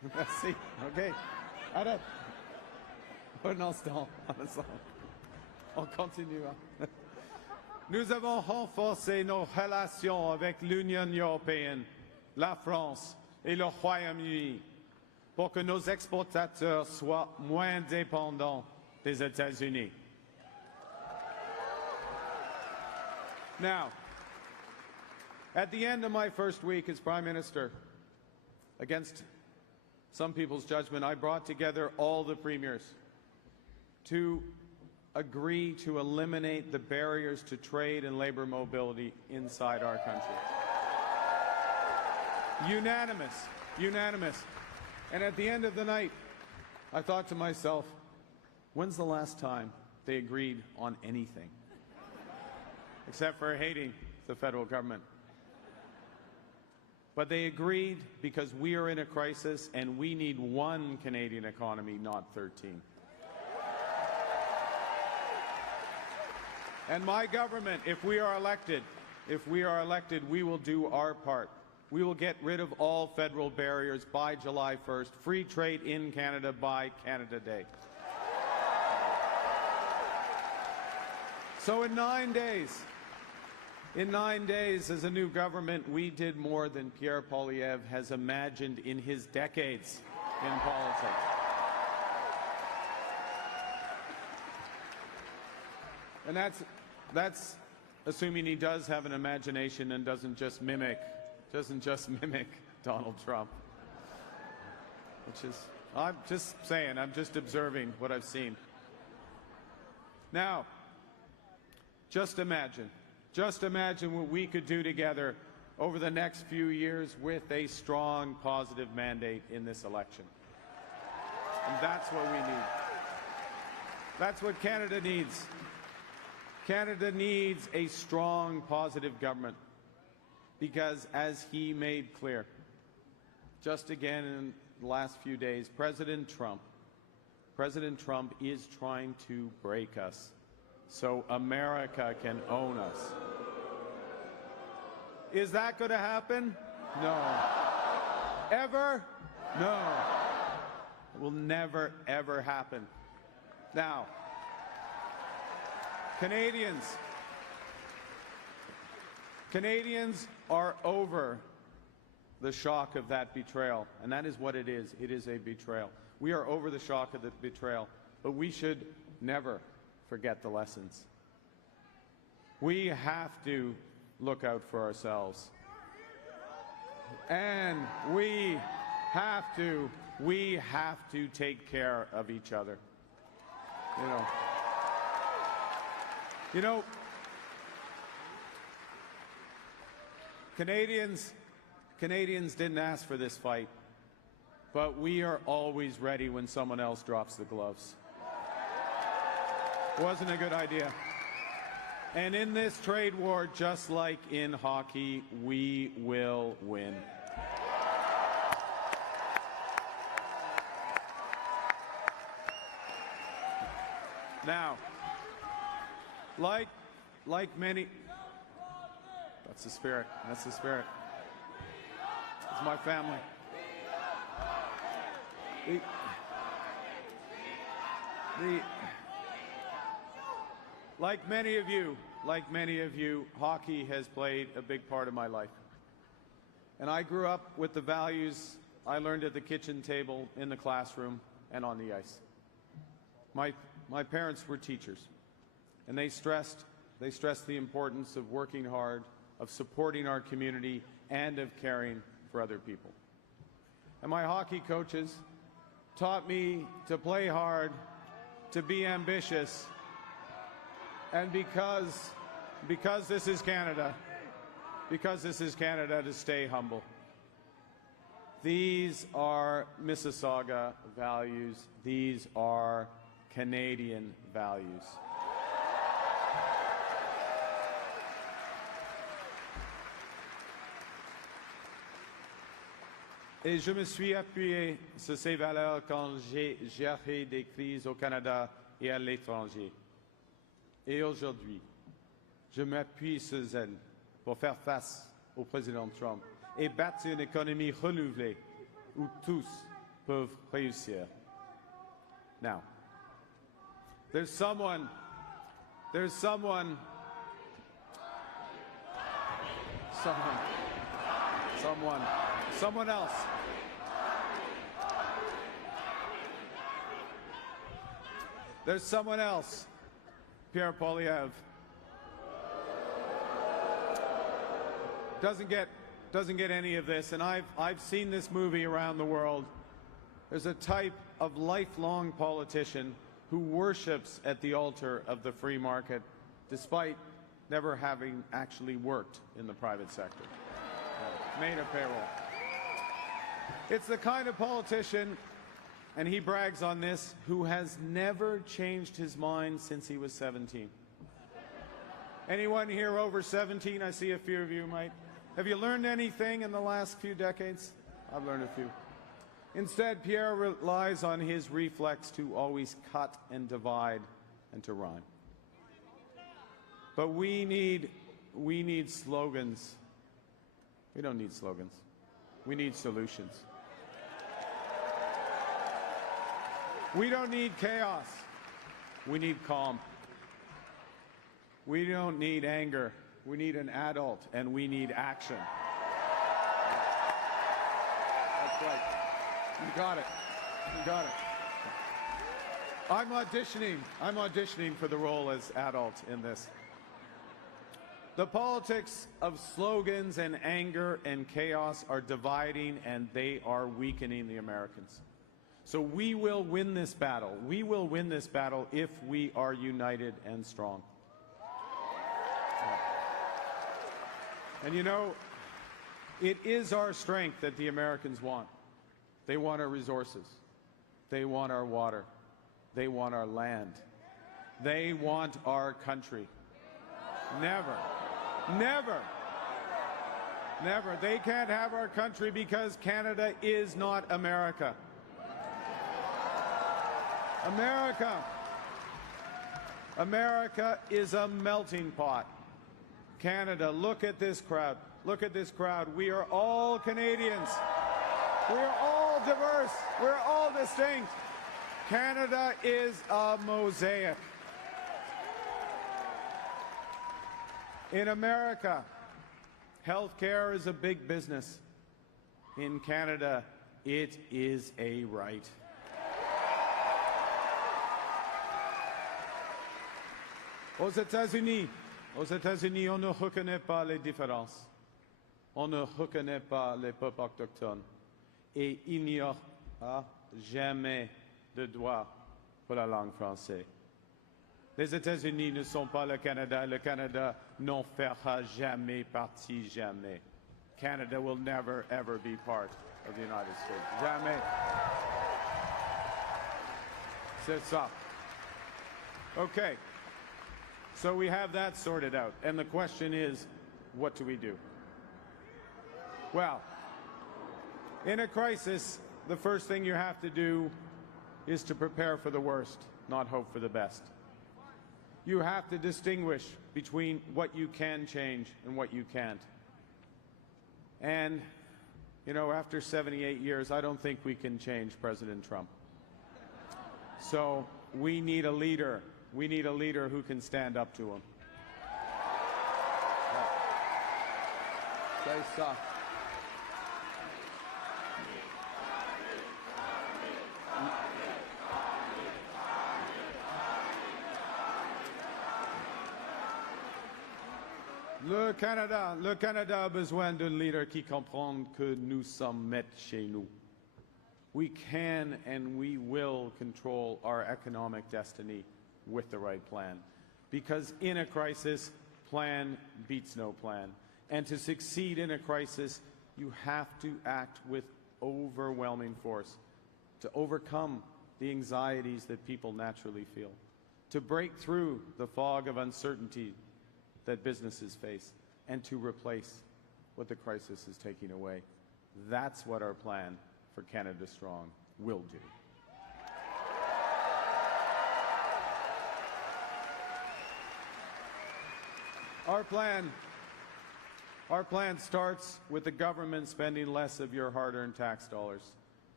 Merci. OK. Arrête. Un instant. On continue. Nous avons renforcé nos relations avec l'Union européenne, la France et le Royaume-Uni pour que nos exportateurs soient moins dépendants des États-Unis. Now, at the end of my first week as Prime Minister, against some people's judgment, I brought together all the premiers to agree to eliminate the barriers to trade and labor mobility inside our country. Unanimous, unanimous. And at the end of the night, I thought to myself, when's the last time they agreed on anything? Except for hating the federal government. But they agreed because we are in a crisis and we need one Canadian economy, not 13. And my government, if we are elected, we will do our part. We will get rid of all federal barriers by July 1st. Free trade in Canada by Canada Day. So in 9 days, as a new government, we did more than Pierre Poilievre has imagined in his decades in politics. And that's assuming he does have an imagination and doesn't just mimic Donald Trump. Which is, I'm just saying, I'm just observing what I've seen. Now, just imagine what we could do together over the next few years with a strong, positive mandate in this election. And that's what we need. That's what Canada needs. Canada needs a strong, positive government. Because as he made clear, just again in the last few days, President Trump is trying to break us so America can own us. Is that going to happen? No. Ever? No. It will never, ever happen. Now, Canadians are over the shock of that betrayal, and that is what it is. It is a betrayal. We are over the shock of the betrayal, but we should never forget the lessons. We have to look out for ourselves. And we have to take care of each other. You know, Canadians didn't ask for this fight, but we are always ready when someone else drops the gloves. Wasn't a good idea. And in this trade war, just like in hockey, we will win. Now, like many, that's the spirit. That's the spirit. It's my family. Like many of you, hockey has played a big part of my life. And I grew up with the values I learned at the kitchen table, in the classroom, and on the ice. My parents were teachers, and they stressed the importance of working hard, of supporting our community, and of caring for other people. And my hockey coaches taught me to play hard, to be ambitious, and because this is Canada, to stay humble. These are Mississauga values. These are Canadian values. Et je me suis appuyé sur ces valeurs quand j'ai géré des crises au Canada et à l'étranger. Et aujourd'hui, je m'appuie sur elles pour faire face au président Trump et bâtir une économie renouvelée où tous peuvent réussir. Now, there's someone else. There's someone else, Pierre Poilievre. Doesn't get any of this, and I've seen this movie around the world. There's a type of lifelong politician who worships at the altar of the free market, despite never having actually worked in the private sector, made a payroll. It's the kind of politician, and he brags on this, who has never changed his mind since he was 17. Anyone here over 17? I see a few of you might. Have you learned anything in the last few decades? I've learned a few. Instead, Pierre relies on his reflex to always cut and divide and to rhyme. But we need slogans. We don't need slogans. We need solutions. We don't need chaos. We need calm. We don't need anger. We need an adult, and we need action. That's right. You got it. You got it. I'm auditioning for the role as adult in this. The politics of slogans and anger and chaos are dividing, and they are weakening the Americans. So we will win this battle. We will win this battle if we are united and strong. And you know, it is our strength that the Americans want. They want our resources. They want our water. They want our land. They want our country. Never, never, never. They can't have our country because Canada is not America. America is a melting pot. Canada, look at this crowd. Look at this crowd. We are all Canadians. We are all diverse. We're all distinct. Canada is a mosaic. In America, healthcare is a big business. In Canada, it is a right. Aux États-Unis, on ne reconnaît pas les différences. On ne reconnaît pas les peuples autochtones. Et il n'y aura jamais de droit pour la langue française. Les États-Unis ne sont pas le Canada. Le Canada n'en fera jamais partie, jamais. Canada will never, ever be part of the United States. Jamais. C'est ça. Okay. So we have that sorted out. And the question is, what do we do? Well, in a crisis, the first thing you have to do is to prepare for the worst, not hope for the best. You have to distinguish between what you can change and what you can't. And, you know, after 78 years, I don't think we can change President Trump. So we need a leader. We need a leader who can stand up to him. C'est ça. Le Canada a besoin d'un leader qui comprend que nous sommes maîtres chez nous. We can and we will control our economic destiny with the right plan. Because in a crisis, plan beats no plan. And to succeed in a crisis, you have to act with overwhelming force to overcome the anxieties that people naturally feel, to break through the fog of uncertainty that businesses face, and to replace what the crisis is taking away. That's what our plan for Canada Strong will do. Our plan starts with the government spending less of your hard-earned tax dollars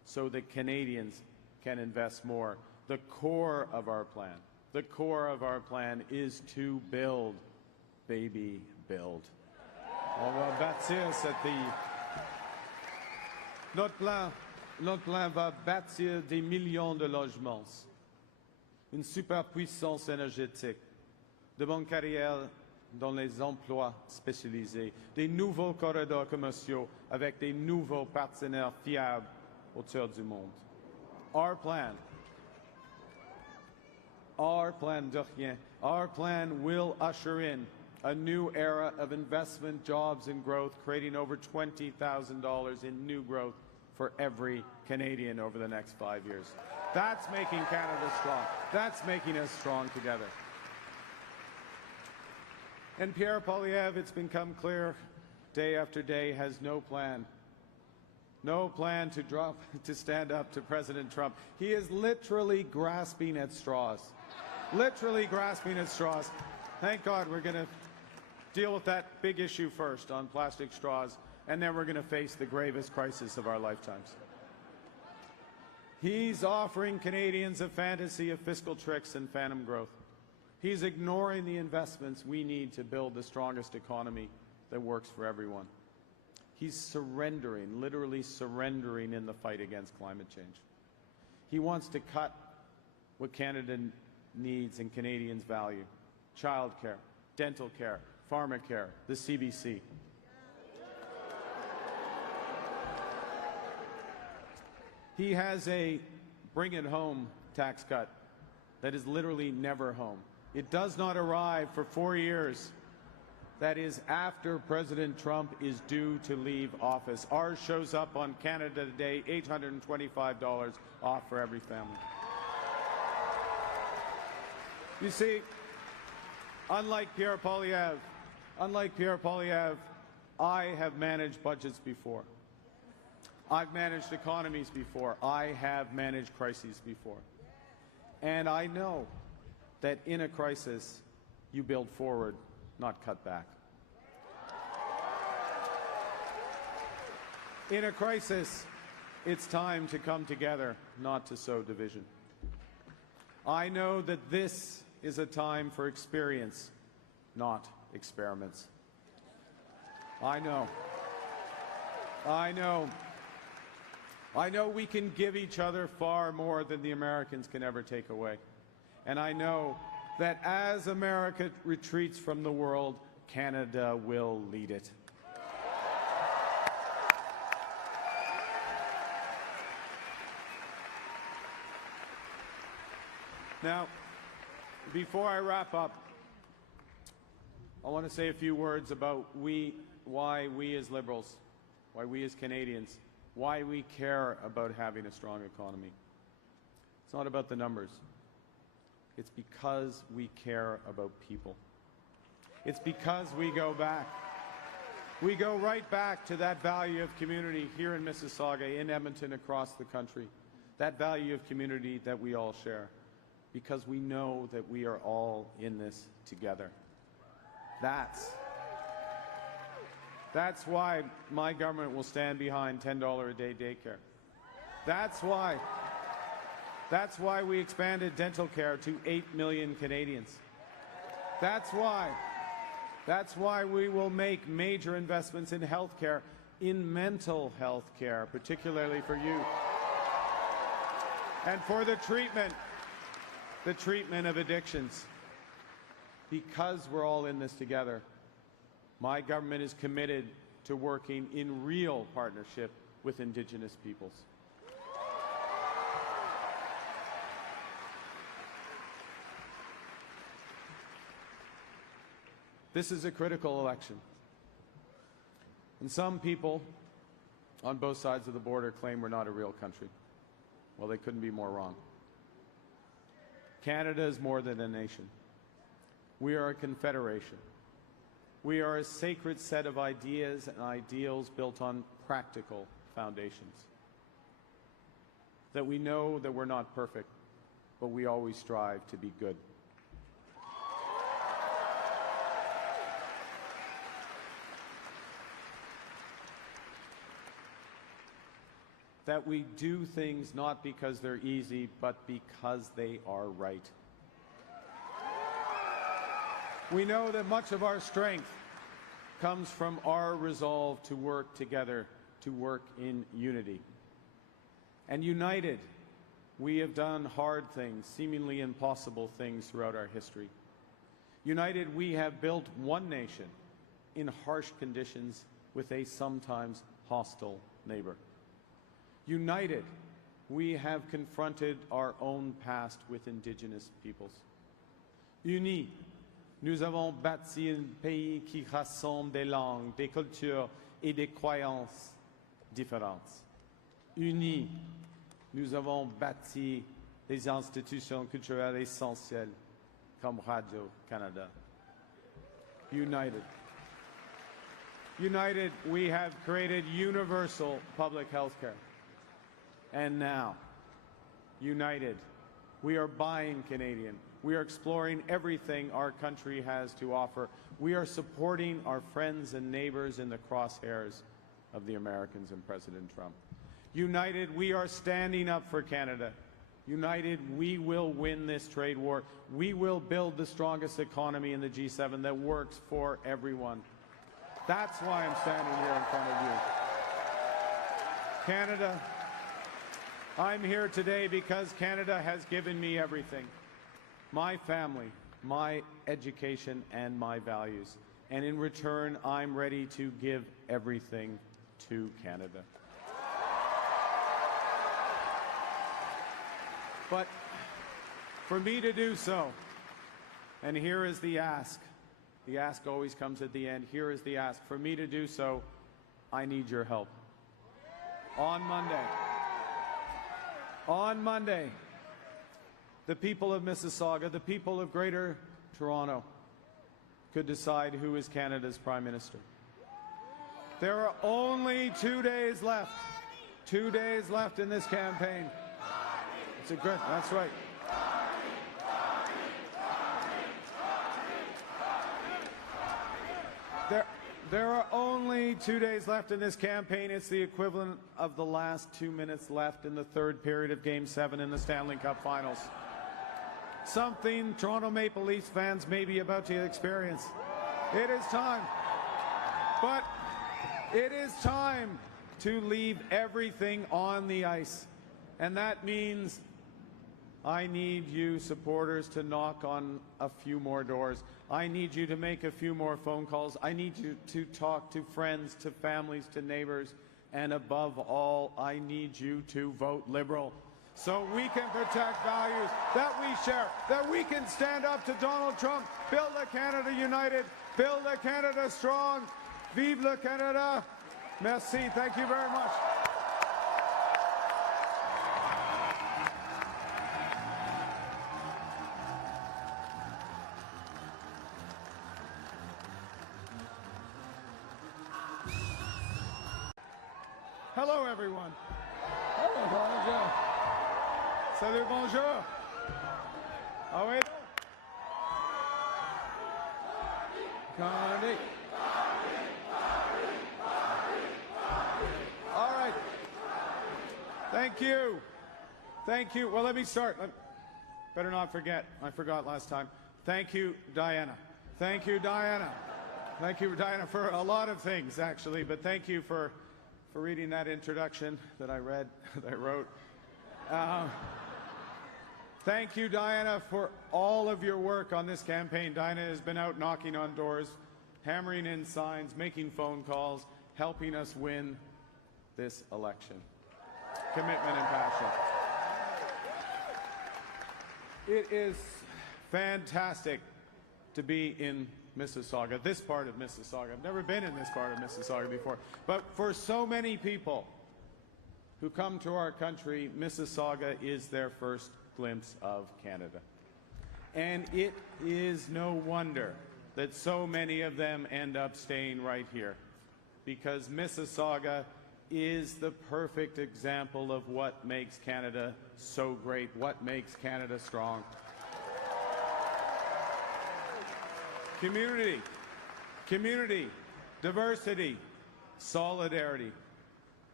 so that Canadians can invest more. The core of our plan is to build, baby, build. On va bâtir notre plan va bâtir des millions de logements, une superpuissance énergétique, de bonnes carrières dans les emplois spécialisés, des nouveaux corridors commerciaux avec des nouveaux partenaires fiables autour du monde. Our plan de rien, our plan will usher in a new era of investment, jobs and growth, creating over $20,000 in new growth for every Canadian over the next 5 years. That's making Canada strong. That's making us strong together. And Pierre Poilievre, it's become clear day after day, has no plan. No plan to stand up to President Trump. He is literally grasping at straws. Literally grasping at straws. Thank God we're going to deal with that big issue first on plastic straws, and then we're going to face the gravest crisis of our lifetimes. He's offering Canadians a fantasy of fiscal tricks and phantom growth. He's ignoring the investments we need to build the strongest economy that works for everyone. He's surrendering, literally surrendering in the fight against climate change. He wants to cut what Canada needs and Canadians value: childcare, dental care, pharmacare, the CBC. He has a bring it home tax cut that is literally never home. It does not arrive for 4 years. That is after President Trump is due to leave office. Ours shows up on Canada Today, $825 off for every family. You see, unlike Pierre Poilievre, I have managed budgets before. I've managed economies before. I have managed crises before. And I know that in a crisis, you build forward, not cut back. In a crisis, it's time to come together, not to sow division. I know that this is a time for experience, not experiments. I know we can give each other far more than the Americans can ever take away. And I know that as America retreats from the world, Canada will lead it. Now, before I wrap up, I want to say a few words about why we as Liberals, why we as Canadians, why we care about having a strong economy. It's not about the numbers. It's because we care about people. It's because we go back. We go right back to that value of community here in Mississauga, in Edmonton, across the country. That value of community that we all share. Because we know that we are all in this together. That's why my government will stand behind $10 a day daycare. That's why we expanded dental care to 8 million Canadians. That's why we will make major investments in health care, in mental health care, particularly for youth, and for the treatment of addictions. Because we're all in this together, my government is committed to working in real partnership with Indigenous peoples. This is a critical election. And some people on both sides of the border claim we're not a real country. Well, they couldn't be more wrong. Canada is more than a nation. We are a confederation. We are a sacred set of ideas and ideals built on practical foundations. That we know that we're not perfect, but we always strive to be good. that we do things not because they're easy, but because they are right. We know that much of our strength comes from our resolve to work together, to work in unity. And united, we have done hard things, seemingly impossible things throughout our history. United, we have built one nation in harsh conditions with a sometimes hostile neighbor. United, we have confronted our own past with Indigenous peoples. Unis, nous avons bâti un pays qui rassemble des langues, des cultures et des croyances différentes. Unis, nous avons bâti des institutions culturelles essentielles comme Radio-Canada. United. United, we have created universal public health care. And now, united, we are buying Canadian. We are exploring everything our country has to offer. We are supporting our friends and neighbors in the crosshairs of the Americans and President Trump. United, we are standing up for Canada. United, we will win this trade war. We will build the strongest economy in the G7 that works for everyone. That's why I'm standing here in front of you. Canada, I'm here today because Canada has given me everything. My family, my education, and my values. And in return, I'm ready to give everything to Canada. But for me to do so, and here is the ask always comes at the end, here is the ask. For me to do so, I need your help. On Monday, the people of Mississauga, the people of Greater Toronto, could decide who is Canada's Prime Minister. There are only 2 days left. 2 days left in this campaign. It's a good, that's right. There are only 2 days left in this campaign. It's the equivalent of the last 2 minutes left in the third period of Game 7 in the Stanley Cup Finals. Something Toronto Maple Leafs fans may be about to experience. It is time. But it is time to leave everything on the ice. And that means I need you supporters to knock on a few more doors. I need you to make a few more phone calls. I need you to talk to friends, to families, to neighbors. And above all, I need you to vote Liberal so we can protect values that we share, that we can stand up to Donald Trump, build a Canada united, build a Canada strong. Vive le Canada. Merci. Thank you very much. Hello, everyone. Hello, bonjour. Salut, bonjour. Ah oui. Carney. All right. Thank you. Thank you. Well, let me start. Better not forget. I forgot last time. Thank you, Diana. Thank you, Diana. Thank you, Diana, for a lot of things, actually, but thank you for reading that introduction that I read, that I wrote. Thank you, Diana, for all of your work on this campaign. Diana has been out knocking on doors, hammering in signs, making phone calls, helping us win this election. Commitment and passion. It is fantastic to be in Mississauga, this part of Mississauga. I've never been in this part of Mississauga before. But for so many people who come to our country, Mississauga is their first glimpse of Canada. And it is no wonder that so many of them end up staying right here, because Mississauga is the perfect example of what makes Canada so great, what makes Canada strong. Community, diversity, solidarity.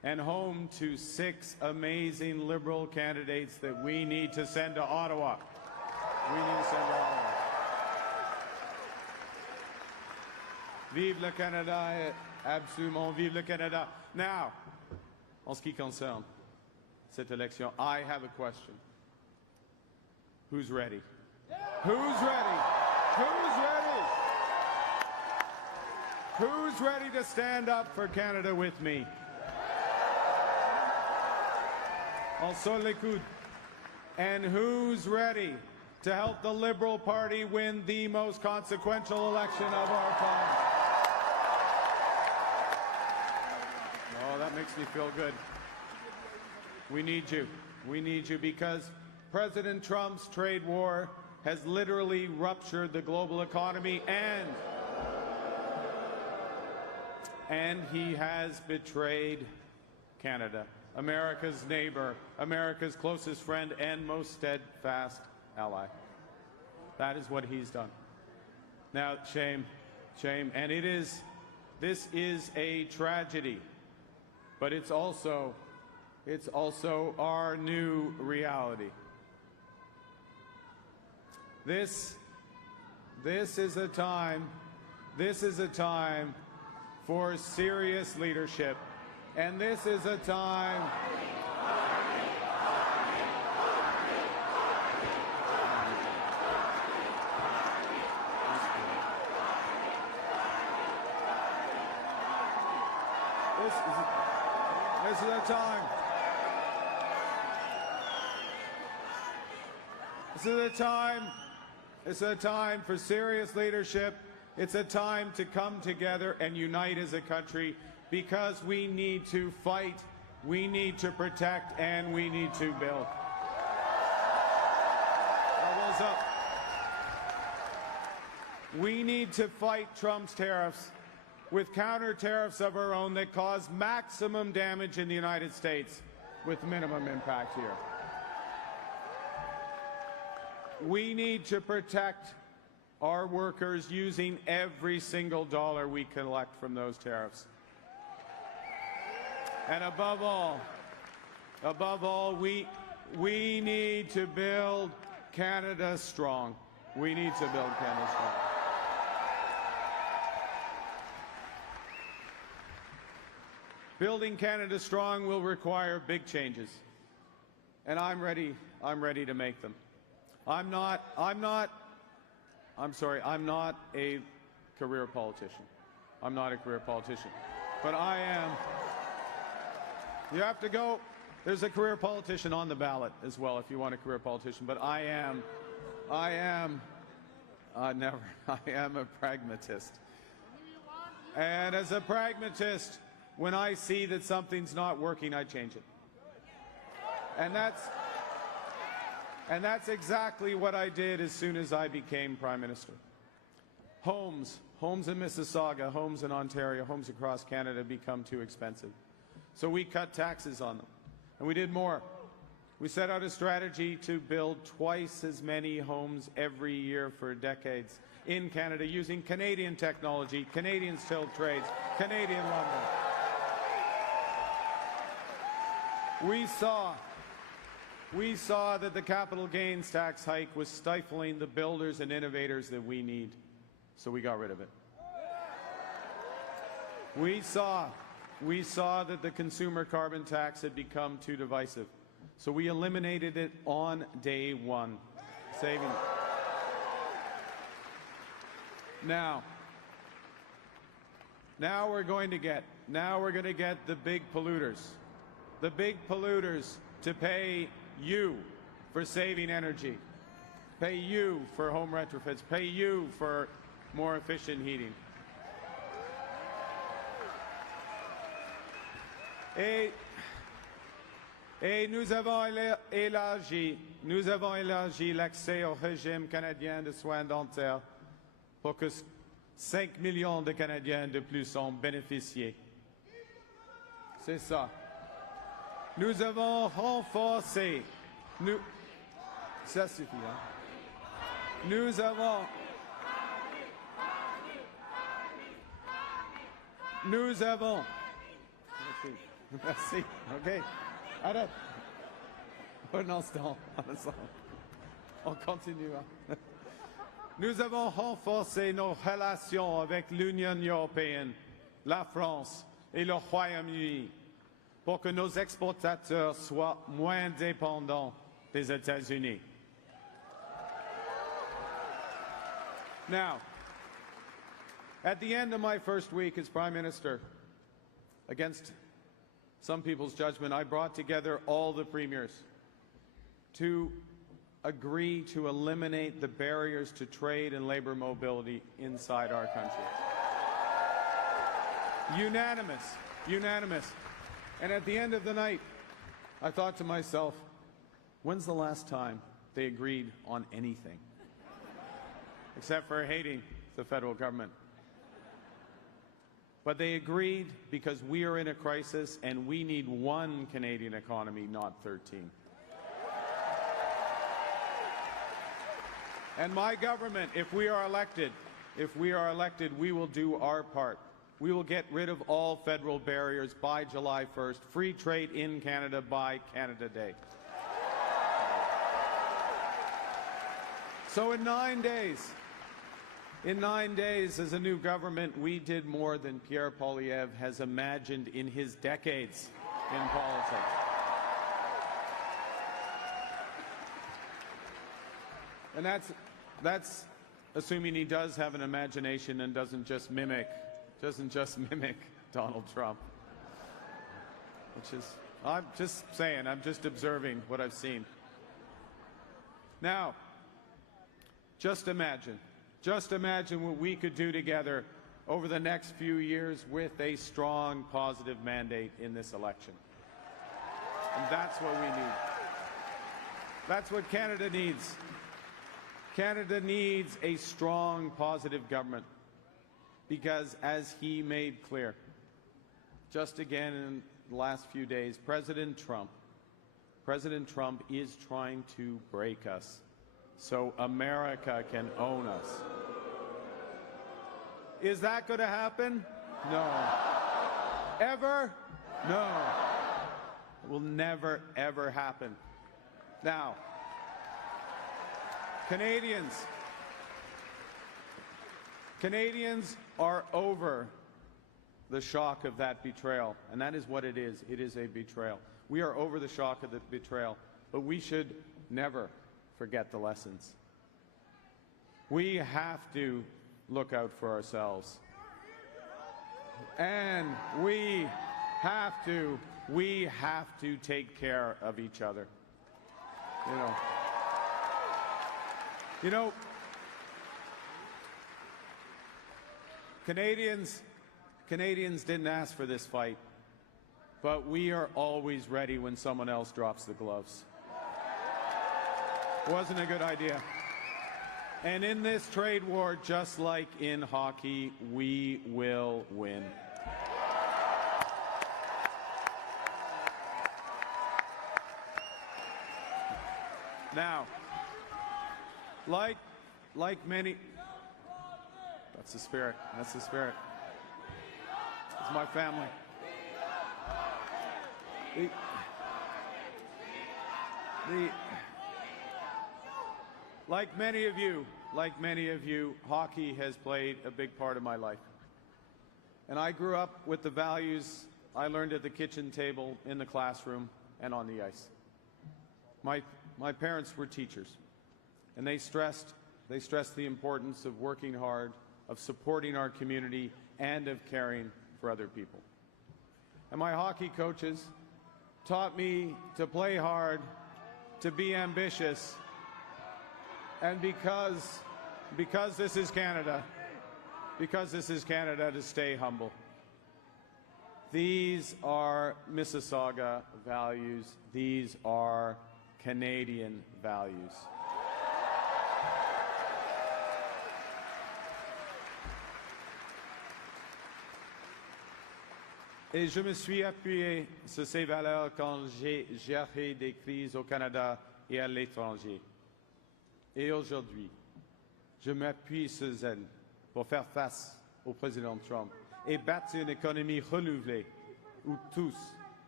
and home to 6 amazing Liberal candidates that we need to send to Ottawa. We need to send to Ottawa. Vive le Canada, absolument, vive le Canada. Now, en ce qui concerne cette élection, I have a question. Who's ready? Who's ready? Who's ready? Who's ready to stand up for Canada with me? Also les coudes. And who's ready to help the Liberal Party win the most consequential election of our time? Oh, that makes me feel good. We need you. We need you because President Trump's trade war has literally ruptured the global economy and he has betrayed Canada, America's neighbor, America's closest friend and most steadfast ally. That is what he's done. Now, shame, shame, and this is a tragedy, but it's also our new reality. This is a time for serious leadership, and this is a time this is a time It's a time for serious leadership. It's a time to come together and unite as a country because we need to fight, we need to protect, and we need to build. Elbows up. We need to fight Trump's tariffs with counter tariffs of our own that cause maximum damage in the United States with minimum impact here. We need to protect our workers using every single dollar we collect from those tariffs. And above all, we need to build Canada strong. We need to build Canada strong. Building Canada strong will require big changes, and I'm ready to make them. I'm not a career politician. I'm not a career politician. But I am. You have to go. There's a career politician on the ballot as well if you want a career politician. But I am a pragmatist. And as a pragmatist, when I see that something's not working, I change it. And that's exactly what I did as soon as I became Prime Minister. Homes in Mississauga, homes in Ontario, homes across Canada become too expensive. So we cut taxes on them. And we did more. We set out a strategy to build twice as many homes every year for decades in Canada using Canadian technology, Canadian skilled trades, Canadian lumber. We saw that the capital gains tax hike was stifling the builders and innovators that we need, so we got rid of it. We saw that the consumer carbon tax had become too divisive, so we eliminated it on day one, saving it. Now we're going to get the big polluters to pay you for saving energy, pay you for home retrofits, pay you for more efficient heating. Et nous avons élargi l'accès au régime canadien de soins dentaires pour que 5 millions de Canadiens de plus en bénéficient. C'est ça. Nous avons renforcé. Ça suffit, hein? Nous avons. Merci. OK. Arrête. Un instant. On continue. Nous avons renforcé nos relations avec l'Union européenne, la France et le Royaume-Uni pour que nos exportateurs soient moins dépendants des États-Unis. Now, at the end of my first week as Prime Minister, against some people's judgment, I brought together all the premiers to agree to eliminate the barriers to trade and labor mobility inside our country. Unanimous, unanimous. And at the end of the night, I thought to myself, when's the last time they agreed on anything? Except for hating the federal government. But they agreed because we are in a crisis and we need one Canadian economy, not 13. And my government, if we are elected, we will do our part. We will get rid of all federal barriers by July 1st. Free trade in Canada by Canada Day. So in 9 days, as a new government, we did more than Pierre Poilievre has imagined in his decades in politics. And that's assuming he does have an imagination and doesn't just mimic Donald Trump. Which is, I'm just saying, I'm just observing what I've seen. Now, just imagine what we could do together over the next few years with a strong, positive mandate in this election. And that's what we need. That's what Canada needs. Canada needs a strong, positive government. Because as he made clear, just again in the last few days, President Trump is trying to break us so America can own us. Is that going to happen? No. Ever? No. It will never, ever happen. Now, Canadians are over the shock of that betrayal, and that is what it is. It is a betrayal. We are over the shock of the betrayal, but we should never forget the lessons. We have to look out for ourselves. And we have to take care of each other. You know, Canadians didn't ask for this fight, but we are always ready when someone else drops the gloves. Wasn't a good idea. And in this trade war, just like in hockey, we will win. Now, like many, that's the spirit. That's the spirit. It's my family. Like many of you, hockey has played a big part of my life. And I grew up with the values I learned at the kitchen table, in the classroom, and on the ice. My parents were teachers, and they stressed the importance of working hard, of supporting our community, and of caring for other people. And my hockey coaches taught me to play hard, to be ambitious, and because this is Canada, to stay humble. These are Mississauga values. These are Canadian values. Et je me suis appuyé sur ces valeurs quand j'ai géré des crises au Canada et à l'étranger. Et aujourd'hui, je m'appuie sur elles pour faire face au président Trump et bâtir une économie renouvelée où tous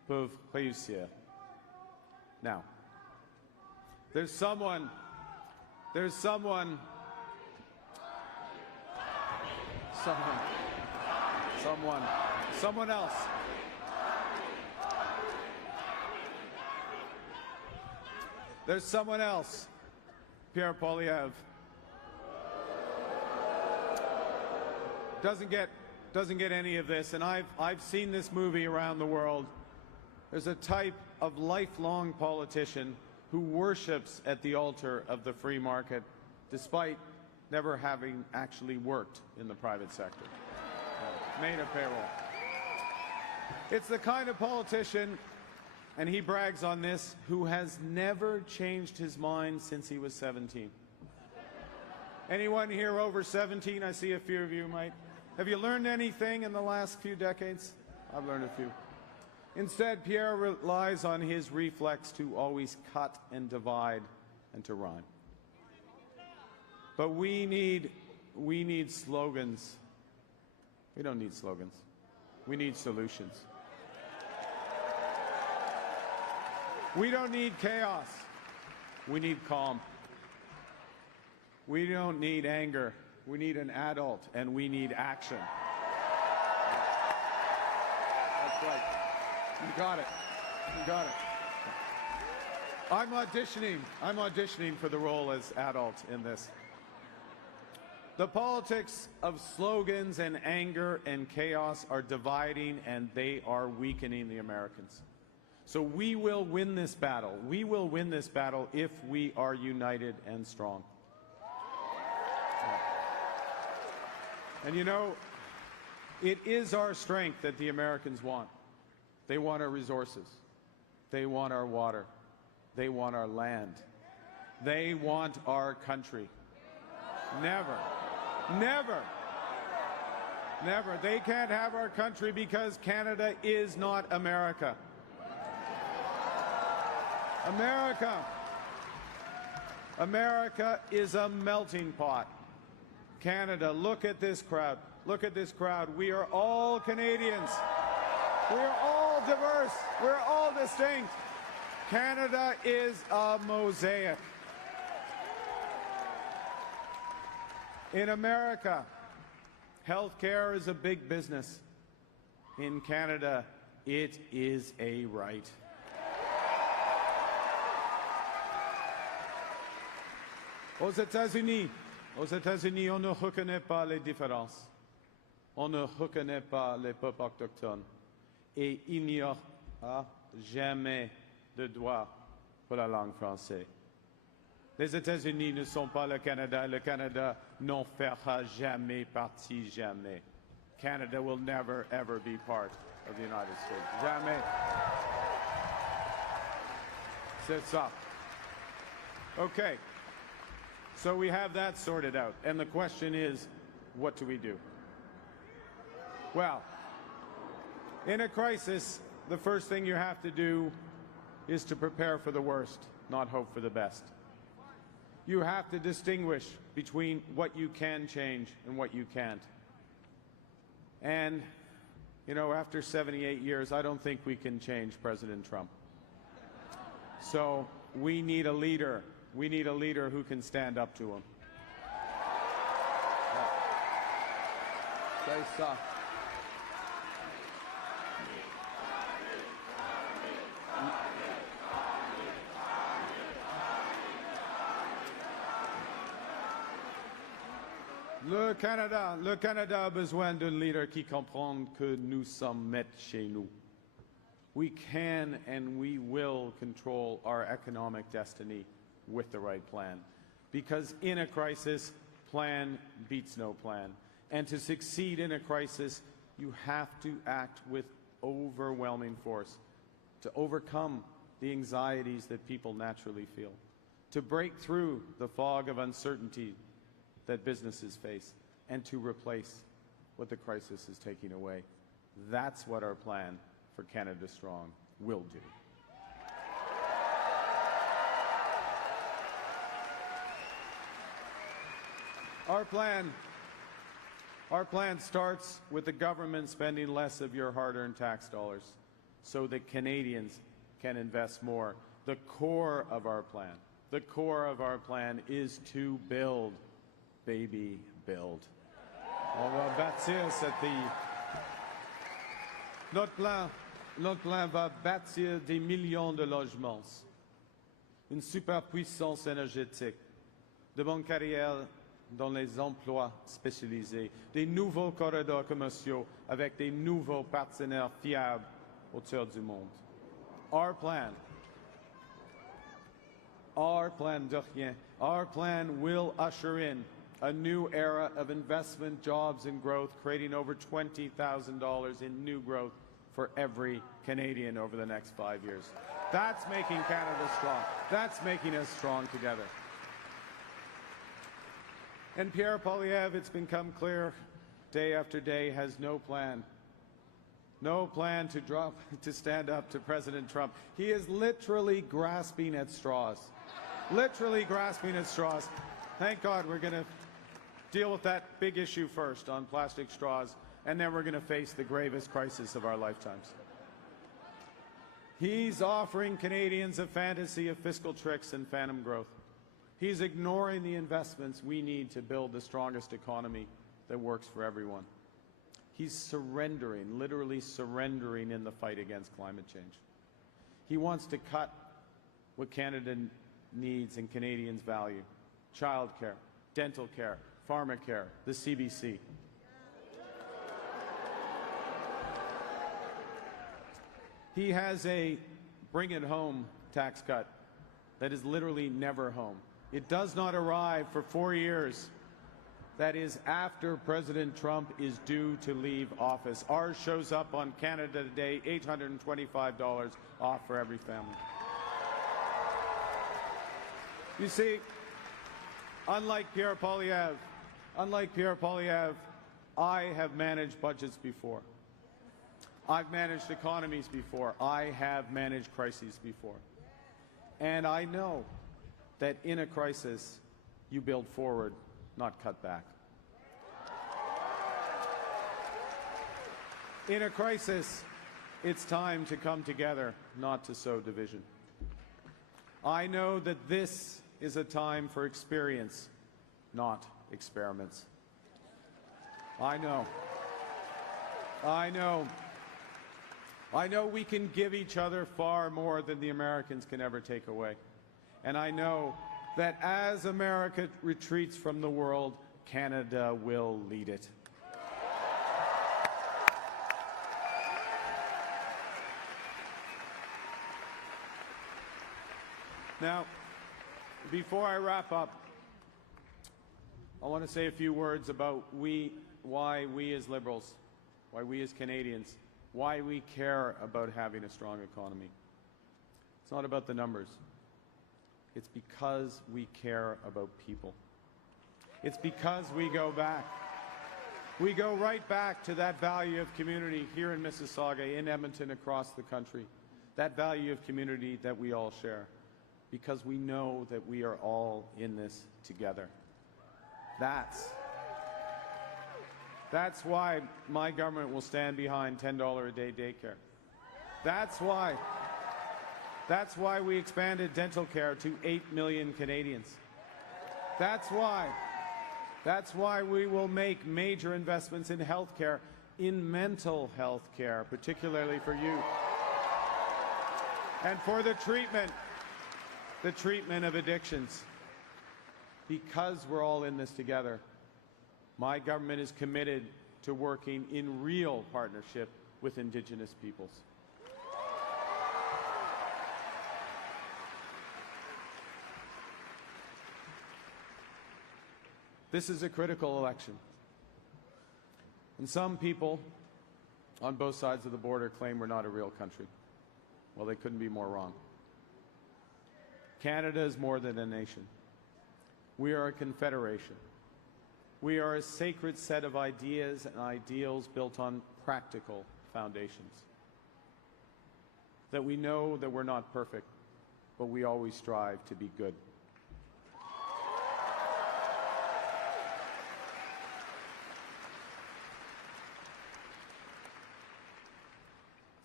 peuvent réussir. Now, there's someone else. There's someone else, Pierre Poilievre. Doesn't get any of this, and I've seen this movie around the world. There's a type of lifelong politician who worships at the altar of the free market, despite never having actually worked in the private sector, made a payroll. It's the kind of politician, and he brags on this, who has never changed his mind since he was 17. Anyone here over 17? I see a few of you might. Have you learned anything in the last few decades? I've learned a few. Instead, Pierre relies on his reflex to always cut and divide and to rhyme. But we need slogans. We don't need slogans. We need solutions. We don't need chaos. We need calm. We don't need anger. We need an adult, and we need action. That's right. You got it. You got it. I'm auditioning for the role as adult in this. The politics of slogans and anger and chaos are dividing, and they are weakening the Americans. So we will win this battle. We will win this battle if we are united and strong. And you know, it is our strength that the Americans want. They want our resources. They want our water. They want our land. They want our country. Never, never, never. They can't have our country because Canada is not America. America is a melting pot. Canada, look at this crowd. Look at this crowd. We are all Canadians. We are all diverse. We're all distinct. Canada is a mosaic. In America, healthcare is a big business. In Canada, it is a right. Aux États-Unis, on ne reconnaît pas les différences. On ne reconnaît pas les peuples autochtones. Et il n'y aura jamais de droit pour la langue française. Les États-Unis ne sont pas le Canada. Le Canada n'en fera jamais partie, jamais. Canada will never, ever be part of the United States. Jamais. C'est ça. Okay. So we have that sorted out. And the question is, what do we do? Well, in a crisis, the first thing you have to do is to prepare for the worst, not hope for the best. You have to distinguish between what you can change and what you can't. And, you know, after 78 years, I don't think we can change President Trump. So we need a leader. We need a leader who can stand up to him. C'est ça. Le Canada a besoin d'un leader qui comprend que nous sommes maîtres chez nous. We can and we will control our economic destiny with the right plan. Because in a crisis, plan beats no plan. And to succeed in a crisis, you have to act with overwhelming force to overcome the anxieties that people naturally feel, to break through the fog of uncertainty that businesses face, and to replace what the crisis is taking away. That's what our plan for Canada Strong will do. Our plan starts with the government spending less of your hard-earned tax dollars so that Canadians can invest more. The core of our plan is to build, baby, build. On va bâtir notre plan va bâtir des millions de logements, une superpuissance énergétique, de bonnes carrières dans les emplois spécialisés, des nouveaux corridors commerciaux avec des nouveaux partenaires fiables autour du monde. Our plan de rien. Our plan will usher in a new era of investment, jobs, and growth, creating over $20,000 in new growth for every Canadian over the next 5 years. That's making Canada strong. That's making us strong together. And Pierre Poilievre, it's become clear day after day, has no plan. No plan to stand up to President Trump. He is literally grasping at straws. Literally grasping at straws. Thank God we're going to deal with that big issue first on plastic straws, and then we're going to face the gravest crisis of our lifetimes. He's offering Canadians a fantasy of fiscal tricks and phantom growth. He's ignoring the investments we need to build the strongest economy that works for everyone. He's surrendering, literally surrendering in the fight against climate change. He wants to cut what Canada needs and Canadians value: childcare, dental care, pharmacare, the CBC. He has a bring it home tax cut that is literally never home. It does not arrive for 4 years. That is after President Trump is due to leave office. Ours shows up on Canada Today, $825 off for every family. You see, unlike Pierre Poilievre, I have managed budgets before. I've managed economies before. I have managed crises before. And I know that in a crisis, you build forward, not cut back. In a crisis, it's time to come together, not to sow division. I know that this is a time for experience, not experiments. I know we can give each other far more than the Americans can ever take away. And I know that as America retreats from the world, Canada will lead it. Now, before I wrap up, I want to say a few words about why we as Liberals, why we as Canadians, why we care about having a strong economy. It's not about the numbers. It's because we care about people. It's because we go back. We go right back to that value of community here in Mississauga, in Edmonton, across the country. That value of community that we all share. Because we know that we are all in this together. That's why my government will stand behind $10 a day daycare. That's why we expanded dental care to 8 million Canadians. That's why we will make major investments in health care, in mental health care, particularly for youth. And for the treatment of addictions. Because we're all in this together, my government is committed to working in real partnership with Indigenous peoples. This is a critical election. And some people on both sides of the border claim we're not a real country. Well, they couldn't be more wrong. Canada is more than a nation. We are a confederation. We are a sacred set of ideas and ideals built on practical foundations. That we know that we're not perfect, but we always strive to be good.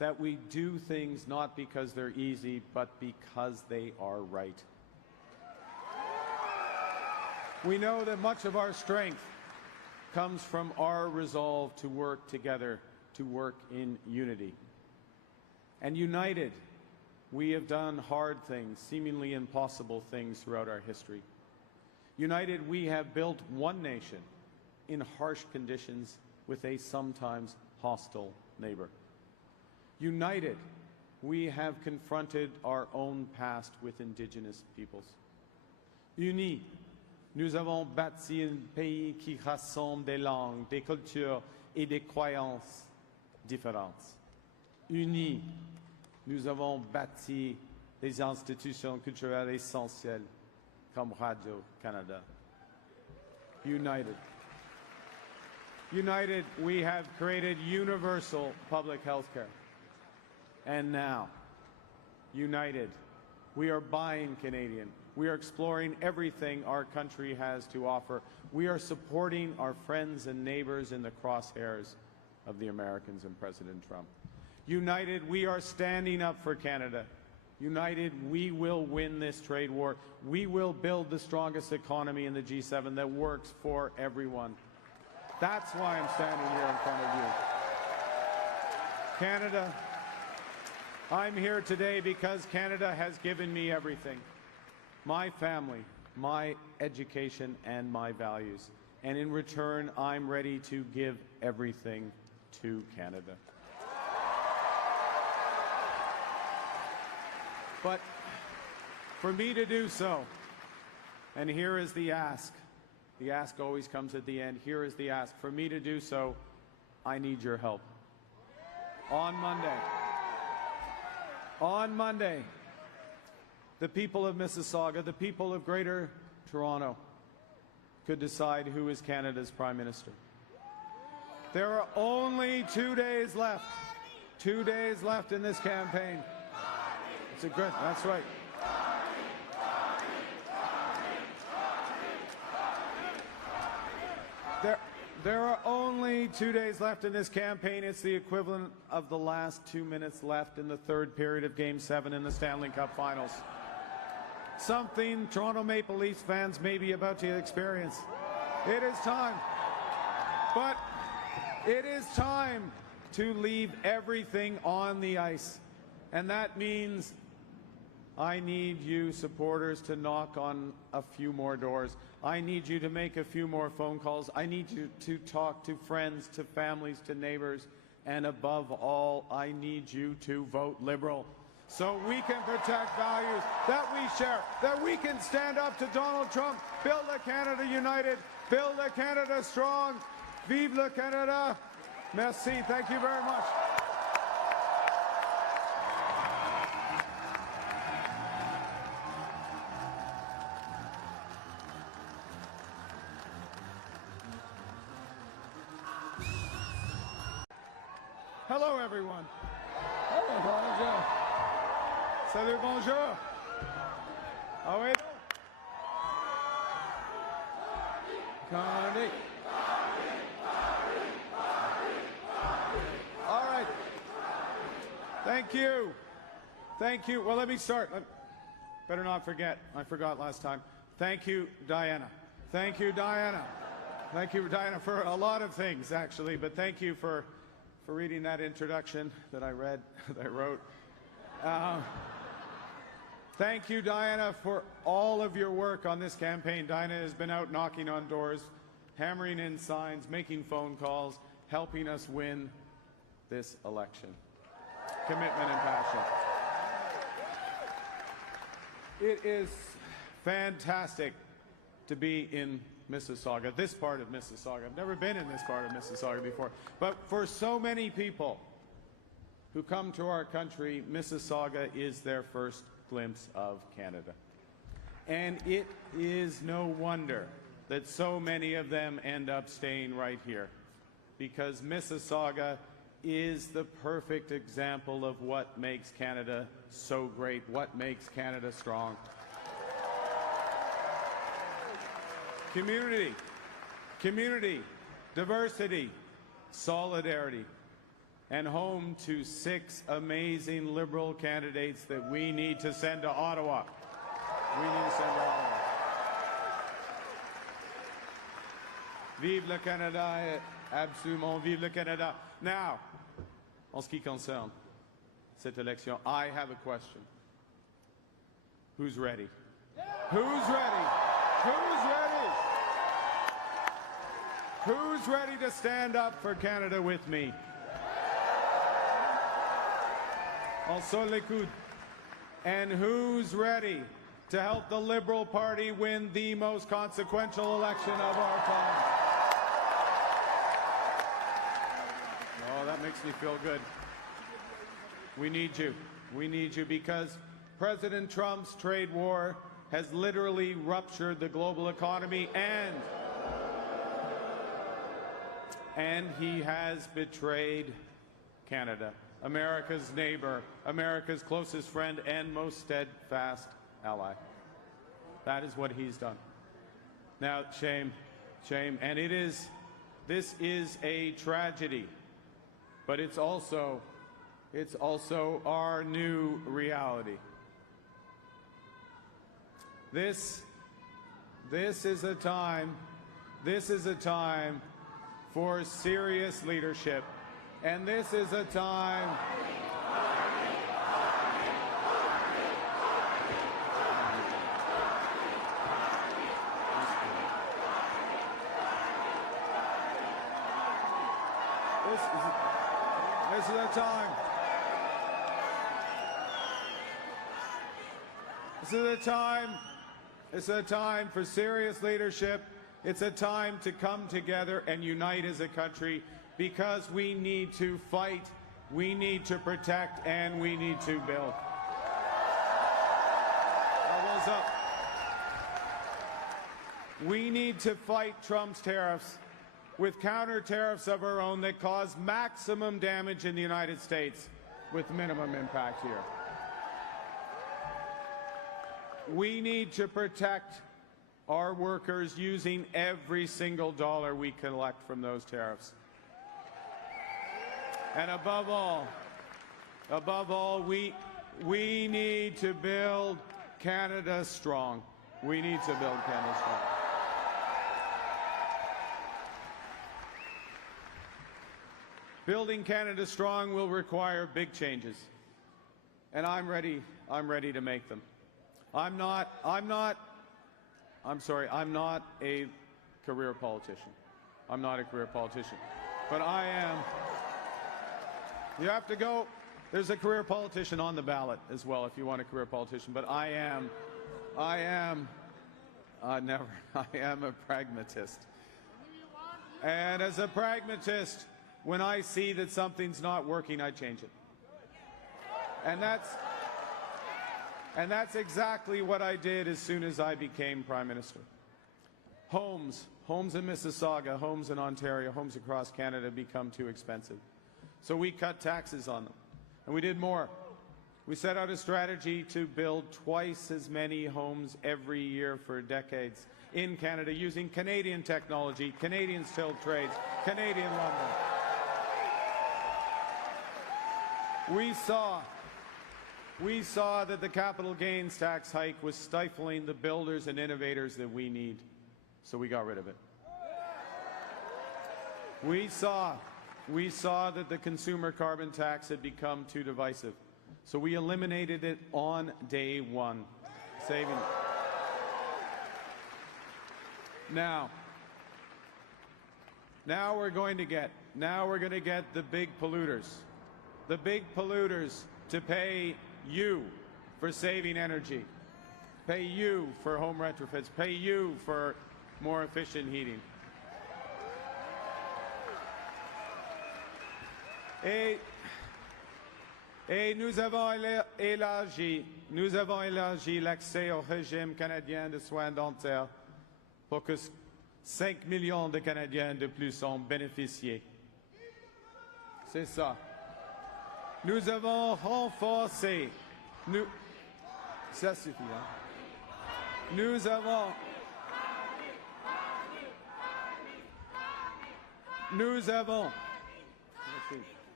that we do things not because they're easy, but because they are right. We know that much of our strength comes from our resolve to work together, to work in unity. And united, we have done hard things, seemingly impossible things throughout our history. United, we have built one nation in harsh conditions with a sometimes hostile neighbor. United, we have confronted our own past with Indigenous peoples. Unis, nous avons bâti un pays qui rassemble des langues, des cultures et des croyances différentes. Unis, nous avons bâti des institutions culturelles essentielles comme Radio-Canada. United. United, we have created universal public health care. And now, united, we are buying Canadian. We are exploring everything our country has to offer. We are supporting our friends and neighbors in the crosshairs of the Americans and President Trump. United, we are standing up for Canada. United, we will win this trade war. We will build the strongest economy in the G7 that works for everyone. That's why I'm standing here in front of you. Canada, I'm here today because Canada has given me everything. My family, my education, and my values. And in return, I'm ready to give everything to Canada. But for me to do so, and here is the ask always comes at the end, here is the ask, for me to do so, I need your help. On Monday, the people of Mississauga, the people of Greater Toronto, could decide who is Canada's Prime Minister. There are only 2 days left. 2 days left in this campaign. It's a good, that's right. There are only 2 days left in this campaign. It's the equivalent of the last 2 minutes left in the third period of Game 7 in the Stanley Cup Finals. Something Toronto Maple Leafs fans may be about to experience. It is time. But it is time to leave everything on the ice. And that means I need you supporters to knock on a few more doors. I need you to make a few more phone calls. I need you to talk to friends, to families, to neighbors. And above all, I need you to vote Liberal so we can protect values that we share, that we can stand up to Donald Trump, build a Canada united, build a Canada strong. Vive le Canada. Merci. Thank you very much. Hello, everyone. Hello, bonjour. Salut, bonjour. Ah oui. Carney. All right. Thank you. Thank you. Well, let me start. Better not forget. I forgot last time. Thank you, Diana. Thank you, Diana. Thank you, Diana, for a lot of things, actually, but thank you for reading that introduction that I read, that I wrote. Thank you, Diana, for all of your work on this campaign. Diana has been out knocking on doors, hammering in signs, making phone calls, helping us win this election. Commitment and passion. It is fantastic to be in Mississauga, this part of Mississauga. I've never been in this part of Mississauga before. But for so many people who come to our country, Mississauga is their first glimpse of Canada. And it is no wonder that so many of them end up staying right here, because Mississauga is the perfect example of what makes Canada so great, what makes Canada strong. Community, diversity, solidarity. and home to 6 amazing Liberal candidates that we need to send to Ottawa. We need to send to Ottawa. Vive le Canada, absolument, vive le Canada. Now, en ce qui concerne cette élection, I have a question. Who's ready? Who's ready? Who's ready? Who's ready to stand up for Canada with me? Also les coudes. And who's ready to help the Liberal Party win the most consequential election of our time? Oh, that makes me feel good. We need you. We need you because President Trump's trade war has literally ruptured the global economy and he has betrayed Canada, America's neighbor, America's closest friend and most steadfast ally. That is what he's done. Now, shame, shame, and this is a tragedy, but it's also our new reality. This is a time for serious leadership, and this is a time this is a time It's a time for serious leadership. It's a time to come together and unite as a country because we need to fight, we need to protect, and we need to build. Elbows up. We need to fight Trump's tariffs with counter tariffs of our own that cause maximum damage in the United States with minimum impact here. We need to protect our workers using every single dollar we collect from those tariffs. And above all, we need to build Canada strong. We need to build Canada strong. Building Canada strong will require big changes, and I'm ready to make them. I'm not a career politician. I'm not a career politician. But I am. You have to go. There's a career politician on the ballot as well if you want a career politician. But I am a pragmatist. And as a pragmatist, when I see that something's not working, I change it. And that's exactly what I did as soon as I became Prime Minister. Homes in Mississauga, homes in Ontario, homes across Canada become too expensive. So we cut taxes on them. And we did more. We set out a strategy to build twice as many homes every year for decades in Canada using Canadian technology, Canadian skilled trades, Canadian lumber. We saw that the capital gains tax hike was stifling the builders and innovators that we need, so we got rid of it. We saw that the consumer carbon tax had become too divisive, so we eliminated it on day one, saving it. Now we're going to get the big polluters to pay you for saving energy, pay you for home retrofits, pay you for more efficient heating. Et nous avons élargi l'accès au régime canadien de soins dentaires pour que 5 millions de Canadiens de plus en bénéficient. C'est ça. Nous avons renforcé. Ça suffit, hein? Nous avons.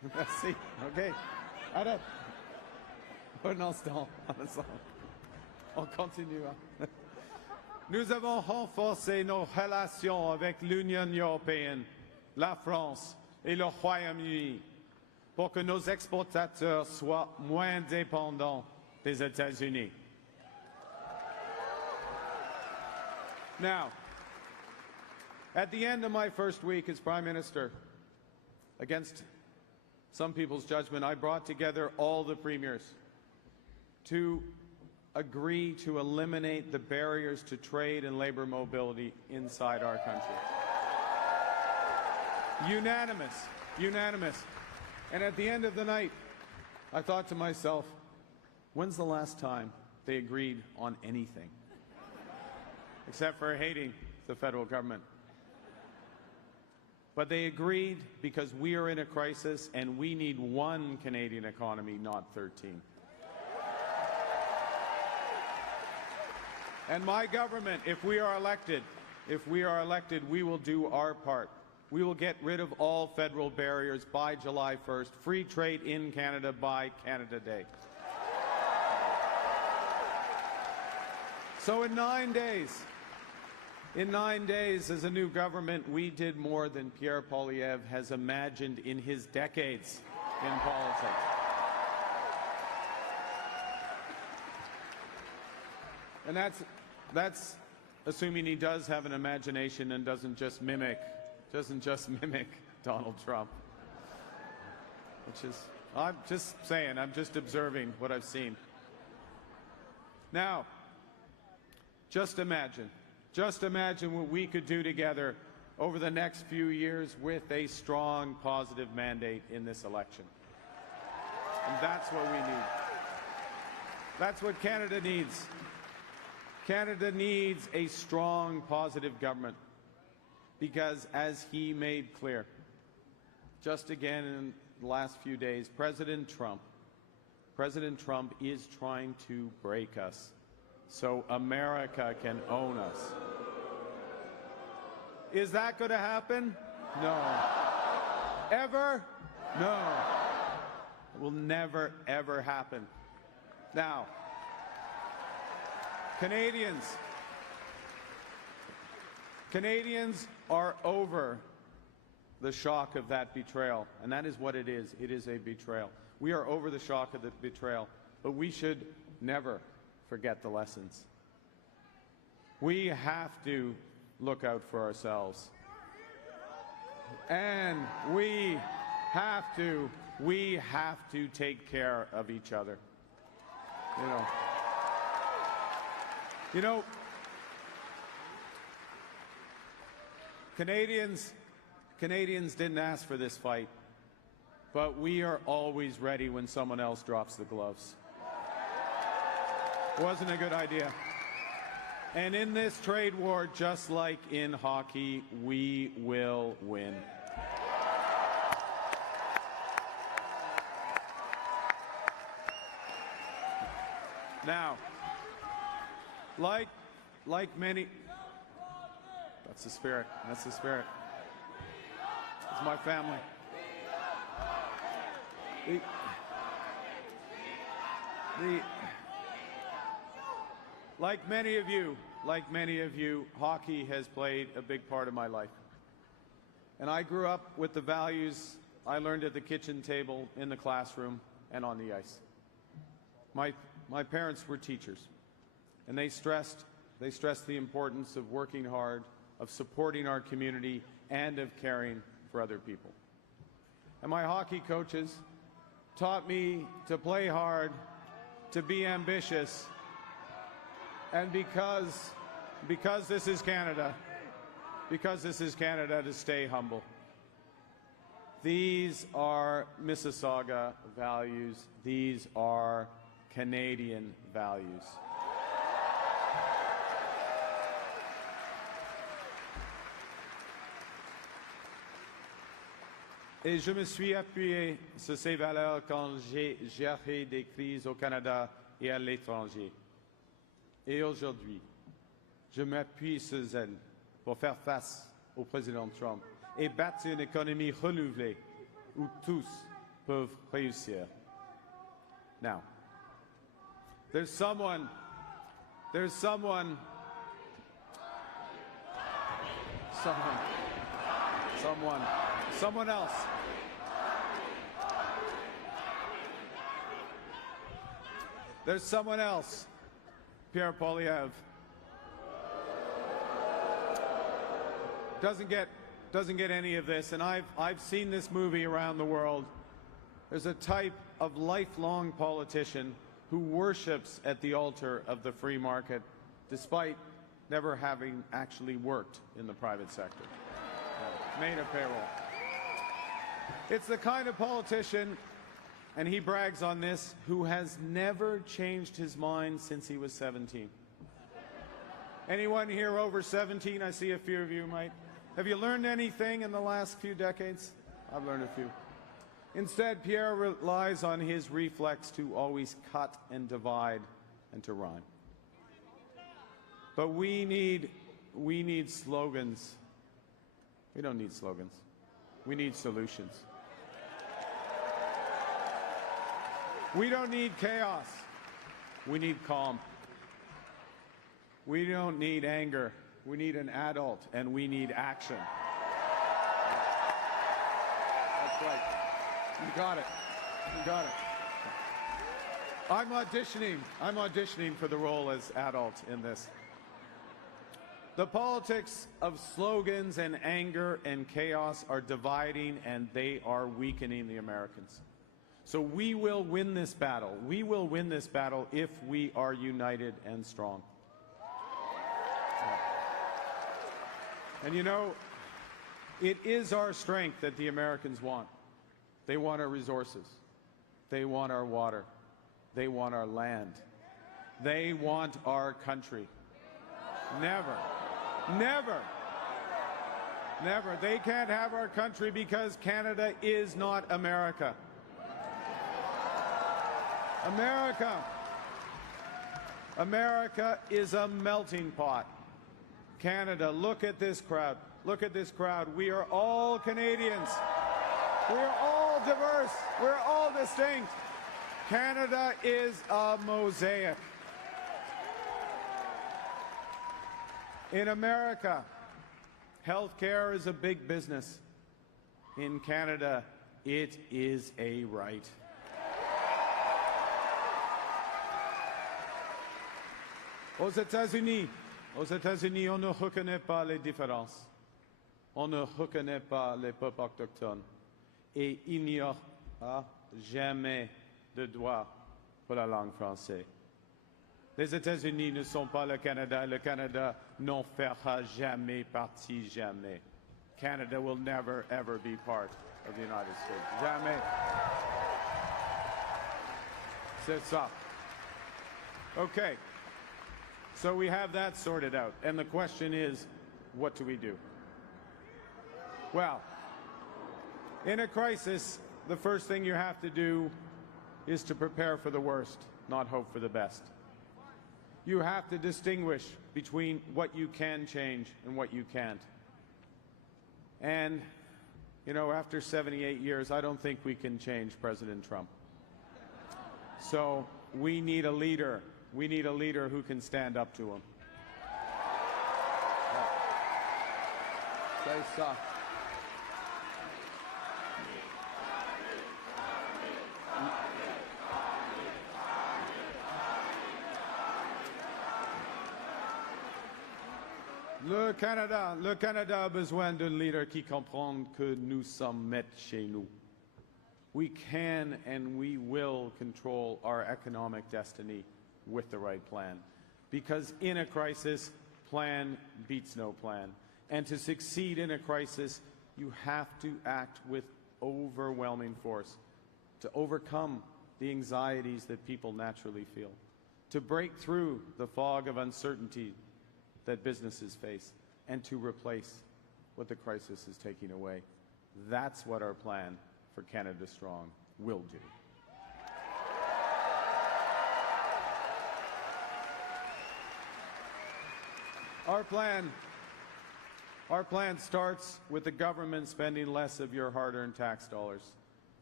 Merci. OK. Arrête. Un instant. On continue. Nous avons renforcé nos relations avec l'Union européenne, la France et le Royaume-Uni pour que nos exportateurs soient moins dépendants des États-Unis. Now, at the end of my first week as Prime Minister, against some people's judgment, I brought together all the premiers to agree to eliminate the barriers to trade and labor mobility inside our country. Unanimous, unanimous. And at the end of the night, I thought to myself, when's the last time they agreed on anything? Except for hating the federal government. But they agreed because we are in a crisis and we need one Canadian economy, not 13. And my government, if we are elected, we will do our part. We will get rid of all federal barriers by July 1st. Free trade in Canada by Canada Day. So in 9 days, as a new government, we did more than Pierre Poilievre has imagined in his decades in politics. And that's assuming he does have an imagination and doesn't just mimic Donald Trump. Which is, I'm just saying, I'm just observing what I've seen. Now, just imagine what we could do together over the next few years with a strong, positive mandate in this election. And that's what we need. That's what Canada needs. Canada needs a strong, positive government. Because, as he made clear, just again in the last few days, President Trump is trying to break us so America can own us. Is that going to happen? No. Ever? No. It will never, ever happen. Now, Canadians are over the shock of that betrayal, and that is what it is. It is a betrayal. We are over the shock of the betrayal, but we should never forget the lessons. We have to look out for ourselves. And we have to take care of each other. You know, Canadians didn't ask for this fight, but we are always ready when someone else drops the gloves. Wasn't a good idea. And in this trade war, just like in hockey, we will win. Now, like many, that's the spirit. That's the spirit. It's my family. Like many of you, hockey has played a big part of my life. And I grew up with the values I learned at the kitchen table, in the classroom, and on the ice. My parents were teachers, and they stressed the importance of working hard, of supporting our community, and of caring for other people. And my hockey coaches taught me to play hard, to be ambitious, and because this is Canada, to stay humble. These are Mississauga values. These are Canadian values. Et je me suis appuyé sur ces valeurs quand j'ai géré des crises au Canada et à l'étranger. Et aujourd'hui, je m'appuie sur elles pour faire face au président Trump et bâtir une économie renouvelée où tous peuvent réussir. Now, there's someone else. There's someone else, Pierre Poilievre. Doesn't get any of this, and I've seen this movie around the world. There's a type of lifelong politician who worships at the altar of the free market, despite never having actually worked in the private sector, made a payroll. It's the kind of politician, and he brags on this, who has never changed his mind since he was 17. Anyone here over 17? I see a few of you might. Have you learned anything in the last few decades? I've learned a few. Instead, Pierre relies on his reflex to always cut and divide and to rhyme. But we need slogans. We don't need slogans. We need solutions. We don't need chaos. We need calm. We don't need anger. We need an adult, and we need action. That's right. You got it. You got it. I'm auditioning for the role as adult in this. The politics of slogans and anger and chaos are dividing, and they are weakening the Americans. So we will win this battle. We will win this battle if we are united and strong. And you know, it is our strength that the Americans want. They want our resources. They want our water. They want our land. They want our country. Never, never, never. They can't have our country because Canada is not America. America is a melting pot. Canada, look at this crowd. Look at this crowd. We are all Canadians. We are all diverse. We're all distinct. Canada is a mosaic. In America, healthcare is a big business. In Canada, it is a right. Aux États-Unis, on ne reconnaît pas les différences. On ne reconnaît pas les peuples autochtones. Et il n'y aura jamais de droit pour la langue française. Les États-Unis ne sont pas le Canada. Le Canada n'en fera jamais partie, jamais. Canada will never, ever be part of the United States. Jamais. C'est ça. Okay. So we have that sorted out. And the question is, what do we do? Well, in a crisis, the first thing you have to do is to prepare for the worst, not hope for the best. You have to distinguish between what you can change and what you can't. And, you know, after 78 years, I don't think we can change President Trump. So we need a leader. We need a leader who can stand up to him. C'est ça. Le Canada a besoin d'un leader qui comprend que nous sommes maîtres chez nous. We can and we will control our economic destiny with the right plan. Because in a crisis, plan beats no plan. And to succeed in a crisis, you have to act with overwhelming force to overcome the anxieties that people naturally feel, to break through the fog of uncertainty that businesses face, and to replace what the crisis is taking away. That's what our plan for Canada Strong will do. Our plan starts with the government spending less of your hard-earned tax dollars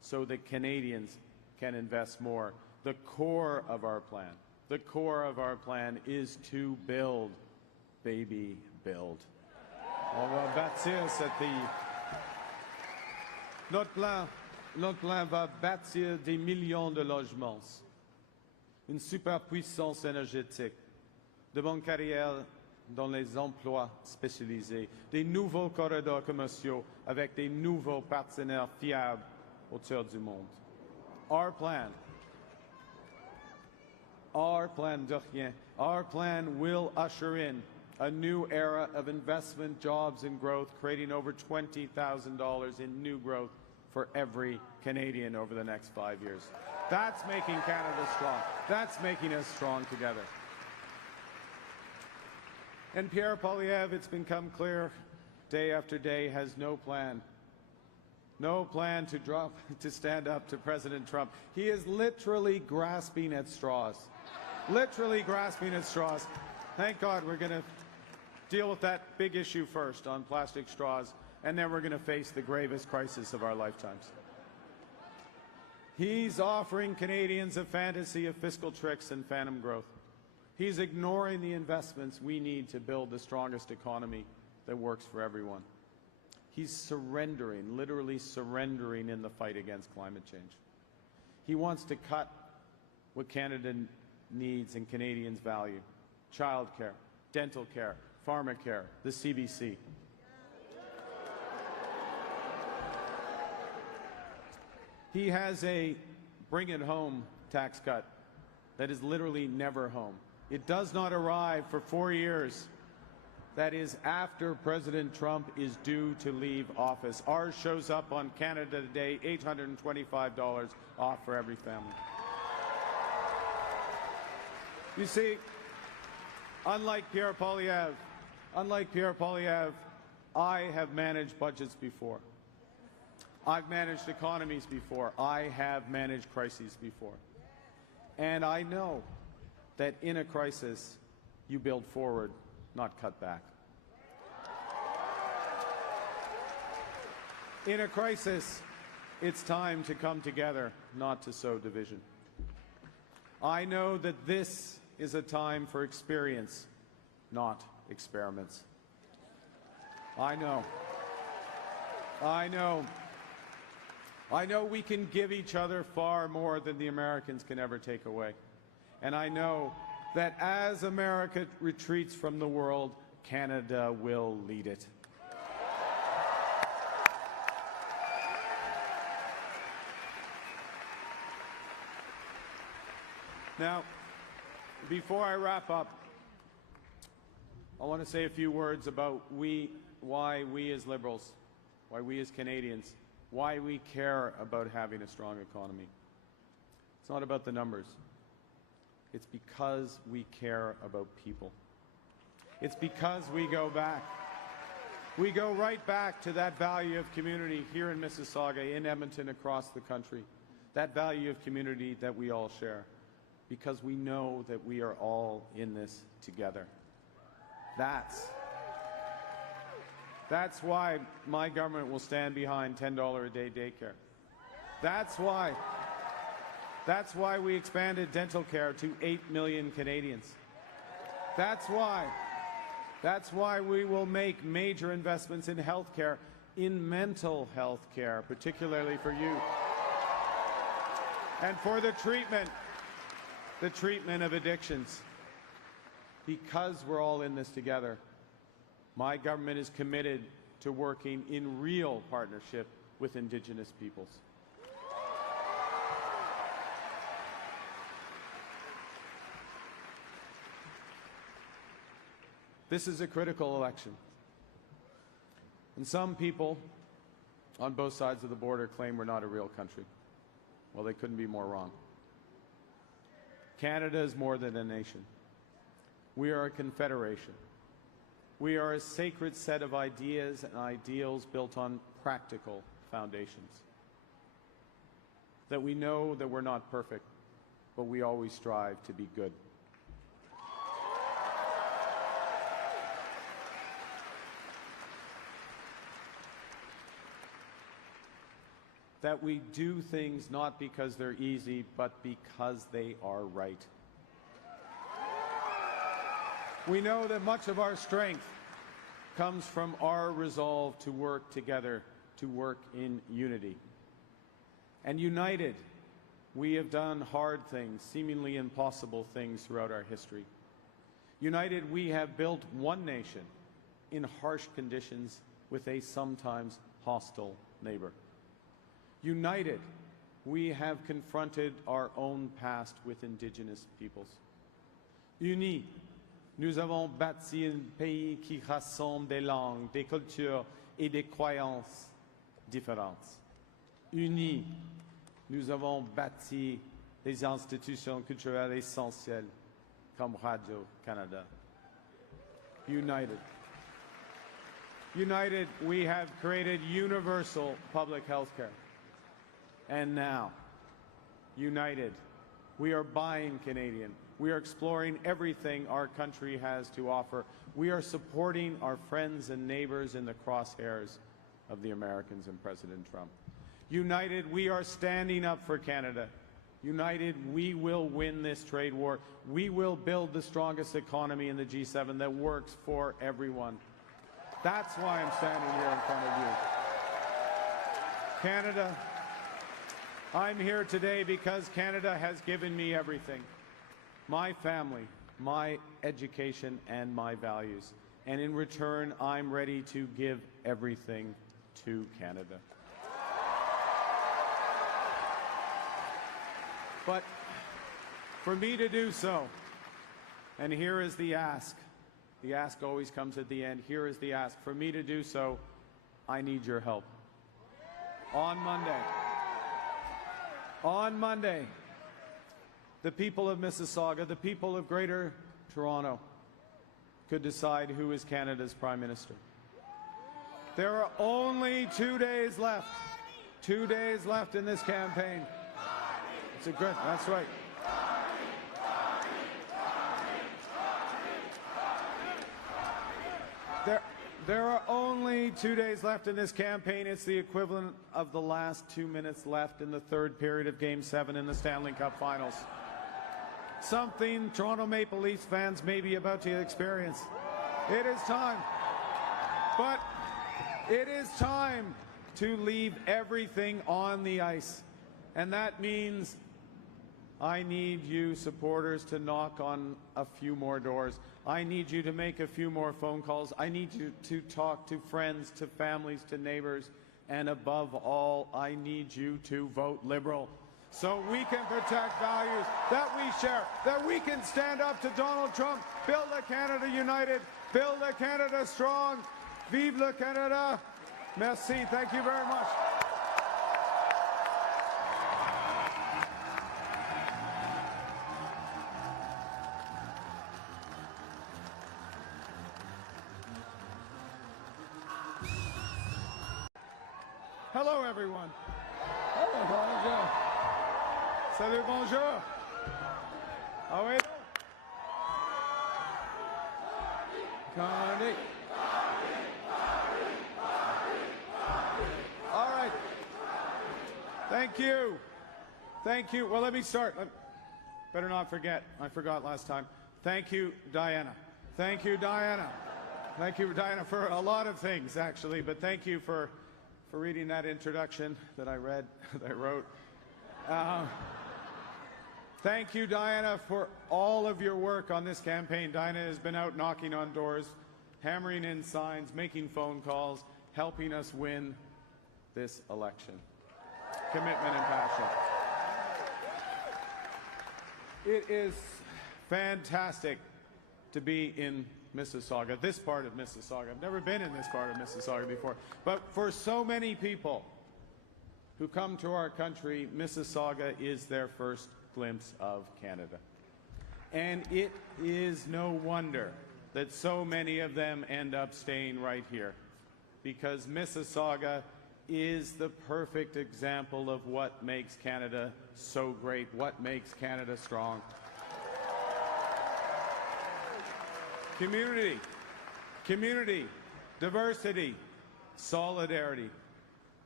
so that Canadians can invest more. The core of our plan is to build, baby, build. On va bâtir notre plan va bâtir des millions de logements, une superpuissance énergétique, de bonnes carrières dans les emplois spécialisés, des nouveaux corridors commerciaux avec des nouveaux partenaires fiables autour du monde. Our plan de rien, our plan will usher in a new era of investment, jobs, and growth, creating over $20,000 in new growth for every Canadian over the next 5 years. That's making Canada strong. That's making us strong together. And Pierre Poilievre, it's become clear, day after day, has no plan. No plan to stand up to President Trump. He is literally grasping at straws. Literally grasping at straws. Thank God we're going to deal with that big issue first on plastic straws, and then we're going to face the gravest crisis of our lifetimes. He's offering Canadians a fantasy of fiscal tricks and phantom growth. He's ignoring the investments we need to build the strongest economy that works for everyone. He's surrendering, literally surrendering in the fight against climate change. He wants to cut what Canada needs and Canadians value: childcare, dental care, pharmacare, the CBC. He has a bring it home tax cut that is literally never home. It does not arrive for 4 years. That is after President Trump is due to leave office. Ours shows up on Canada Today, $825 off for every family. You see, unlike Pierre Poilievre, I have managed budgets before. I've managed economies before. I have managed crises before. And I know that in a crisis, you build forward, not cut back. In a crisis, it's time to come together, not to sow division. I know that this is a time for experience, not experiments. I know we can give each other far more than the Americans can ever take away. And I know that as America retreats from the world, Canada will lead it. Now, before I wrap up, I want to say a few words about why we as Liberals, why we as Canadians, why we care about having a strong economy. It's not about the numbers. It's because we care about people. It's because we go back. We go right back to that value of community here in Mississauga, in Edmonton, across the country. That value of community that we all share. Because we know that we are all in this together. That's why my government will stand behind $10 a day daycare. That's why we expanded dental care to 8 million Canadians. That's why we will make major investments in health care, in mental health care, particularly for youth. And for the treatment of addictions. Because we're all in this together, my government is committed to working in real partnership with Indigenous peoples. This is a critical election. And some people on both sides of the border claim we're not a real country. Well, they couldn't be more wrong. Canada is more than a nation. We are a confederation. We are a sacred set of ideas and ideals built on practical foundations. That we know that we're not perfect, but we always strive to be good. that we do things not because they're easy, but because they are right. We know that much of our strength comes from our resolve to work together, to work in unity. And united, we have done hard things, seemingly impossible things throughout our history. United, we have built one nation in harsh conditions with a sometimes hostile neighbor. United, we have confronted our own past with Indigenous peoples. Unis, nous avons bâti un pays qui rassemble des langues, des cultures et des croyances différentes. Unis, nous avons bâti des institutions culturelles essentielles comme Radio-Canada. United. United, we have created universal public health care. And now, united, we are buying Canadian. We are exploring everything our country has to offer. We are supporting our friends and neighbors in the crosshairs of the Americans and President Trump. United, we are standing up for Canada. United, we will win this trade war. We will build the strongest economy in the G7 that works for everyone. That's why I'm standing here in front of you. Canada, I'm here today because Canada has given me everything. My family, my education, and my values. And in return, I'm ready to give everything to Canada. But for me to do so, and here is the ask always comes at the end, here is the ask. For me to do so, I need your help. On Monday, the people of Mississauga, the people of Greater Toronto, could decide who is Canada's Prime Minister. There are only 2 days left. 2 days left in this campaign. It's a good, that's right. There are only 2 days left in this campaign. It's the equivalent of the last 2 minutes left in the third period of Game 7 in the Stanley Cup Finals. Something Toronto Maple Leafs fans may be about to experience. It is time. But it is time to leave everything on the ice. And that means I need you supporters to knock on a few more doors. I need you to make a few more phone calls. I need you to talk to friends, to families, to neighbors. And above all, I need you to vote Liberal so we can protect values that we share, that we can stand up to Donald Trump, build a Canada united, build a Canada strong. Vive le Canada. Merci. Thank you very much. Hello, everyone. Hello, bonjour. Salut, bonjour. Ah oui. Carney. All right. Thank you. Thank you. Well, let me start. Better not forget. I forgot last time. Thank you, Diana. Thank you, Diana. Thank you, Diana, for a lot of things, actually, but thank you for reading that introduction that I read, that I wrote. Thank you, Diana, for all of your work on this campaign. Diana has been out knocking on doors, hammering in signs, making phone calls, helping us win this election. Commitment and passion. It is fantastic to be in Mississauga, this part of Mississauga. I've never been in this part of Mississauga before. But for so many people who come to our country, Mississauga is their first glimpse of Canada. And it is no wonder that so many of them end up staying right here, because Mississauga is the perfect example of what makes Canada so great, what makes Canada strong. Community, diversity, solidarity.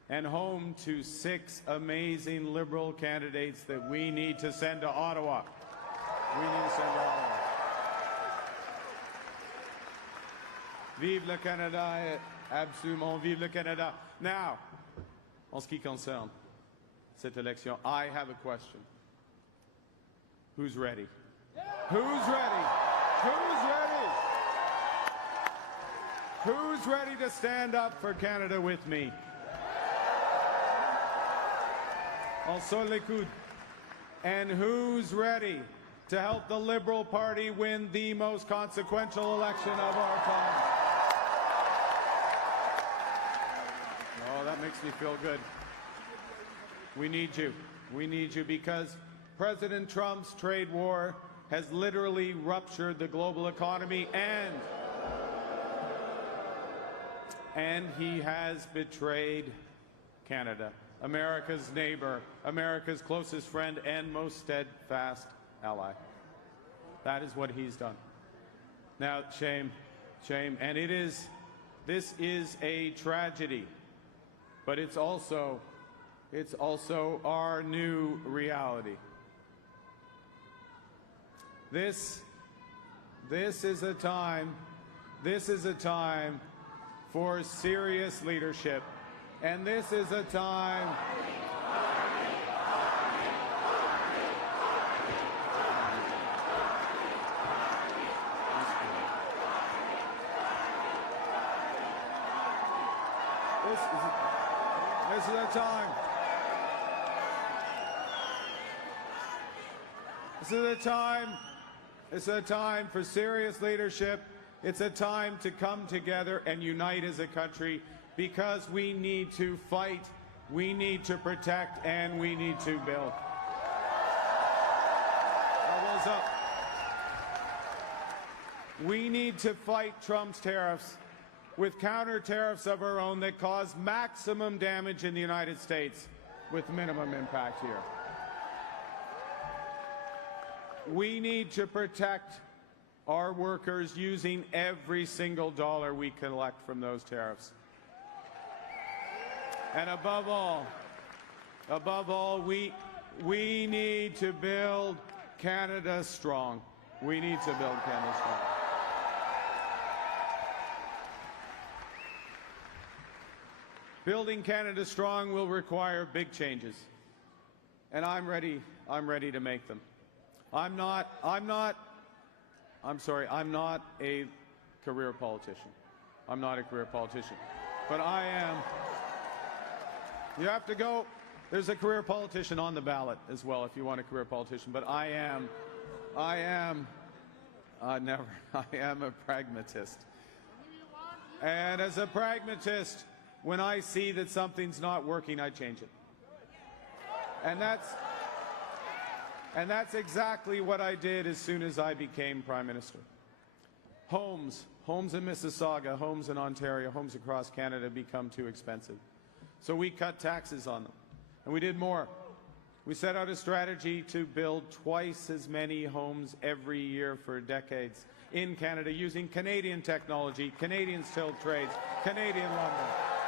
and home to 6 amazing Liberal candidates that we need to send to Ottawa. We need to send to Ottawa. Vive le Canada, absolument, vive le Canada. Now, en ce qui concerne cette élection, I have a question. Who's ready? Who's ready? Who's ready? Who's ready to stand up for Canada with me? Also les coudes. And who's ready to help the Liberal Party win the most consequential election of our time? Oh, that makes me feel good. We need you. We need you because President Trump's trade war has literally ruptured the global economy and he has betrayed Canada, America's neighbor, America's closest friend and most steadfast ally. That is what he's done. Now, shame, shame, and this is a tragedy, but it's also our new reality. This is a time for serious leadership, and this is a time this is a time It's a time for serious leadership. It's a time to come together and unite as a country because we need to fight, we need to protect, and we need to build. Elbows up. We need to fight Trump's tariffs with counter tariffs of our own that cause maximum damage in the United States with minimum impact here. We need to protect our workers using every single dollar we collect from those tariffs. And above all, we need to build Canada strong. We need to build Canada strong. Building Canada strong will require big changes, and I'm ready to make them. I'm not a career politician. I'm not a career politician. But I am. You have to go. There's a career politician on the ballot as well if you want a career politician. But I am a pragmatist. And as a pragmatist, when I see that something's not working, I change it. And that's exactly what I did as soon as I became Prime Minister. Homes in Mississauga, homes in Ontario, homes across Canada become too expensive. So we cut taxes on them. And we did more. We set out a strategy to build twice as many homes every year for decades in Canada using Canadian technology, Canadian skilled trades, Canadian lumber.